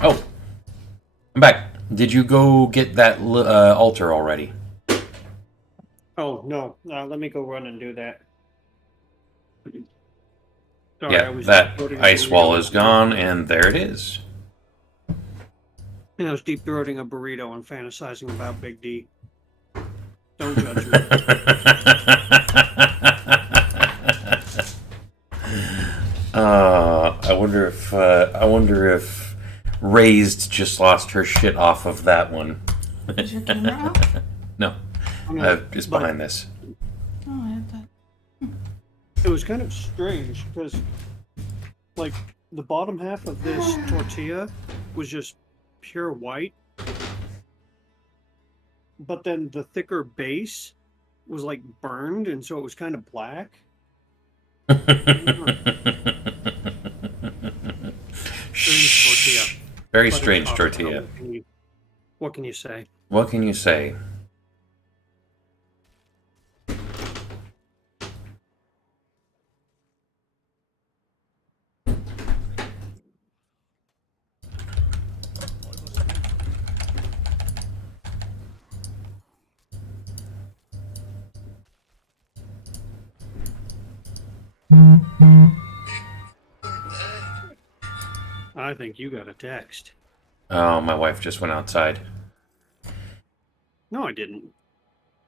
Oh, I'm back. Did you go get that altar already? Oh, no. Let me go run and do that. Sorry, I Yeah, was that deep-throating a ice wall burrito is gone, and there it is. I was deep-throating a burrito and fantasizing about Big D. Don't judge me. I wonder if Raised just lost her shit off of that one. Is your camera out? No, it's But behind this. Oh, I had that. it was kind of strange because, like, the bottom half of this tortilla was just pure white, but then the thicker base was like burned, and so it was kind of black. Strange tortilla. Very But it's strange avocado. tortilla. What can you say? What can you say? I think you got a text. Oh, my wife just went outside. No, I didn't.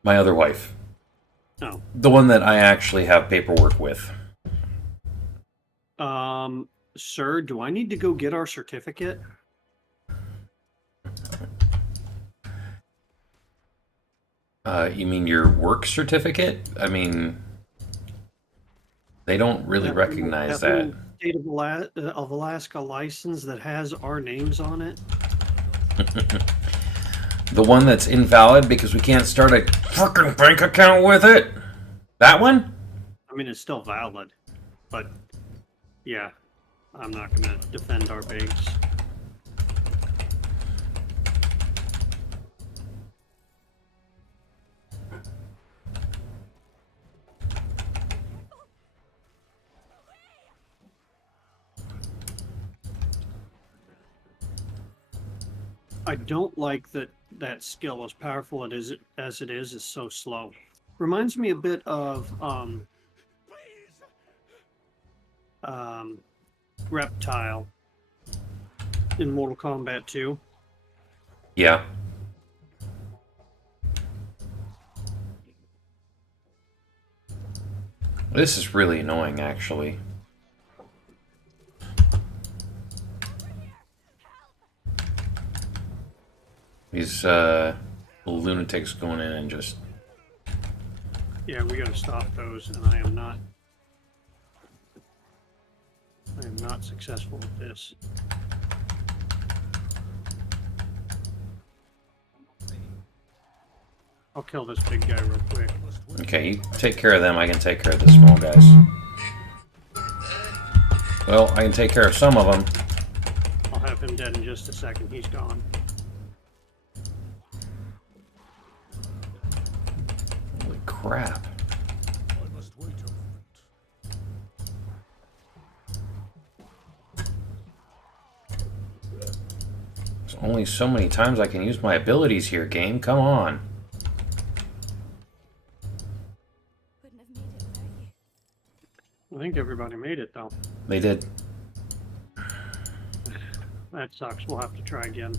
My other wife. No. The one that I actually have paperwork with. Sir, do I need to go get our certificate? You mean your work certificate? I mean, they don't really recognize that. State of Alaska license that has our names on it. The one that's invalid because we can't start a fucking bank account with it? That one? I mean, it's still valid, but yeah, I'm not going to defend our base. I don't like that that skill, as powerful as it is so slow. Reminds me a bit of Reptile in Mortal Kombat 2. Yeah. This is really annoying, actually. These lunatics going in and just... Yeah, we gotta stop those, and I am not successful with this. I'll kill this big guy real quick. Okay, you take care of them, I can take care of the small guys. Well, I can take care of some of them. I'll have him dead in just a second. He's gone. Holy crap. There's only so many times I can use my abilities here, game. Come on. Wouldn't have made it without you. I think everybody made it, though. They did. That sucks. We'll have to try again.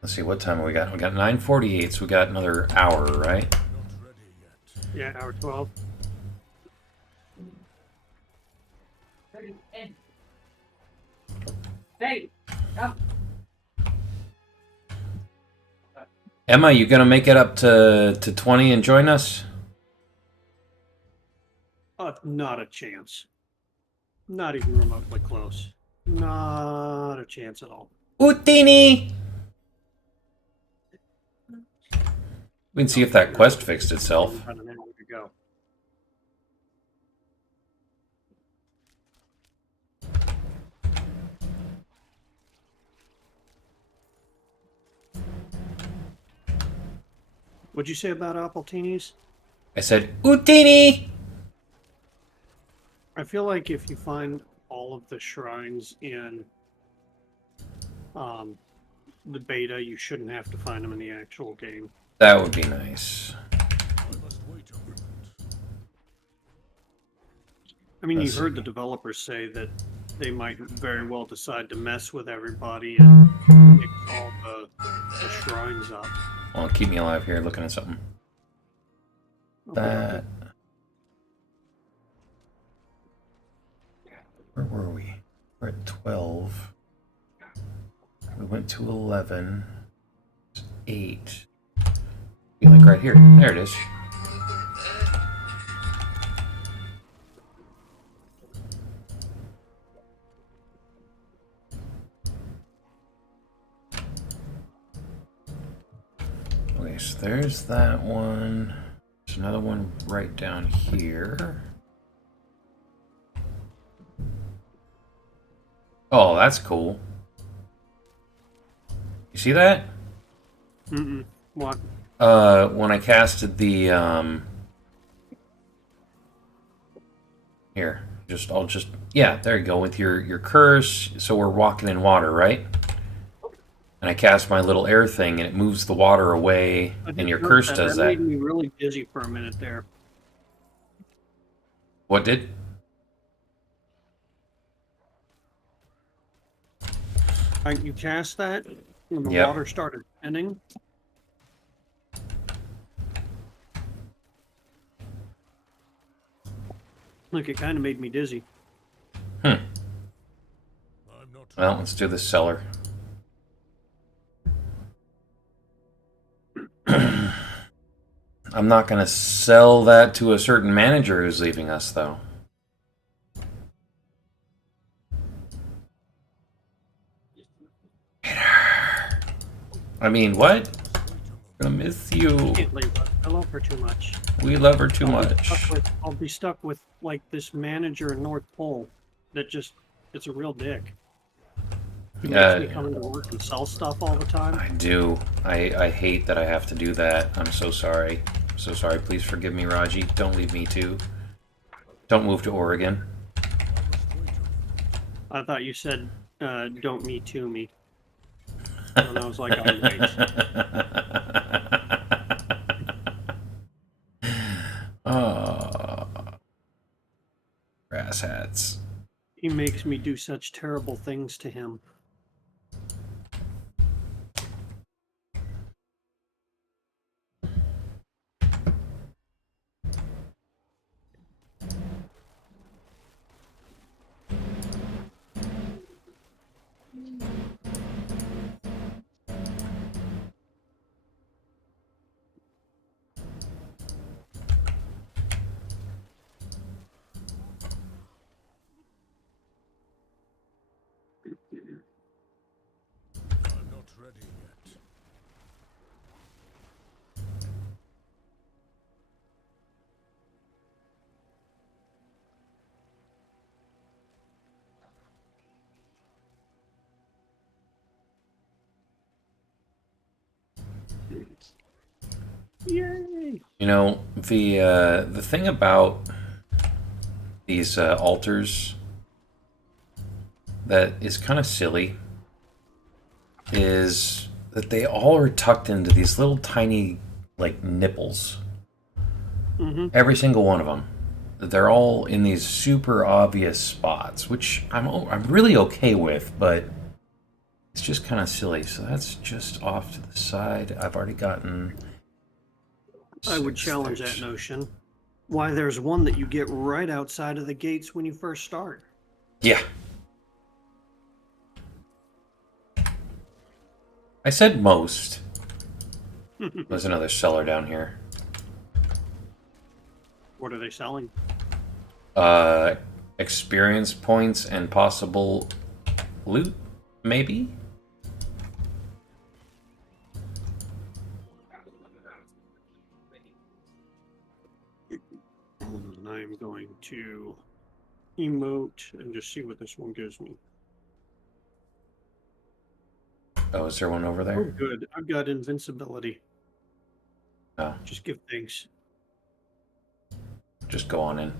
Let's see, what time have we got? We got 9:48, so we got another hour, right? Yeah, hour 12. Hey, come. Emma, you gonna make it up to 20 and join us? Not a chance. Not even remotely close. Not a chance at all. Utini! We can see if that quest fixed itself. About an hour to go. What'd you say about Appletinis? I said, Utini! I feel like if you find all of the shrines in the beta, you shouldn't have to find them in the actual game. That would be nice. I mean, Let's you heard the developers say that they might very well decide to mess with everybody and mix all the shrines up. Well, keep me alive here looking at something. Okay. Where were we? We're at 12. We went to 11. 8. Be like right here. There it is. Okay, so there's that one. There's another one right down here. Oh, that's cool. You see that? Mm-mm. What? When I casted the, here, yeah, there you go, with your curse, so we're walking in water, right? And I cast my little air thing, and it moves the water away, I and your didn't notice curse that. does That that. made me really dizzy for a minute there. What did? You cast that, and the Yep. water started spinning. Look, it kind of made me dizzy. Well, let's do the cellar. I'm not going to sell that to a certain manager who's leaving us, though. I mean, what? I'm gonna miss you. Can't leave her. I love her too much. We love her too I'll be much. I'll be stuck with like this manager in North Pole that it's a real dick. He makes me come into work and sell stuff all the time. I do. I hate that I have to do that. I'm so sorry. I'm so sorry. Please forgive me, Raji. Don't leave me too. Don't move to Oregon. I thought you said, "Don't me to me," and I was like, "Oh wait." Oh, grass hats. He makes me do such terrible things to him. I'm not ready yet. Yay! You know, the thing about these altars that is kind of silly is that they all are tucked into these little tiny like nipples. Mm-hmm. Every single one of them. They're all in these super obvious spots, which I'm really okay with, but it's just kind of silly. So that's just off to the side. I've already gotten. I would challenge that notion. Why, there's one that you get right outside of the gates when you first start. Yeah. I said most. There's another cellar down here. What are they selling? Experience points and possible loot, maybe? And I'm going to emote and just see what this one gives me. Oh, is there one over Oh, there? good. I've got invincibility. Oh, Just give thanks. just go on in.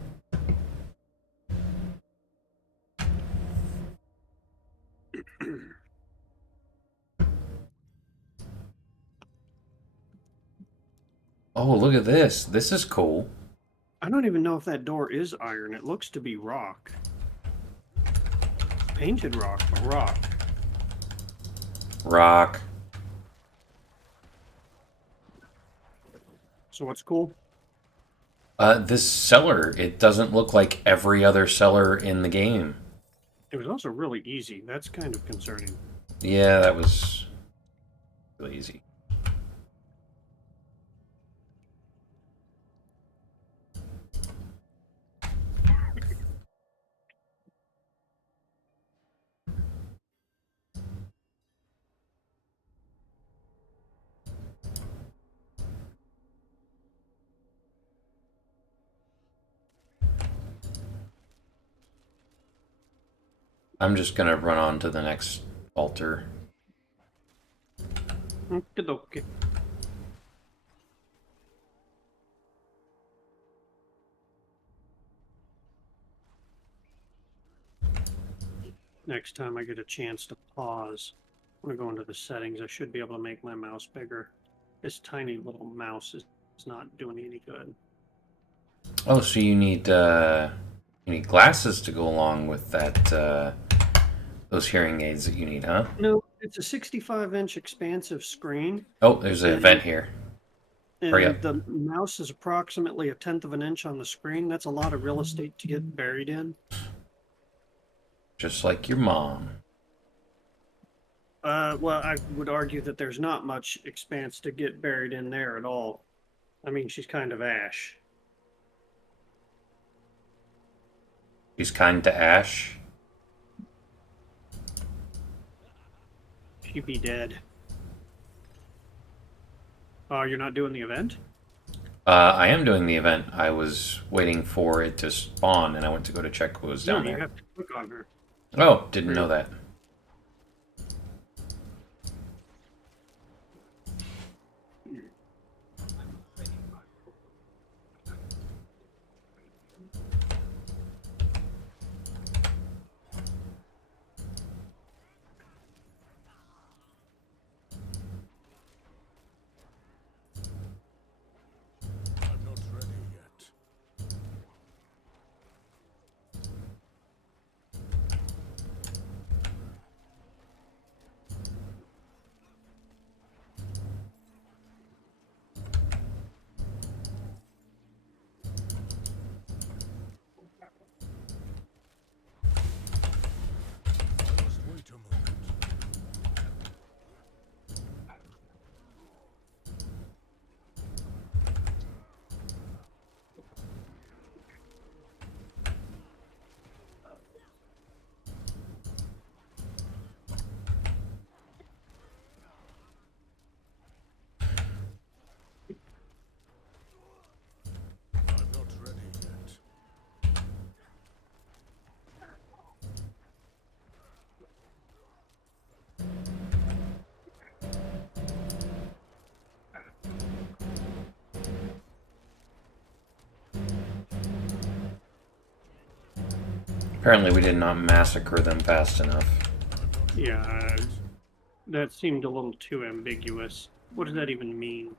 Oh, look at this. This is cool. I don't even know if that door is iron. It looks to be rock. Painted rock, but rock. Rock. So what's cool? This cellar, it doesn't look like every other cellar in the game. It was also really easy. That's kind of concerning. Yeah, that was really easy. I'm just gonna run on to the next altar. Okay. Next time I get a chance to pause, I'm going to go into the settings. I should be able to make my mouse bigger. This tiny little mouse is not doing any good. Oh, so you need glasses to go along with that those hearing aids that you need, huh? No, it's a 65-inch expansive screen, Oh, there's an event here. Hurry up. and the mouse is approximately 1/10 of an inch on the screen. That's a lot of real estate to get buried in. Just like your mom. Well, I would argue that there's not much expanse to get buried in there at all. I mean, she's kind of Ash. She's kind to Ash. She'd be dead. Oh, you're not doing the event? I am doing the event. I was waiting for it to spawn, and I went to go to check what was No, down you there. have to click on her. Oh, didn't know that. I'm not ready yet. I must wait a moment. I'm not ready yet. Apparently, we did not massacre them fast enough. Yeah, that seemed a little too ambiguous. What does that even mean?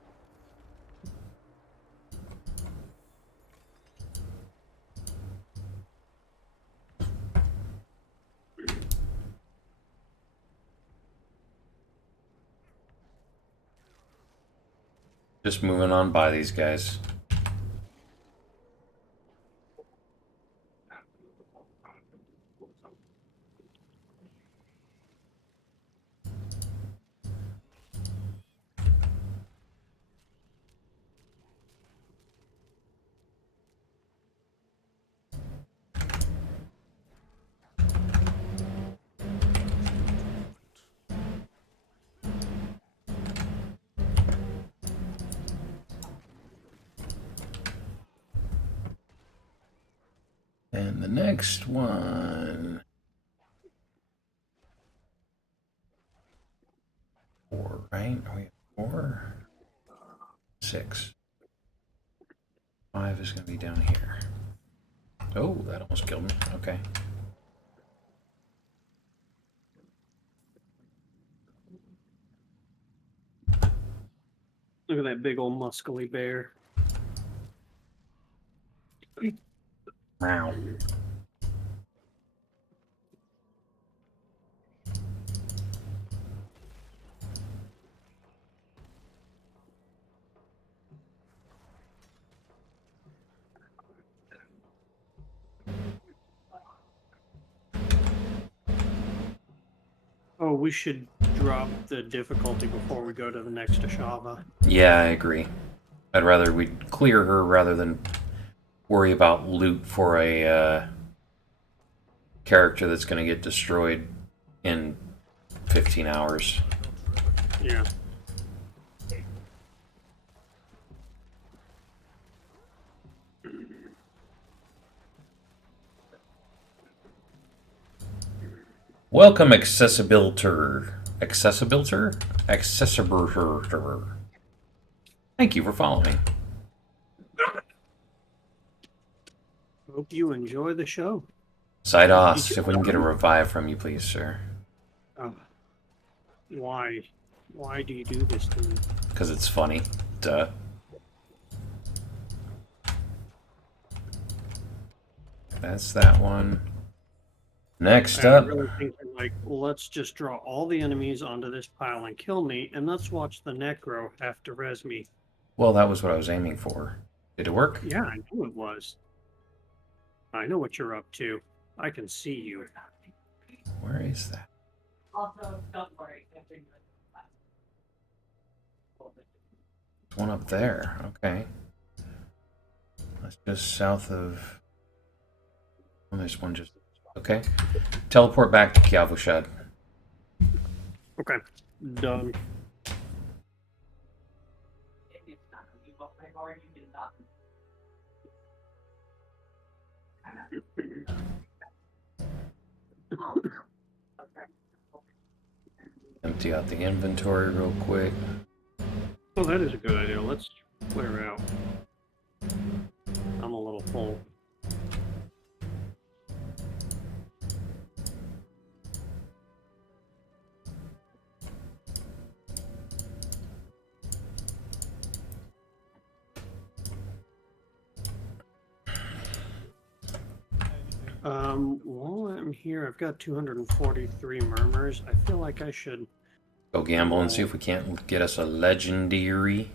Just moving on by these guys. And the next one. 4, right? Are we at 4? 6. 5 is going to be down here. Oh, that almost killed me. Okay. Look at that big old muscly bear. Wow. Oh, we should drop the difficulty before we go to the next Ashava. Yeah, I agree. I'd rather we clear her rather than worry about loot for a character that's going to get destroyed in 15 hours. Yeah. Welcome, Accessibiliter. Accessibiliter? Accessibiliter. Thank you for following. Hope you enjoy the show. Sidos, if we can get a revive from you, please, sir. Why? Why do you do this to me? Because it's funny. Duh. That's that one. Next I up. really think they're like, well, let's just draw all the enemies onto this pile and kill me, and let's watch the Necro have to res me. Well, that was what I was aiming for. Did it work? Yeah, I knew it was. I know what you're up to. I can see you. Where is that? Also, don't worry. One up there. Okay. That's just south of... Oh, there's one just... Okay. Teleport back to Kyavushad. Okay, done. Empty out the inventory real quick. Oh, that is a good idea. Let's clear out. I'm a little full. While I'm here, I've got 243 murmurs. I feel like I should Go gamble and see if we can't get us a legendary.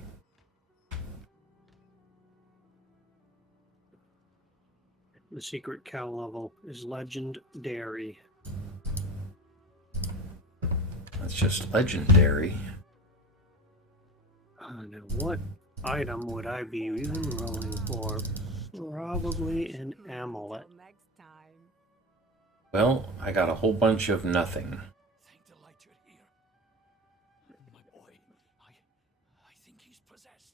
The secret cow level is legendary. That's just legendary. Now, what item would I be even rolling for? Probably an amulet. Well, I got a whole bunch of nothing. Thank the light you're here. My boy, I think he's possessed.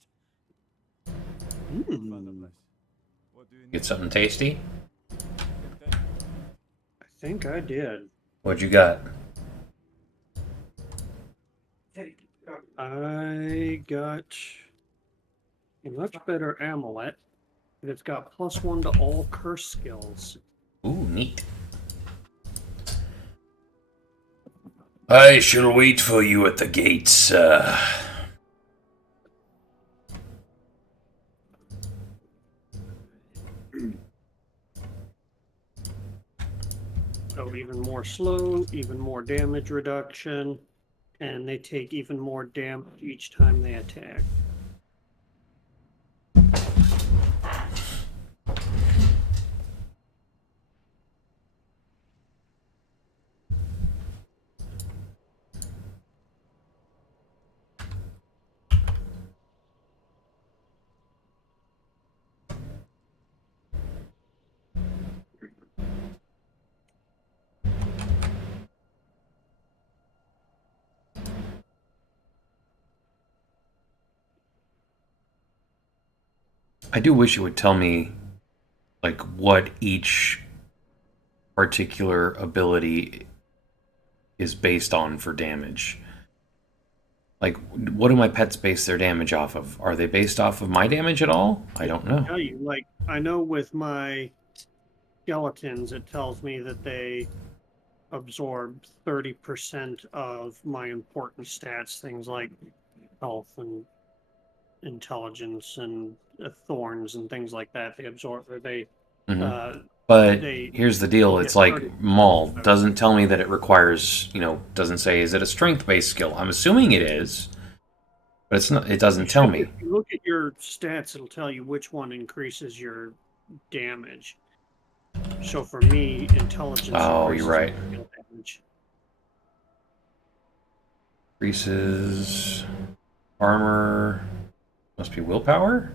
Get something tasty? I think I did. What'd you got? I got a much better amulet. And it's got +1 to all curse skills. Ooh, neat. I shall wait for you at the gates, sir. So even more slow, even more damage reduction, and they take even more damage each time they attack. I do wish it would tell me, like, what each particular ability is based on for damage. Like, what do my pets base their damage off of? Are they based off of my damage at all? I don't know. Tell you, like, I know with my skeletons, it tells me that they absorb 30% of my important stats, things like health and intelligence and thorns and things like that. They absorb, or they. But they here's the deal. It's get like 30. Maul doesn't tell me that it requires, doesn't say, is it a strength-based skill? I'm assuming it is, but it's not. It doesn't tell me. If you look at your stats, it'll tell you which one increases your damage. So for me, intelligence. Oh, increases you're right. my damage. Increases armor. Must be willpower?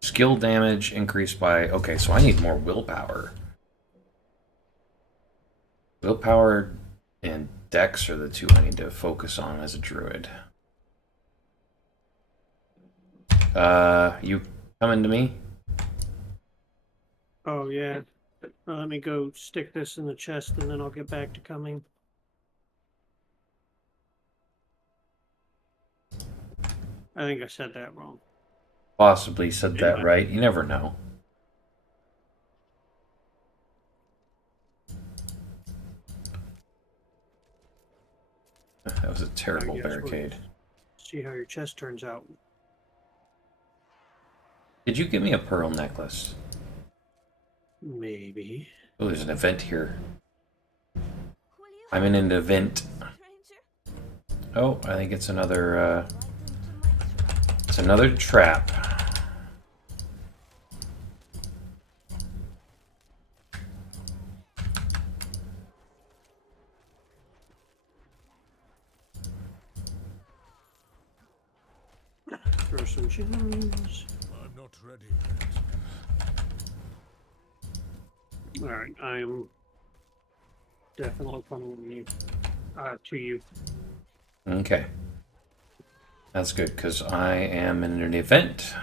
Skill damage increased by... Okay, so I need more willpower. Willpower and dex are the two I need to focus on as a druid. You coming to me? Oh, yeah. Let me go stick this in the chest and then I'll get back to coming. I think I said that wrong. Possibly said that Anyway. right. You never know. That was a terrible guess we'll barricade. See how your chest turns out. Did you give me a pearl necklace? Maybe. Oh, there's an event here. I'm in an event. Oh, I think it's another, it's another trap. Throw some gems. I'm not ready yet. Alright, I am definitely coming to you. Okay. That's good, because I am in an event.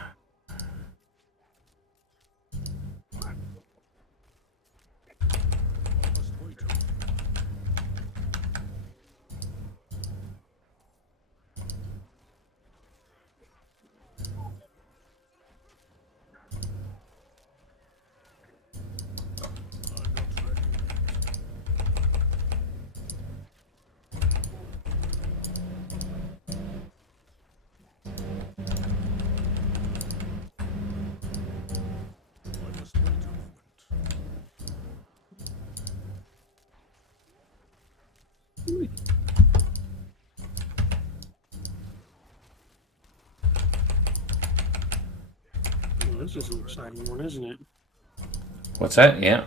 Well, this is an exciting one, isn't it? What's that? Yeah.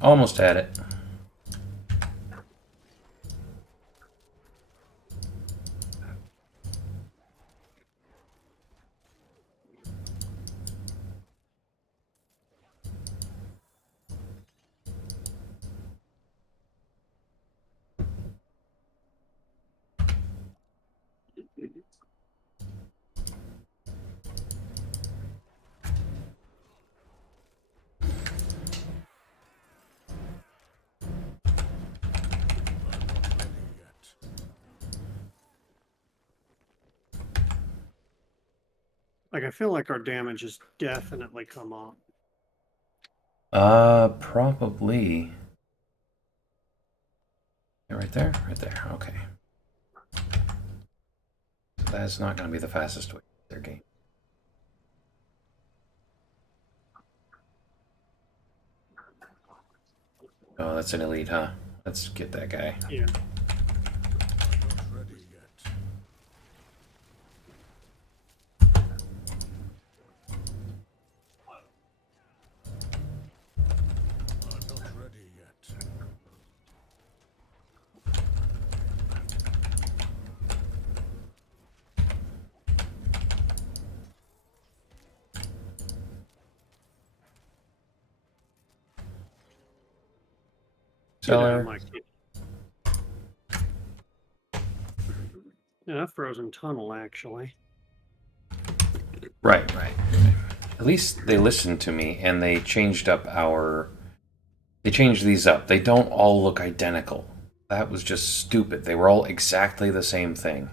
Almost had it. Like, I feel like our damage has definitely come up. Probably. Yeah, right there? Right there. Okay. That's not going to be the fastest way to their game. Oh, that's an elite, huh? Let's get that guy. Yeah. Seller. Yeah, frozen tunnel, actually. Right, right. At least they listened to me and they changed up our... They changed these up. They don't all look identical. That was just stupid. They were all exactly the same thing.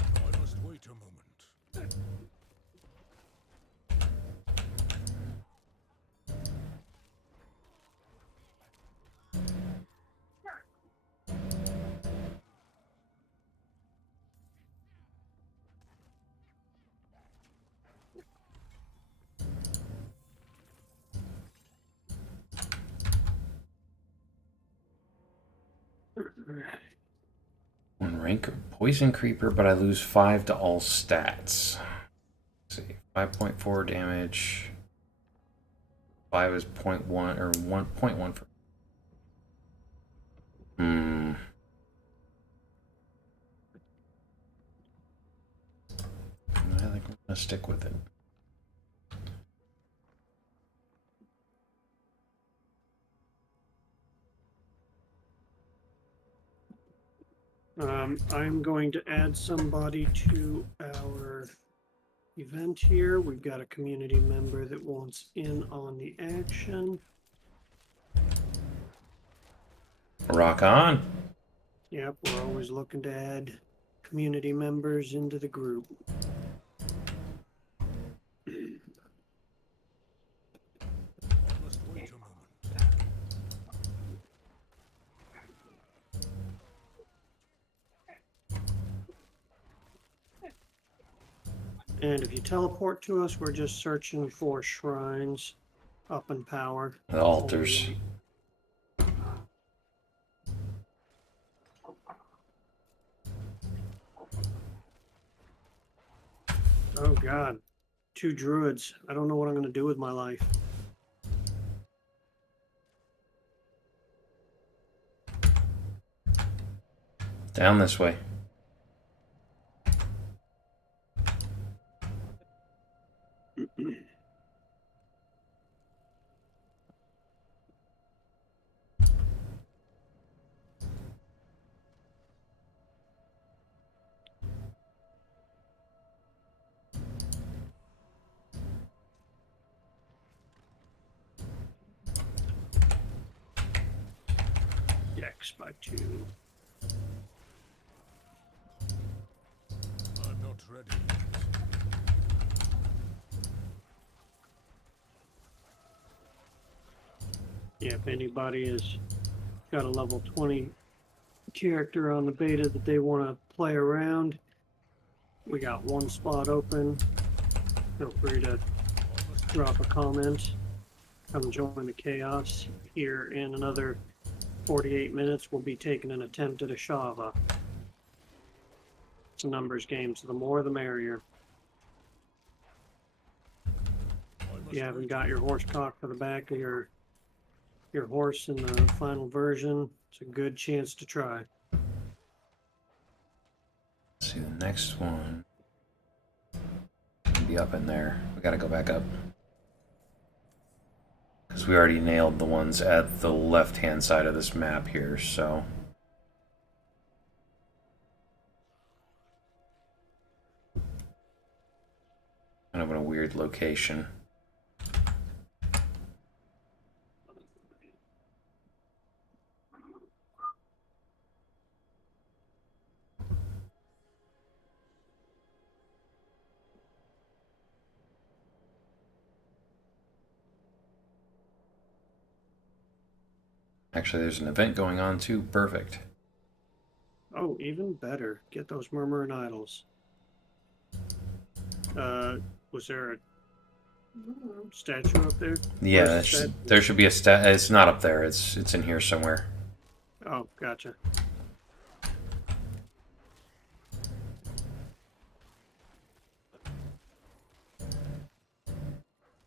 I must wait a moment. rank poison creeper, but I lose 5 to all stats. Let's see, 5.4 damage. 5 is 0.1 or 1.1 for. I think I'm gonna stick with it. I'm going to add somebody to our event here. We've got a community member that wants in on the action. Rock on. Yep, we're always looking to add community members into the group. And if you teleport to us, we're just searching for shrines up in power. The altars. Oh god. 2 druids. I don't know what I'm going to do with my life. Down this way. Dex by 2. I'm not ready. Yeah, if anybody has got a level 20 character on the beta that they want to play around, we got 1 spot open. Feel free to drop a comment. Come join the chaos. Here in another 48 minutes, we'll be taking an attempt at Ashava. It's a numbers game, so the more the merrier. If you haven't got your horse cocked to the back of your horse in the final version, it's a good chance to try. Let's see the next one. Be up in there. We gotta go back up. Because we already nailed the ones at the left-hand side of this map here, so. Kind of in a weird location. Actually, there's an event going on too. Perfect. Oh, even better. Get those murmuring idols. Was there a statue up there? Yeah, Where's the there should be a stat. It's not up there. It's in here somewhere. Oh, gotcha.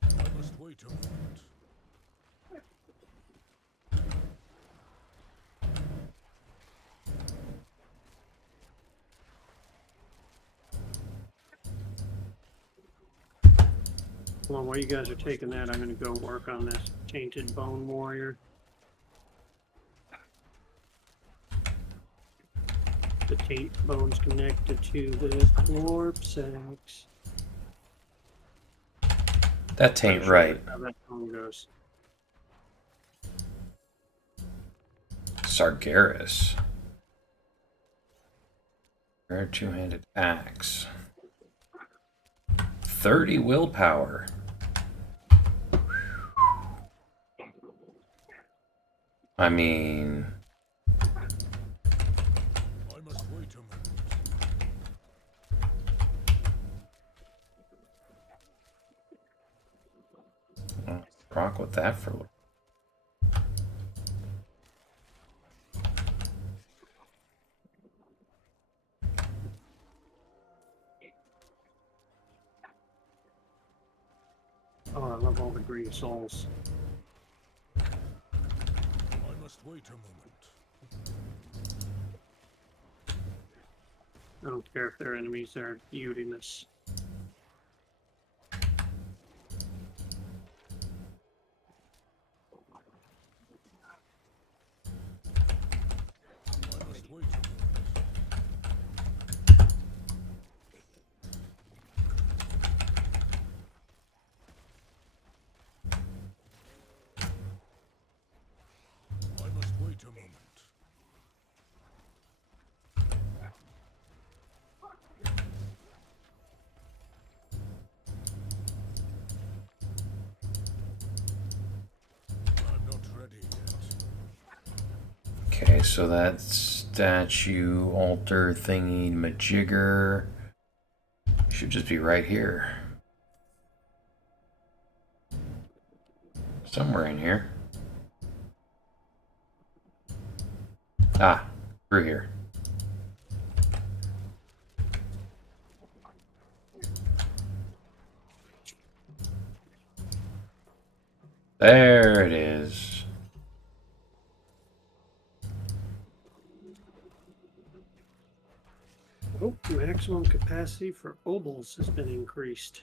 I must wait a moment. Well, while you guys are taking that, I'm going to go work on this Tainted Bone Warrior. The taint bone's connected to the corpse axe. That ain't right. How that bone goes. Sargeras. Rare two-handed axe. 30 willpower. I mean, I must wait a moment. I'll rock with that for a little. love all the green souls. I must wait a moment. I don't care if they're enemies, they're beautiness. I must wait a moment. I must wait a moment. I'm not ready yet. Okay, so that statue, altar thingy, majigger should just be right here. Somewhere in here. Ah, through here. There it is. Oh, maximum capacity for obols has been increased.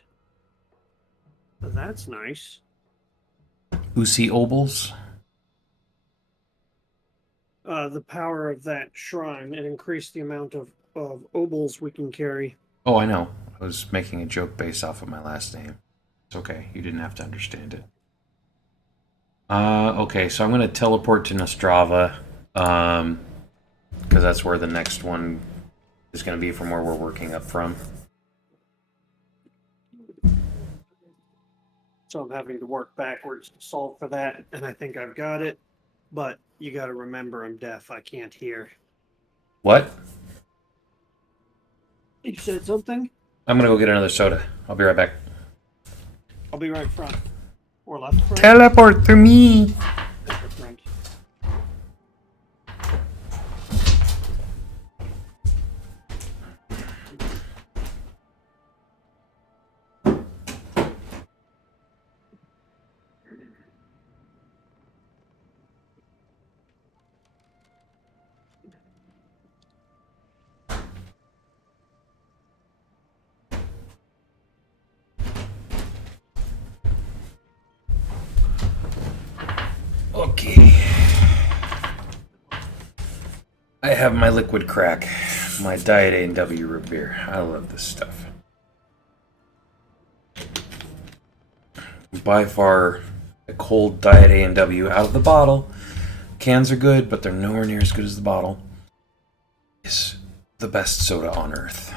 That's nice. Usi Obols? The power of that shrine, it increased the amount of obols we can carry. Oh, I know. I was making a joke based off of my last name. It's okay. You didn't have to understand it. Okay, so I'm going to teleport to Nostrava. Because that's where the next one is going to be from where we're working up from. So I'm having to work backwards to solve for that, and I think I've got it. But you got to remember, I'm deaf. I can't hear. What? You said something? I'm going to go get another soda. I'll be right back. I'll be right front. Or left front? Teleport to me! Left front. Okay. I have my liquid crack, my Diet A&W root beer. I love this stuff. By far, a cold Diet A&W out of the bottle. Cans are good, but they're nowhere near as good as the bottle. Is the best soda on earth.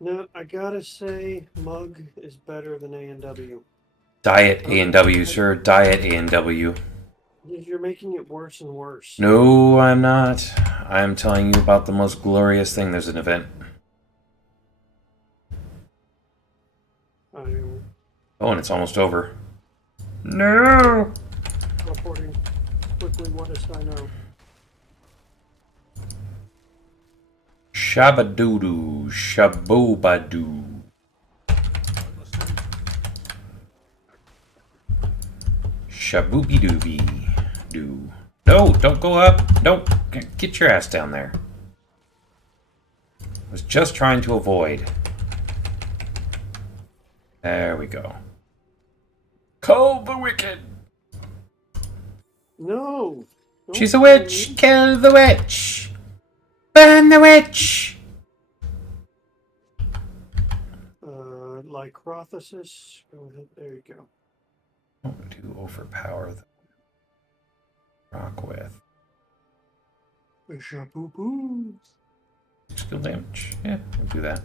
No, I gotta say, Mug is better than A&W. Diet A&W, sir. Diet A&W. You're making it worse and worse. No, I'm not. I'm telling you about the most glorious thing. There's an event. I'm Oh, and it's almost over. No! reporting quickly what I know. Shabadoo, shaboobadoo. Shabooby doo. No, don't go up. Don't. Get your ass down there. I was just trying to avoid. There we go. Call the wicked. No! Don't She's a kill witch. me. Kill the witch. Burn the witch. Lycrothesis. Go ahead. There you go. To overpower the rock with Shabooboo. skill damage. Yeah, we'll do that.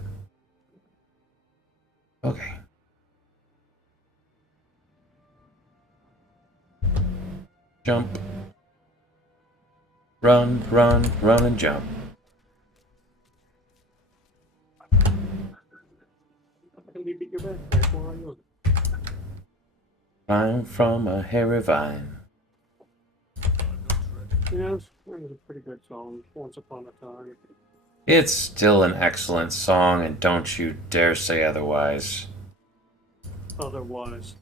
Okay. Jump. Run, run, run, and jump. Can you beat your backpack while I use it? Climb from a hairy vine. You know, that was a pretty good song. Once Upon a Time. It's still an excellent song, and don't you dare say otherwise. Otherwise.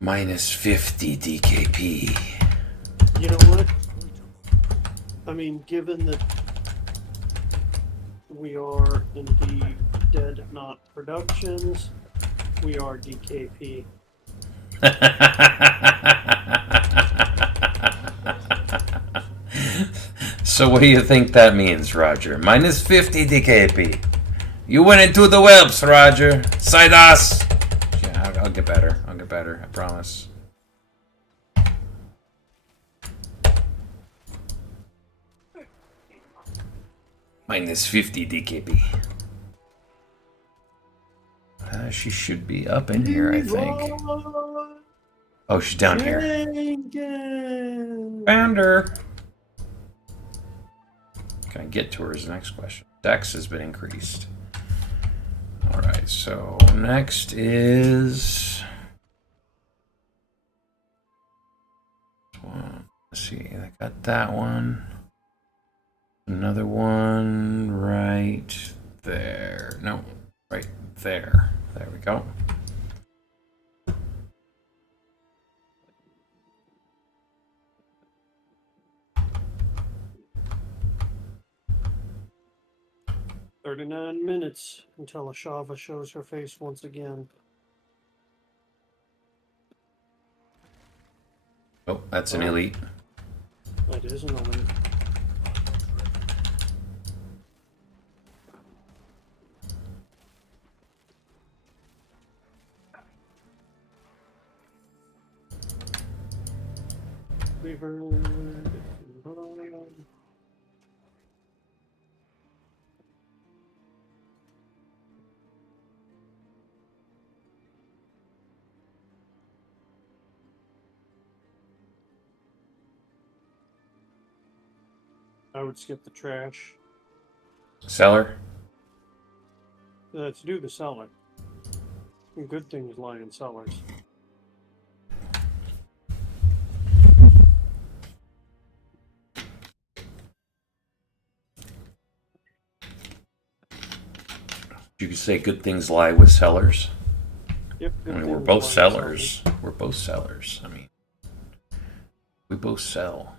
Minus 50 DKP. You know what? I mean, given that we are indeed dead, not productions, we are DKP. So what do you think that means, Roger? Minus 50 DKP. You went into the webs, Roger. Side us. Yeah, I'll get better. I'll get better. I promise. Minus 50 DKP. She should be up in here, I think. Oh, she's down here. Found her. Can I get to her is the next question. Dex has been increased. Alright, so next is... Let's see, I got that one. Another one right there. No, right there. There we go. "39 minutes until Ashava shows her face once again." Oh, that's an elite. That is an elite. Weaver. I would skip the trash. Cellar? Let's do the cellar. Good things lie in cellars. You could say good things lie with sellers. Yep, I good mean, we're things both lie in sellers. We're both sellers. I mean, we both sell.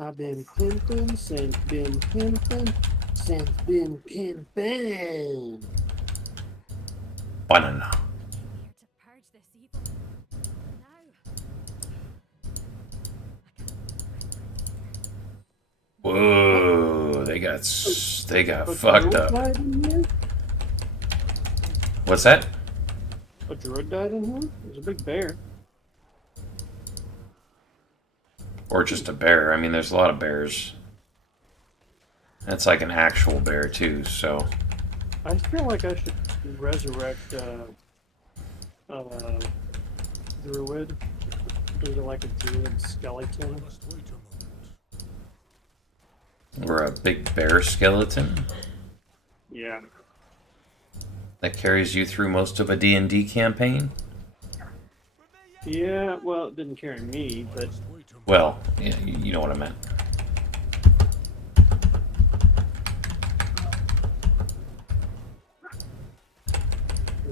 I've been pimping since been pimping since been pimping. Banana. Here to purge this evil. Now. Whoa, they got A fucked druid up. died in here? What's that? A druid died in here? There's a big bear. Or just a bear. I mean, there's a lot of bears. That's like an actual bear too. So I feel like I should resurrect druid into like a druid skeleton. we're a big bear skeleton Yeah. that carries you through most of a D&D campaign. Yeah, well, it didn't carry me, but Well, yeah, you know what I meant.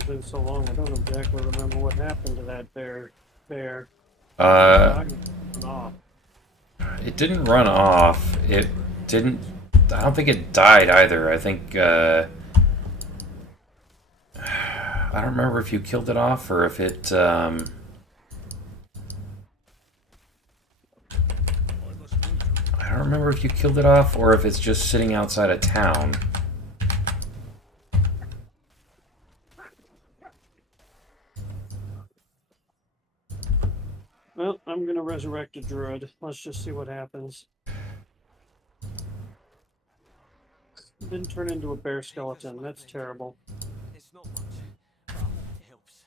it's been so long I don't exactly remember what happened to that bear. Off. It didn't run off. It didn't. I don't think it died either. I think. I don't remember if you killed it off or if it. I don't remember if you killed it off or if it's just sitting outside of town. Well, I'm gonna resurrect a druid. Let's just see what happens. Didn't turn into a bear skeleton. That's terrible. It's not much, but I hope it helps.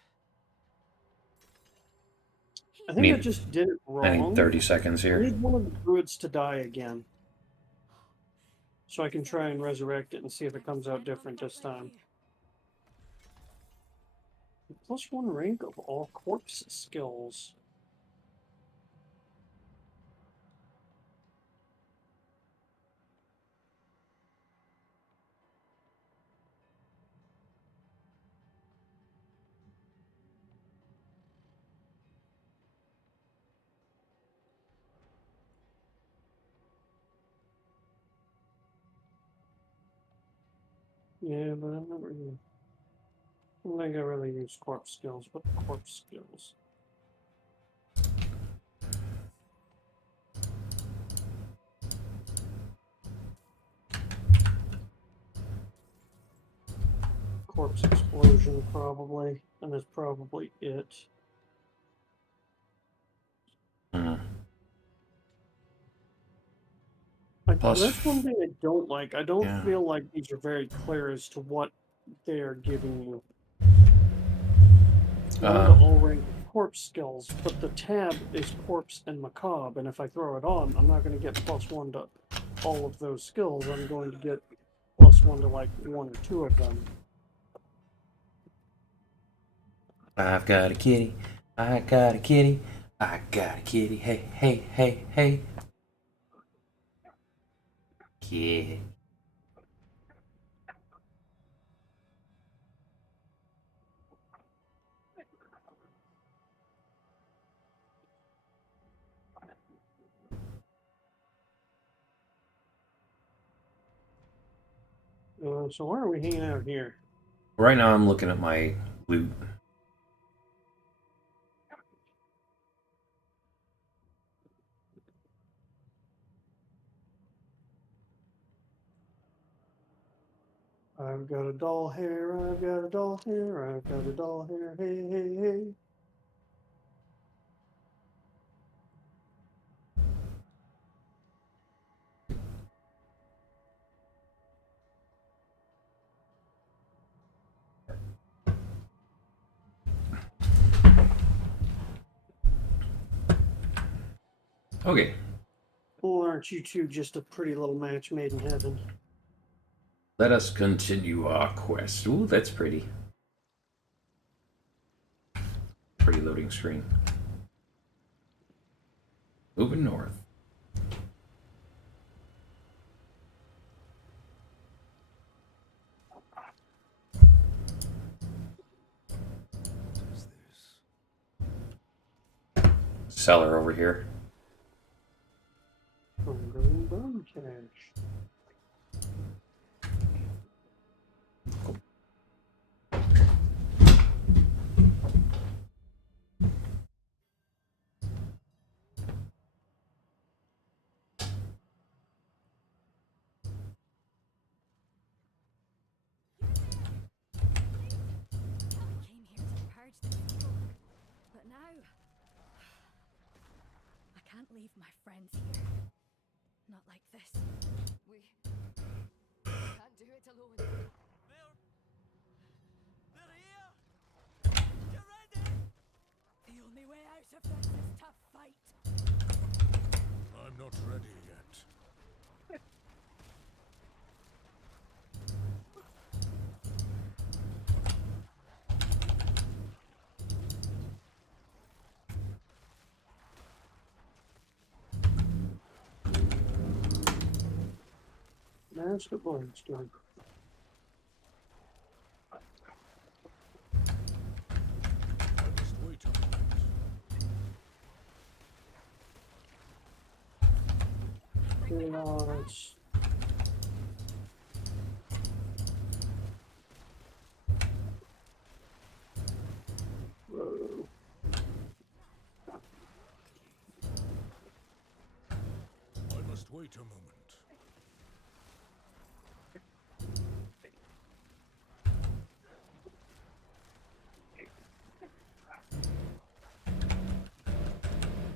I think I just did it I need wrong. 30 seconds I here. need one of the druids to die again, so I can try and resurrect it and see if it comes out different this time. +1 rank of all corpse skills. Yeah, but I'm not really. I don't think I really use corpse skills. What corpse skills? Corpse explosion, probably, and that's probably it. Hmm. Like, Plus, that's one thing I don't like. I don't yeah. feel like these are very clear as to what they are giving you. One to all rank of corpse skills, but the tab is corpse and macabre, and if I throw it on, I'm not going to get +1 to all of those skills. I'm going to get +1 to like 1 or 2 of them. I've got a kitty. I got a kitty. I got a kitty. Hey, hey, hey, hey. Kitty. So why are we hanging out here? Right now, I'm looking at my loot. I've got a doll hair, I've got a doll hair, I've got a doll hair, hey, hey, hey. Okay, Well, aren't you two just a pretty little match made in heaven? let us continue our quest. Ooh, that's pretty. Pretty loading screen. Moving north. What's this? Cellar over here. Green bone cash. Came here to purge the people, but now I can't leave my friends here. Not like this. We can't do it alone. They're here! Get ready! The only way out of this is to fight. I'm not ready yet. Basketball store. I must wait a moment. Chaos. Whoa. I must wait a moment.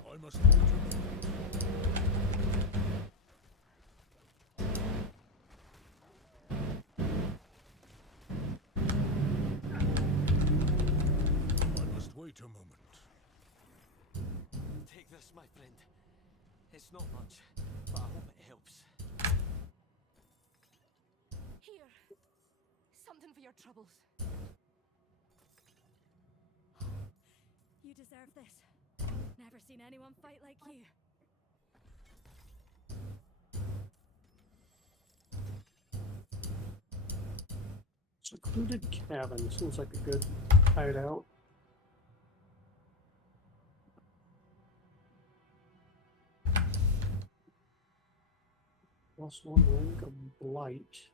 I must wait a moment. I must wait a moment. Take this, my friend. It's not much, but I hope it helps. Here. Something for your troubles. You deserve this. Never seen anyone fight like you. Secluded cabin. Seems like a good hideout. +1 rank of blight.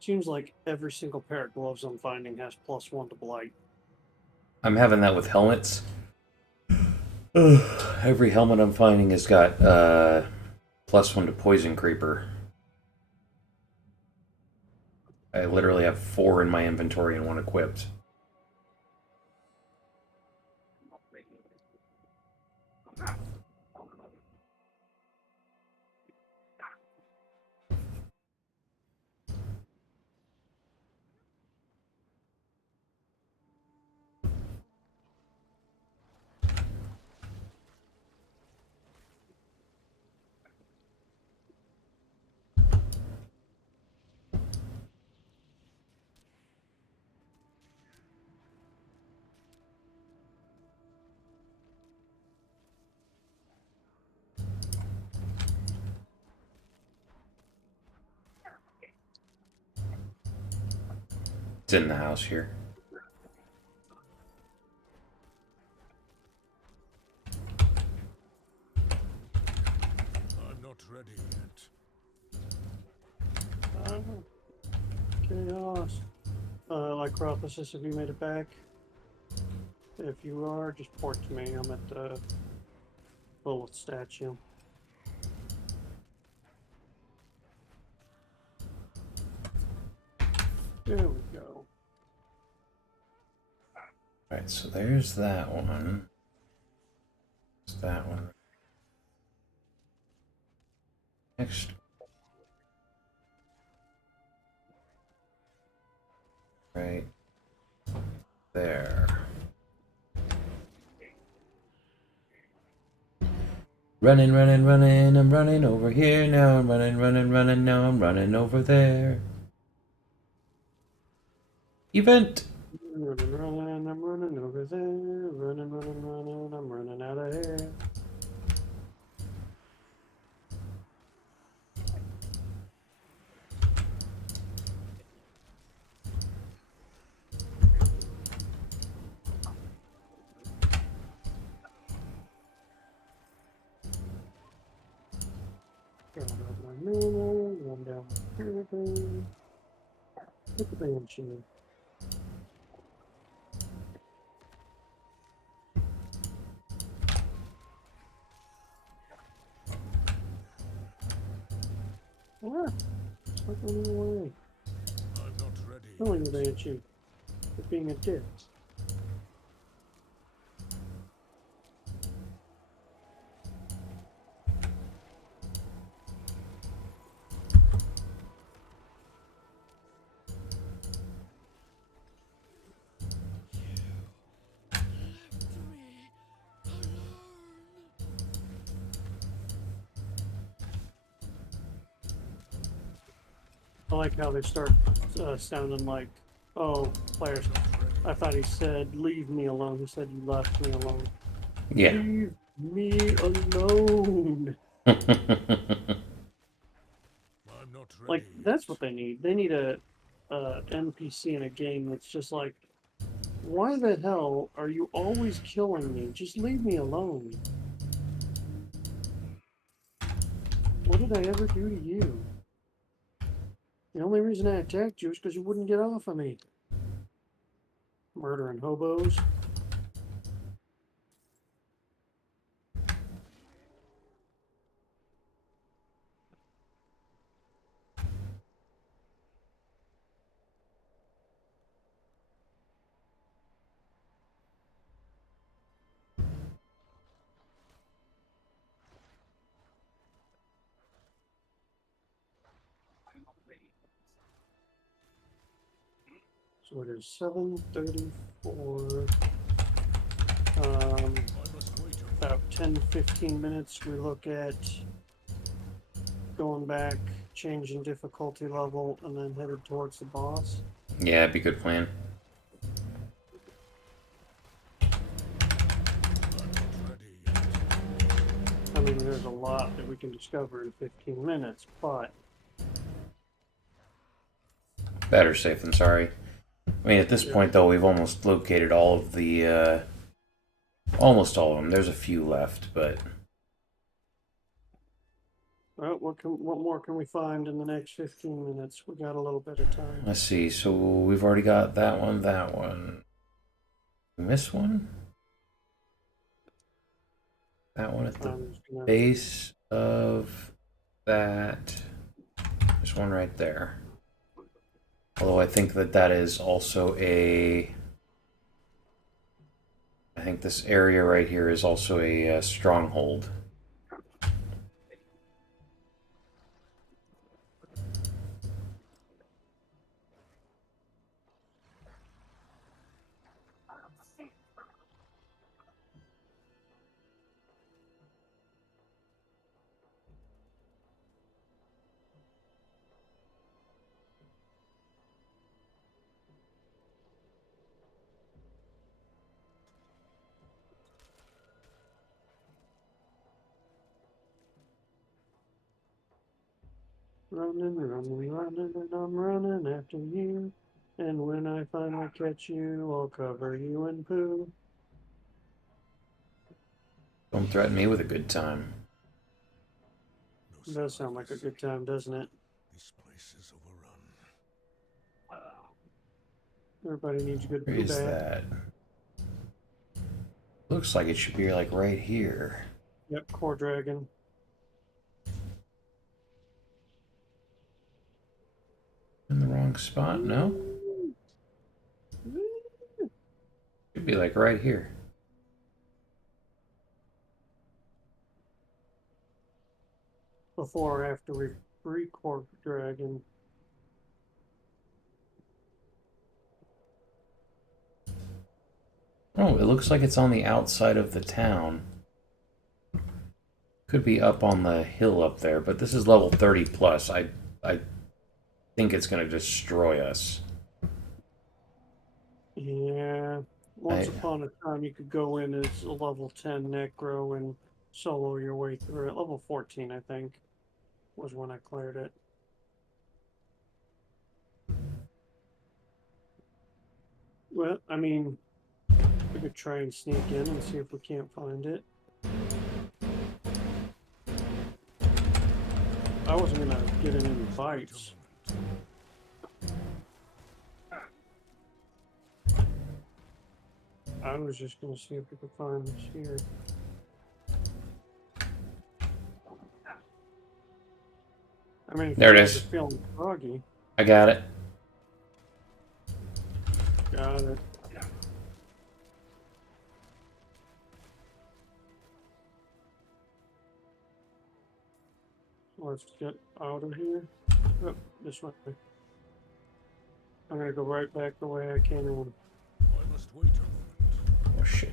Seems like every single pair of gloves I'm finding has +1 to blight. I'm having that with helmets. Every helmet I'm finding has got +1 to poison creeper. I literally have 4 in my inventory and 1 equipped. It's in the house here. I'm not ready yet. Chaos. Lycrothesis, have you made it back? If you are, just port to me. I'm at the bullet statue. There we go. Alright, so there's that one. There's that one. Next. Right there. Running, running, running, I'm running over here now. I'm running, running, running, now I'm running over there. Event! Running, running, I'm running over there. Running, running, running, I'm running out of here. Going up my middle, going down my ribbon. Look at the banshee. Ah, it's not running away. I'm not ready. Killing the banshee. For being a dick. I like how they start sounding like, oh, players. I thought he said, leave me alone. He said, you left me alone. Yeah. Leave me alone. I'm not ready. Like, that's what they need. They need a NPC in a game that's just like, why the hell are you always killing me? Just leave me alone. What did I ever do to you? The only reason I attacked you is because you wouldn't get off of me. Murdering hobos. So it is 7:34. About 10-15 minutes we look at going back, changing difficulty level, and then headed towards the boss. Yeah, it'd be a good plan. I mean, there's a lot that we can discover in 15 minutes, but Better safe than sorry. I mean, at this point, though, we've almost located all of the Almost all of them. There's a few left, but Well, what more can we find in the next 15 minutes? We got a little bit of time. let's see. So we've already got that one, that one. We missed one? That one at the base of that. There's one right there. Although I think that that is also a... I think this area right here is also a stronghold. Running, running, running, and I'm running after you. And when I finally catch you, I'll cover you in poo. Don't threaten me with a good time. It does sound like a good time, doesn't it? This place is overrun. Everybody needs a good Where poo is bath. that? Looks like it should be like right here. Yep, core dragon. In the wrong spot? No? Should be like right here. Before or after we free core dragon. Oh, it looks like it's on the outside of the town. Could be up on the hill up there, but this is level 30 plus. I think it's going to destroy us. Yeah. Once upon a time, you could go in as a level 10 necro and solo your way through it. Level 14, I think, was when I cleared it. Well, I mean, we could try and sneak in and see if we can't find it. I wasn't gonna get in any fights. I was just gonna see if we could find this here. I mean, if There you it guys is. are feeling froggy, I got it. got it. Let's get out of here. Oh, this way. I'm gonna go right back the way I came in. I must wait a moment. Oh shit.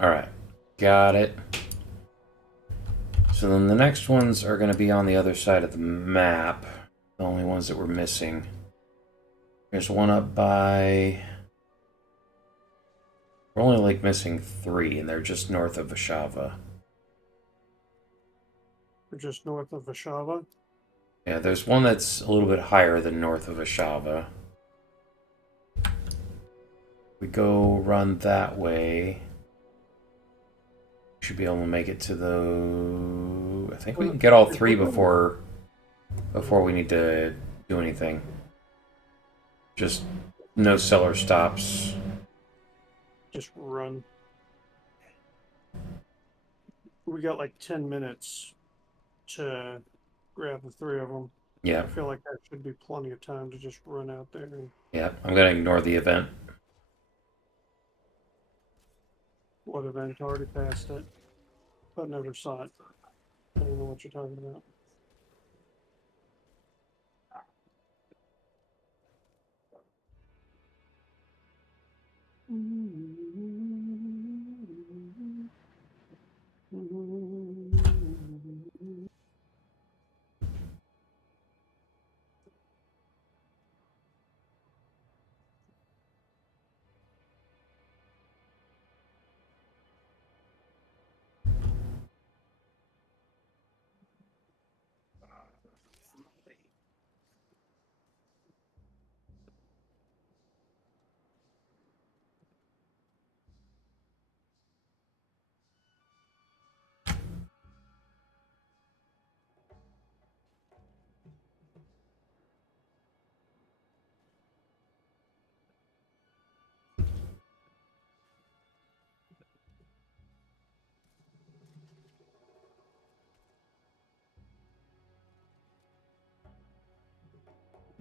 Alright. Got it. So then the next ones are going to be on the other side of the map. The only ones that we're missing. There's one up by... We're only like missing 3, and they're just north of Ashava. We're just north of Ashava. Yeah, there's one that's a little bit higher than north of Ashava. We go run that way. Should be able to make it to the... I think we can get all 3 before we need to do anything. Just no cellar stops. Just run. We got like 10 minutes to grab the 3 of them. Yeah. I feel like that should be plenty of time to just run out there. And Yeah, I'm gonna ignore the event. what event? Already passed it, but never saw it. I don't know what you're talking about.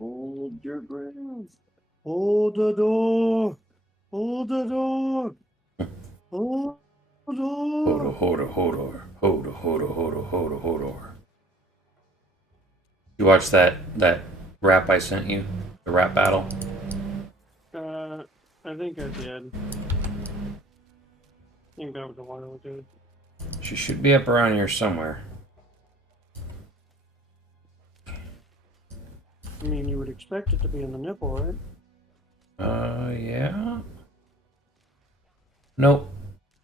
Hold your ground. Hold the door. Hold the door. Hold the door. Hodor. You watched that rap I sent you? The rap battle? I think I did. I think that was a while ago. She should be up around here somewhere. I mean, you would expect it to be in the nipple, right? Yeah. Nope.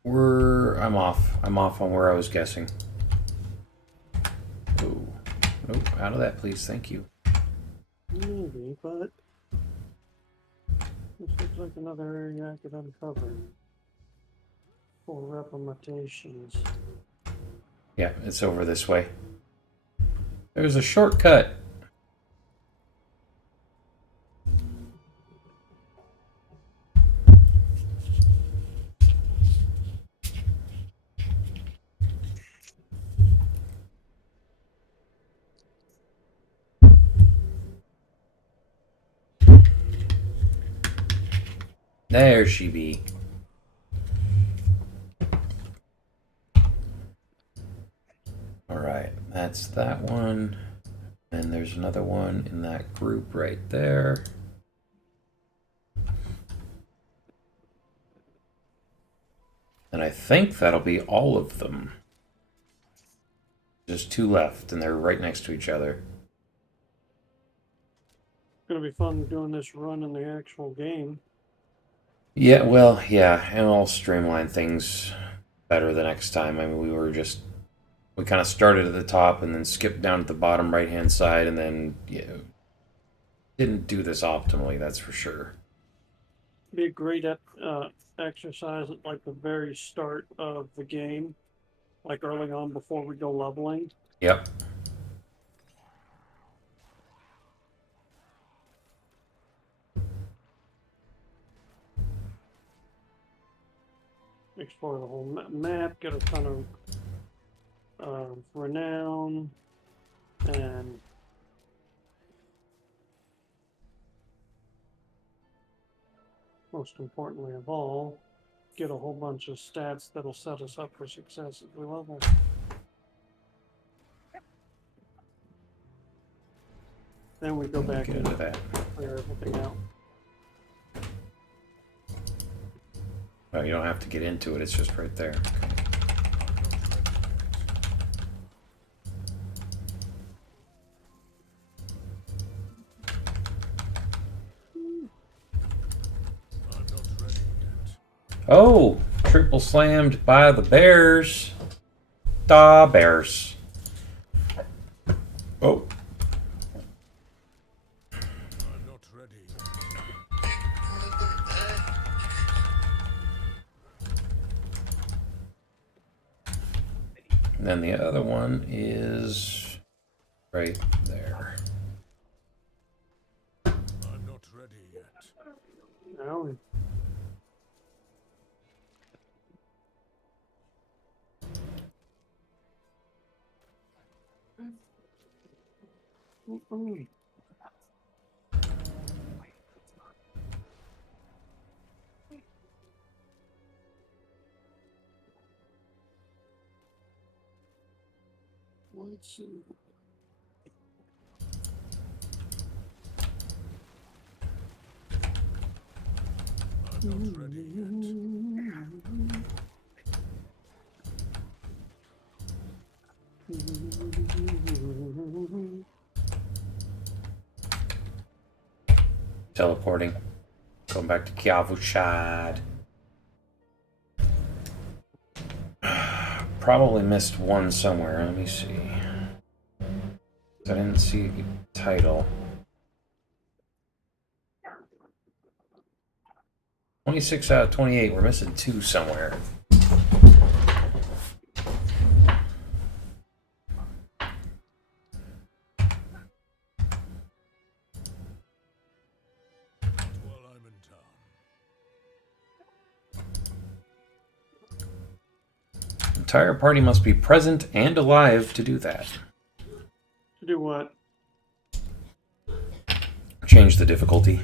I'm off. I'm off on where I was guessing. Oh. Nope. Out of that, please. Thank you. Maybe, but this looks like another area I could uncover. For replimentations. Yeah, it's over this way. There's a shortcut. There she be. Alright, that's that one. And there's another one in that group right there. And I think that'll be all of them. There's 2 left, and they're right next to each other. It's gonna be fun doing this run in the actual game. Yeah, well, yeah, and I'll streamline things better the next time. I mean, we kind of started at the top and then skipped down to the bottom right-hand side, and then, didn't do this optimally, that's for sure. Be a great exercise at like the very start of the game, like early on before we go leveling. Yep. Explore the whole map, get a ton of renown, and most importantly of all, get a whole bunch of stats that'll set us up for success as we level. Then we go back Get and into that. clear everything out. Oh, you don't have to get into it, it's just right there. Oh, triple slammed by the Bears. Da Bears. Oh. I'm not ready. And then the other one is right there. I'm not ready yet. Now let's see. I'm not ready yet. Teleporting. Going back to Kyavushad. Probably missed one somewhere. Let me see. I didn't see the title. 26 out of 28. We're missing 2 somewhere. While I'm in town. Entire party must be present and alive to do that. To do what? change the difficulty.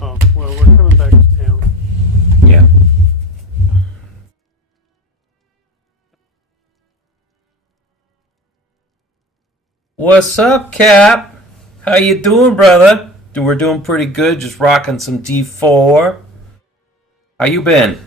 Oh, well, we're coming back to town. Yeah. What's up, Cap? How you doing, brother? We're doing pretty good, just rocking some D4. How you been?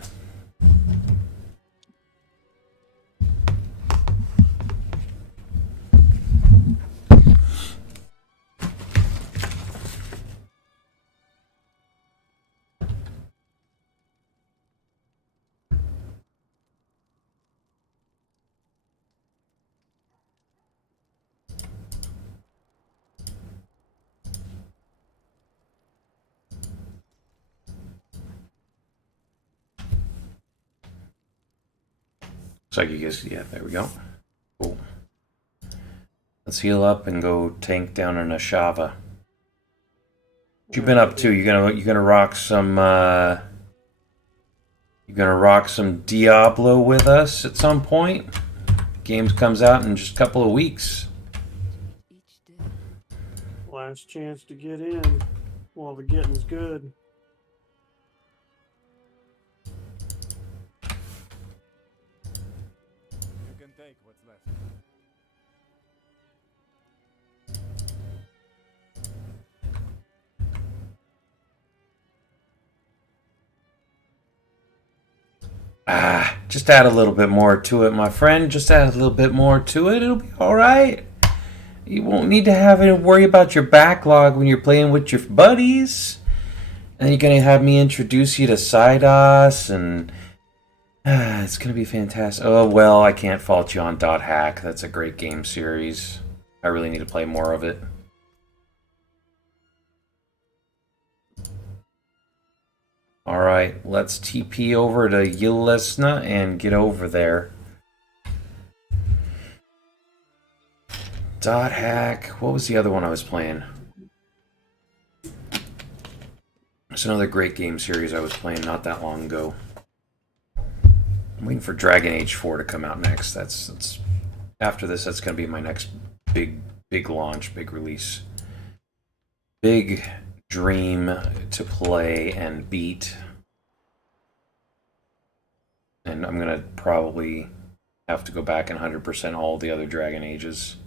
Looks like you guys, yeah, there we go. Cool. Let's heal up and go tank down an Ashava. What you been up to? You gonna rock some Diablo with us at some point? Game comes out in just a couple of weeks. Last chance to get in while the getting's good. You can take what's left. Just add a little bit more to it, my friend. Just add a little bit more to it. It'll be alright. You won't need to have to worry about your backlog when you're playing with your buddies. And you're going to have me introduce you to Sidos, and it's going to be fantastic. Oh, well, I can't fault you on Dot Hack. That's a great game series. I really need to play more of it. Alright, let's TP over to Yelesna and get over there. Dot Hack. What was the other one I was playing? It's another great game series I was playing not that long ago. I'm waiting for Dragon Age 4 to come out next. That's after this. That's going to be my next big launch, big release, big dream to play and beat. And I'm going to probably have to go back and 100% all the other Dragon Ages.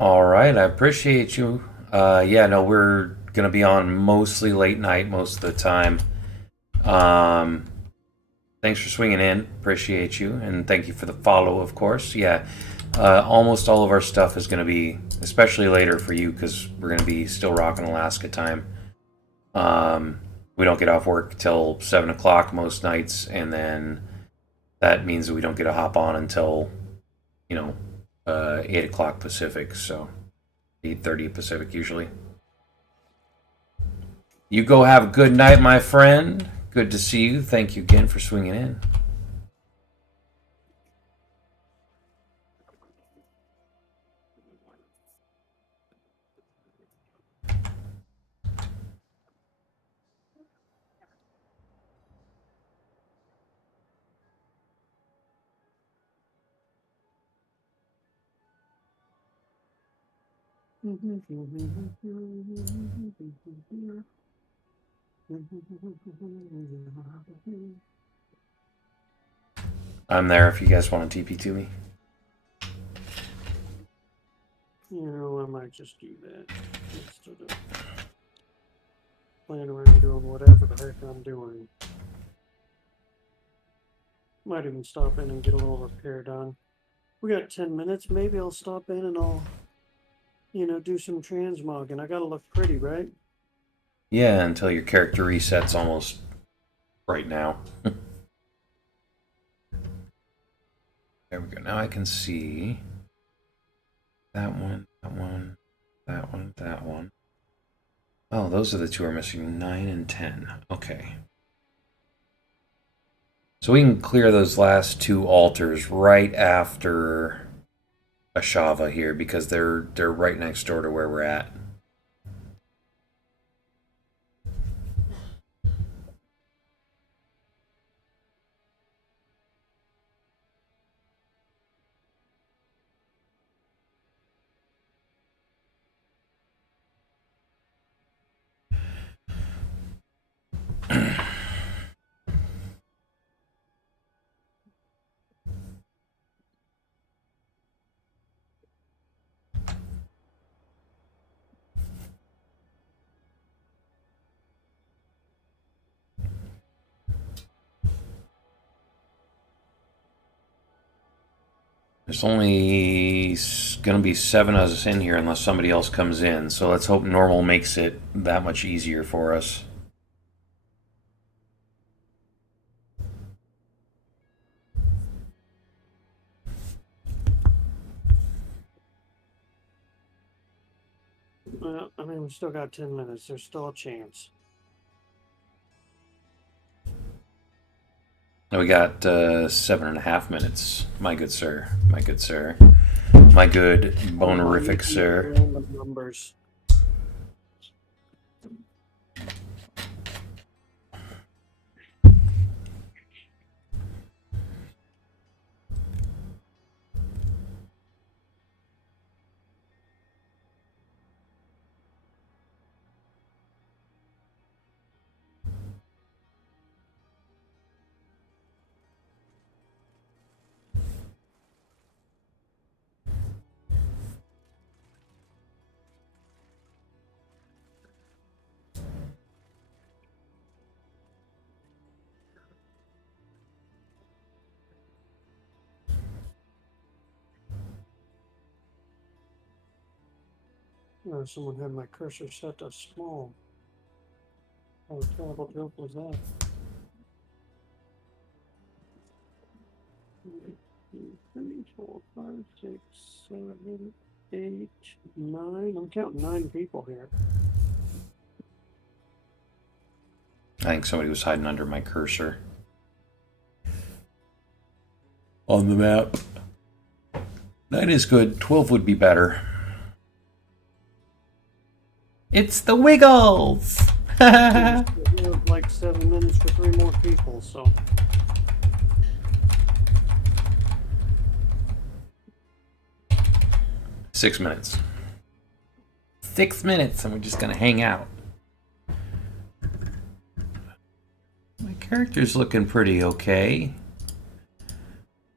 All right, I appreciate you. Yeah, no, we're gonna be on mostly late night most of the time. Thanks for swinging in. Appreciate you, and thank you for the follow, of course. Yeah, almost all of our stuff is gonna be, especially later for you, because we're gonna be still rocking Alaska time. We don't get off work till 7 o'clock most nights, and then that means that we don't get to hop on until, 8 o'clock Pacific, so 8:30 Pacific usually. You go have a good night, my friend. Good to see you. Thank you again for swinging in. I'm there if you guys want to TP to me. I might just do that instead of playing around doing whatever the heck I'm doing. Might even stop in and get a little repair done. We got 10 minutes. Maybe I'll stop in and I'll, do some transmogging. I gotta look pretty, right? Yeah, until your character resets almost right now. There we go. Now I can see that one, that one, that one, that one. Oh, those are the two we're missing, 9 and 10. Okay. So we can clear those last two altars right after Ashava here because they're right next door to where we're at. There's only going to be 7 of us in here unless somebody else comes in. So let's hope normal makes it that much easier for us. I mean, we've still got 10 minutes. There's still a chance. We got 7.5 minutes, my good sir. My good sir. My good bonerific sir. Random numbers. Someone had my cursor set to small. What terrible joke was that? 3, 4, 5, 6, 7, 8, 9. I'm counting 9 people here. I think somebody was hiding under my cursor. On the map. 9 is good. 12 would be better. It's the Wiggles! We have like 7 minutes for 3 more people, so. Six minutes. 6 minutes, and we're just gonna hang out. My character's looking pretty okay.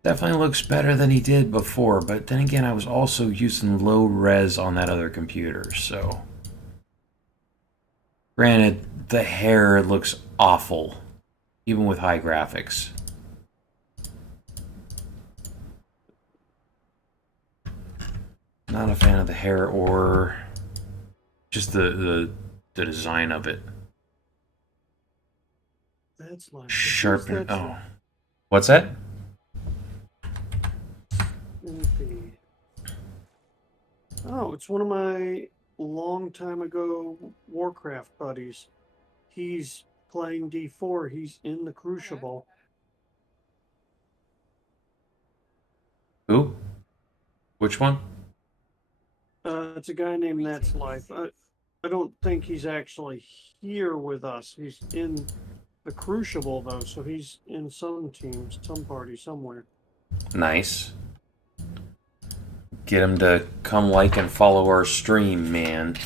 Definitely looks better than he did before, but then again, I was also using low res on that other computer, so. Granted, the hair looks awful, even with high graphics. Not a fan of the hair or just the design of it. That's like Sharpen. Oh, what's that? Oh, it's one of my long time ago Warcraft buddies. He's playing D4. He's in the Crucible. Who? Which one? It's a guy named That's Life. I don't think he's actually here with us. He's in the Crucible though, so he's in some team, some party somewhere. Nice. Get him to come like and follow our stream, man.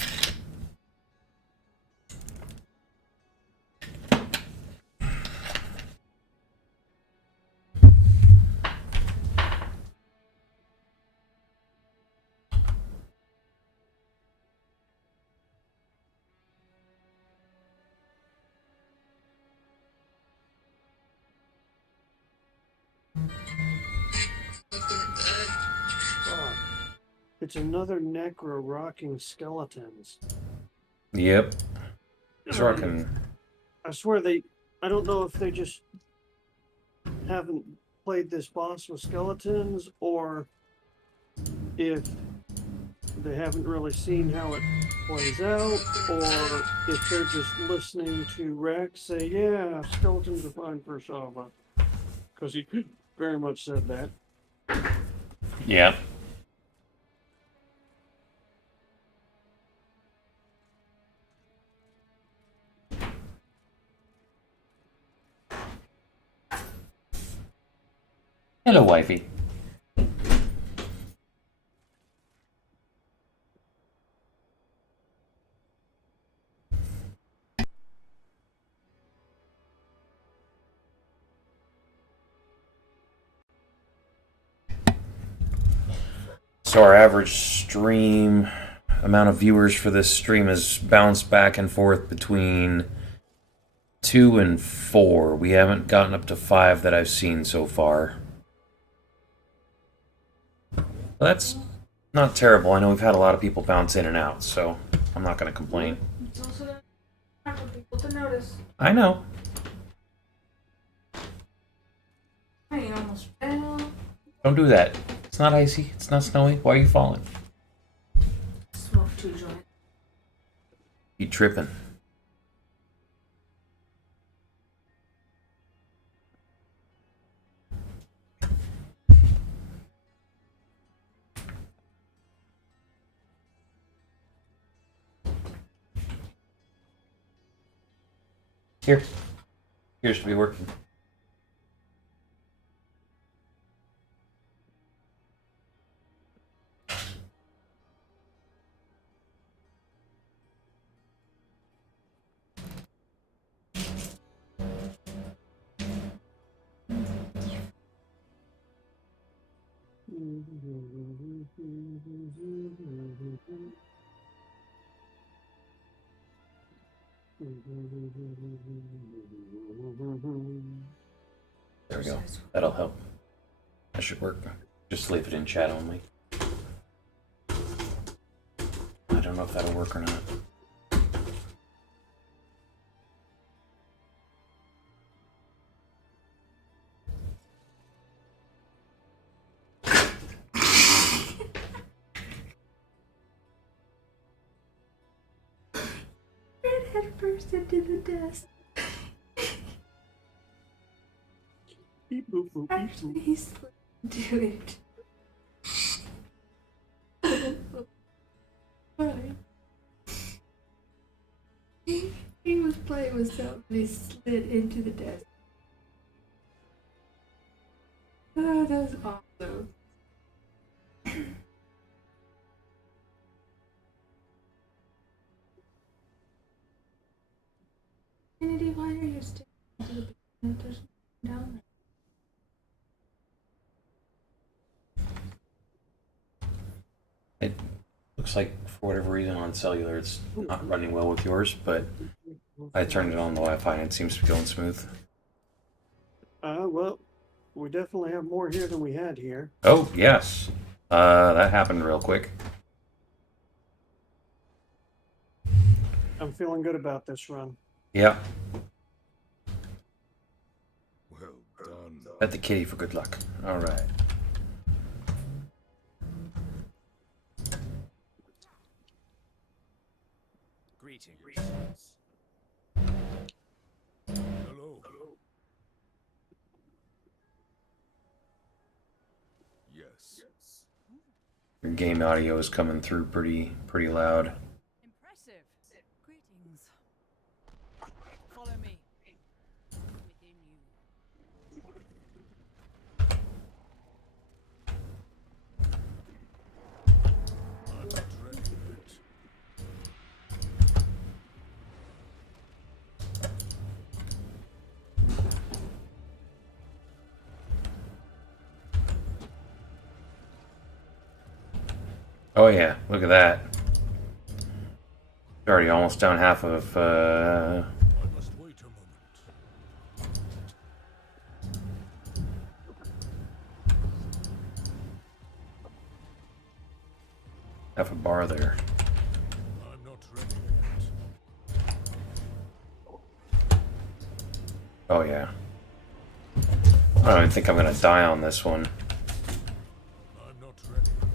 It's another Necro rocking skeletons. Yep. He's rocking. I swear I don't know if they just haven't played this boss with skeletons, or if they haven't really seen how it plays out, or if they're just listening to Rex say, yeah, skeletons are fine for Ashava. Because he very much said that. Yeah. Hello, wifey. So our average stream amount of viewers for this stream has bounced back and forth between 2 and 4. We haven't gotten up to 5 that I've seen so far. Well, that's not terrible. I know we've had a lot of people bounce in and out, so I'm not going to complain. It's also hard for people to notice. I know. I almost fell. Don't do that. It's not icy. It's not snowy. Why are you falling? Smoke two joint. You tripping. Here. Appears to be working. There we go. That'll help. That should work. Just leave it in chat only. I don't know if that'll work or not. Ran head first into the desk. Actually, he slipped into it. Funny. He was playing with something and he slid into the desk. Oh, that was awesome. Kennedy, why are you sticking into the basement? There's nothing down there. It looks like, for whatever reason, on cellular it's not running well with yours, but I turned it on the Wi-Fi and it seems to be going smooth. Well, we definitely have more here than we had here. Oh, yes. That happened real quick. I'm feeling good about this run. Yeah. Well done. Bet the kitty for good luck. Alright. Greetings. Hello. Yes. Your game audio is coming through pretty loud. Impressive. Greetings. Follow me. Within you. I'm not ready yet. Oh yeah, look at that. Already almost down half of, I must wait a moment. half a bar there. I'm not ready yet. Oh yeah. I don't even think I'm gonna die on this one. I'm not ready yet.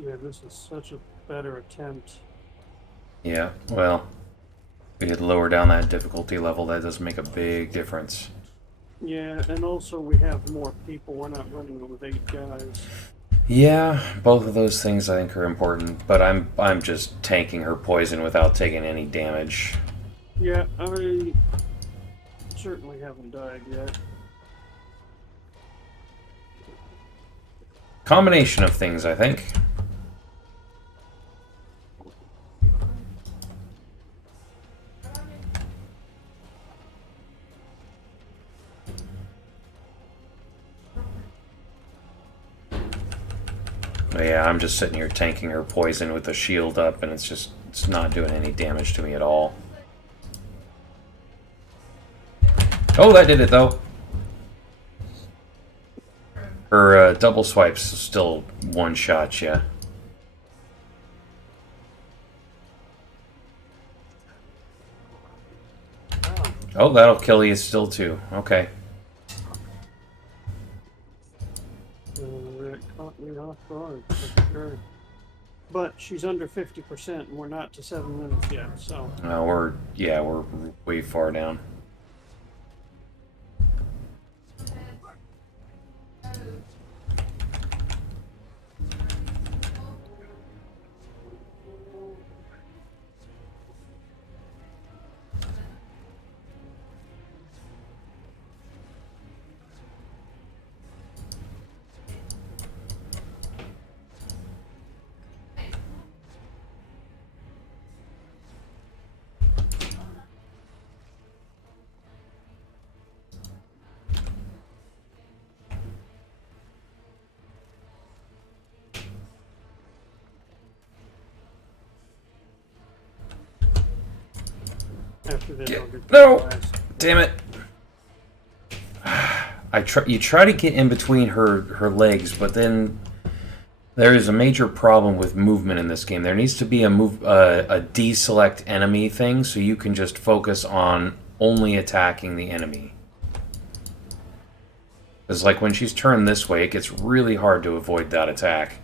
Yeah, this is such a better attempt. Yeah, well, we could lower down that difficulty level. That does make a big difference. Yeah, and also we have more people. We're not running with 8 guys. Yeah, both of those things I think are important, but I'm just tanking her poison without taking any damage. Yeah, I certainly haven't died yet. Combination of things, I think. But yeah, I'm just sitting here tanking her poison with the shield up, and it's not doing any damage to me at all. Oh, that did it, though. Her double swipes still one shot, yeah. Oh, that'll kill you still, too. Okay. That caught me off guard, for sure. But she's under 50%, and we're not to 7 minutes yet, so... We're way far down. After this, Yeah. I'll get No! the last. Damn it! You try to get in between her legs, but then there is a major problem with movement in this game. There needs to be a deselect enemy thing, so you can just focus on only attacking the enemy. Because like when she's turned this way, it gets really hard to avoid that attack.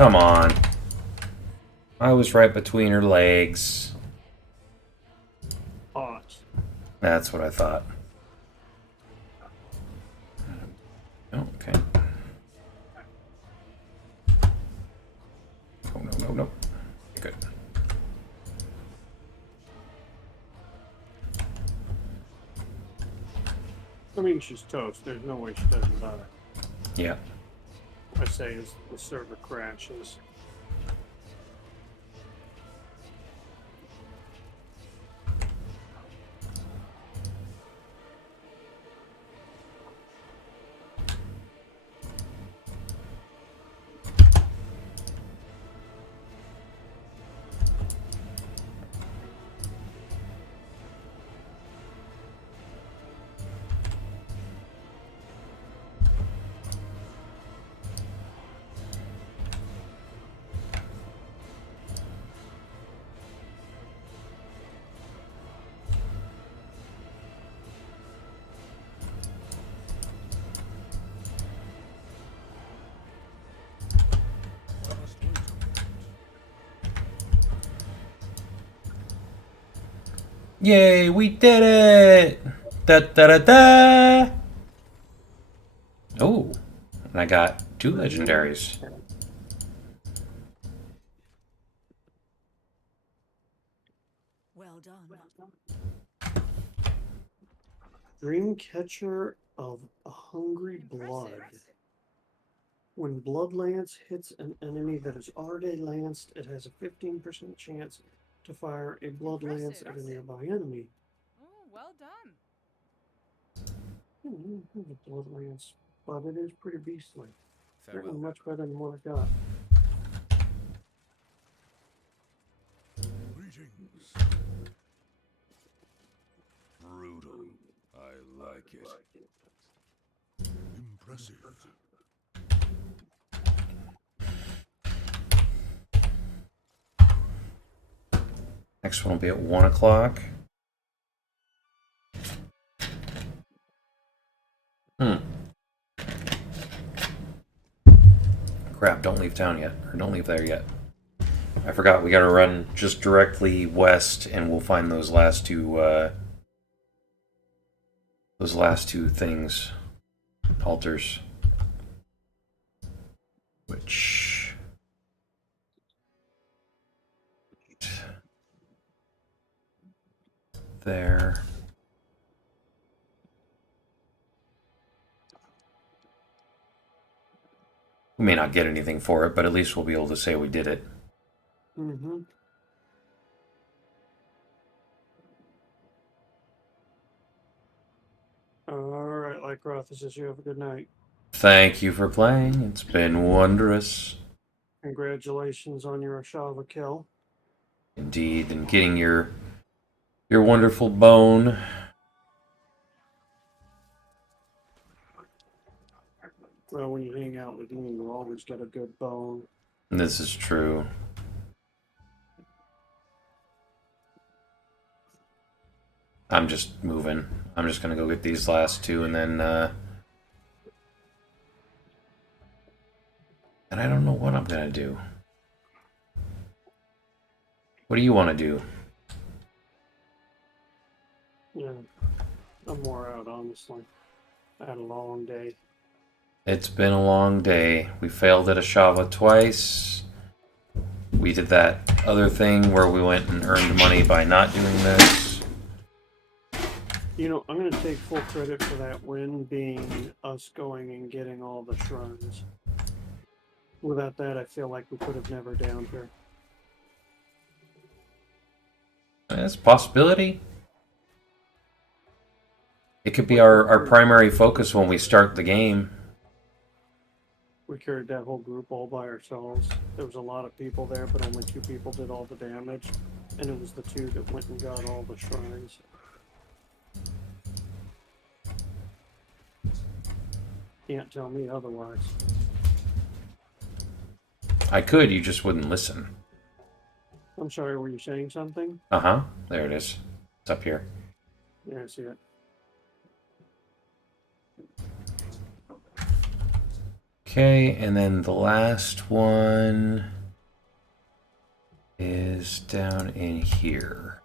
Come on. I was right between her legs. Pause. That's what I thought. Oh, okay. Oh, no, no, no. Good. I mean, she's toast. There's no way she doesn't die. Yeah. I say as the server crashes. Yay, we did it! Da da da da! Oh, and I got 2 legendaries. Well done. Dreamcatcher of a Hungry Blood. When Blood Lance hits an enemy that is already lanced, it has a 15% chance to fire a Blood Lance at a nearby enemy. Oh, well done. The Blood Lance, but it is pretty beastly. Farewell. Certainly much better than what I got. Greetings. Brutal. I like it. Impressive. Next one will be at 1 o'clock. Crap, don't leave town yet. Or don't leave there yet. I forgot, we gotta run just directly west and we'll find those last two things. Altars. Which... there. We may not get anything for it, but at least we'll be able to say we did it. Mm-hmm. Alright, Lycroft, says you have a good night. Thank you for playing. It's been wondrous. Congratulations on your Ashava kill. Indeed, and getting your wonderful bone. Well, when you hang out with me, you always get a good bone. This is true. I'm just moving. I'm just gonna go get these last 2 and then, and I don't know what I'm gonna do. What do you want to do? Yeah, I'm more out, honestly. I had a long day. It's been a long day. We failed at Ashava twice. We did that other thing where we went and earned money by not doing this. You know, I'm going to take full credit for that win being us going and getting all the shrines. Without that, I feel like we could have never downed her. That's a possibility. It could be our primary focus when we start the game. We carried that whole group all by ourselves. There was a lot of people there, but only 2 people did all the damage. And it was the 2 that went and got all the shrines. Can't tell me otherwise. I could, you just wouldn't listen. I'm sorry, were you saying something? Uh-huh. There it is. It's up here. Yeah, I see it. Okay, and then the last one is down in here.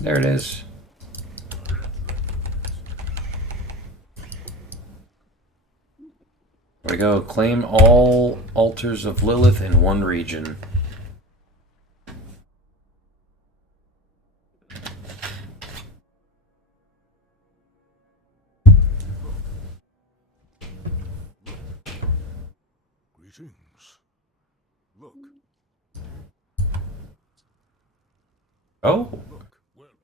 There it is. There we go. Claim all altars of Lilith in one region. Greetings. Look, Oh,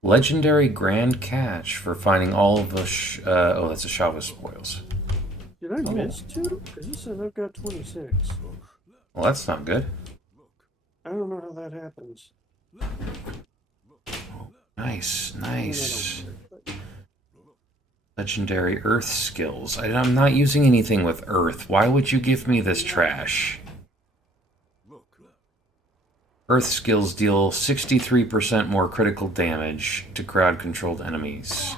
legendary grand catch for finding all of the oh, that's Ashava spoils. Did I miss 2? Because it says I've got 26. Well, that's not good. I don't know how that happens. Nice, I mean, I nice. don't care, Legendary earth skills. I'm not using anything with earth. Why would you give me this trash? Earth skills deal 63% more critical damage to crowd-controlled enemies.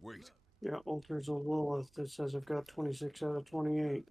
wait. Yeah, Altars of Lilith. It says I've got 26 out of 28.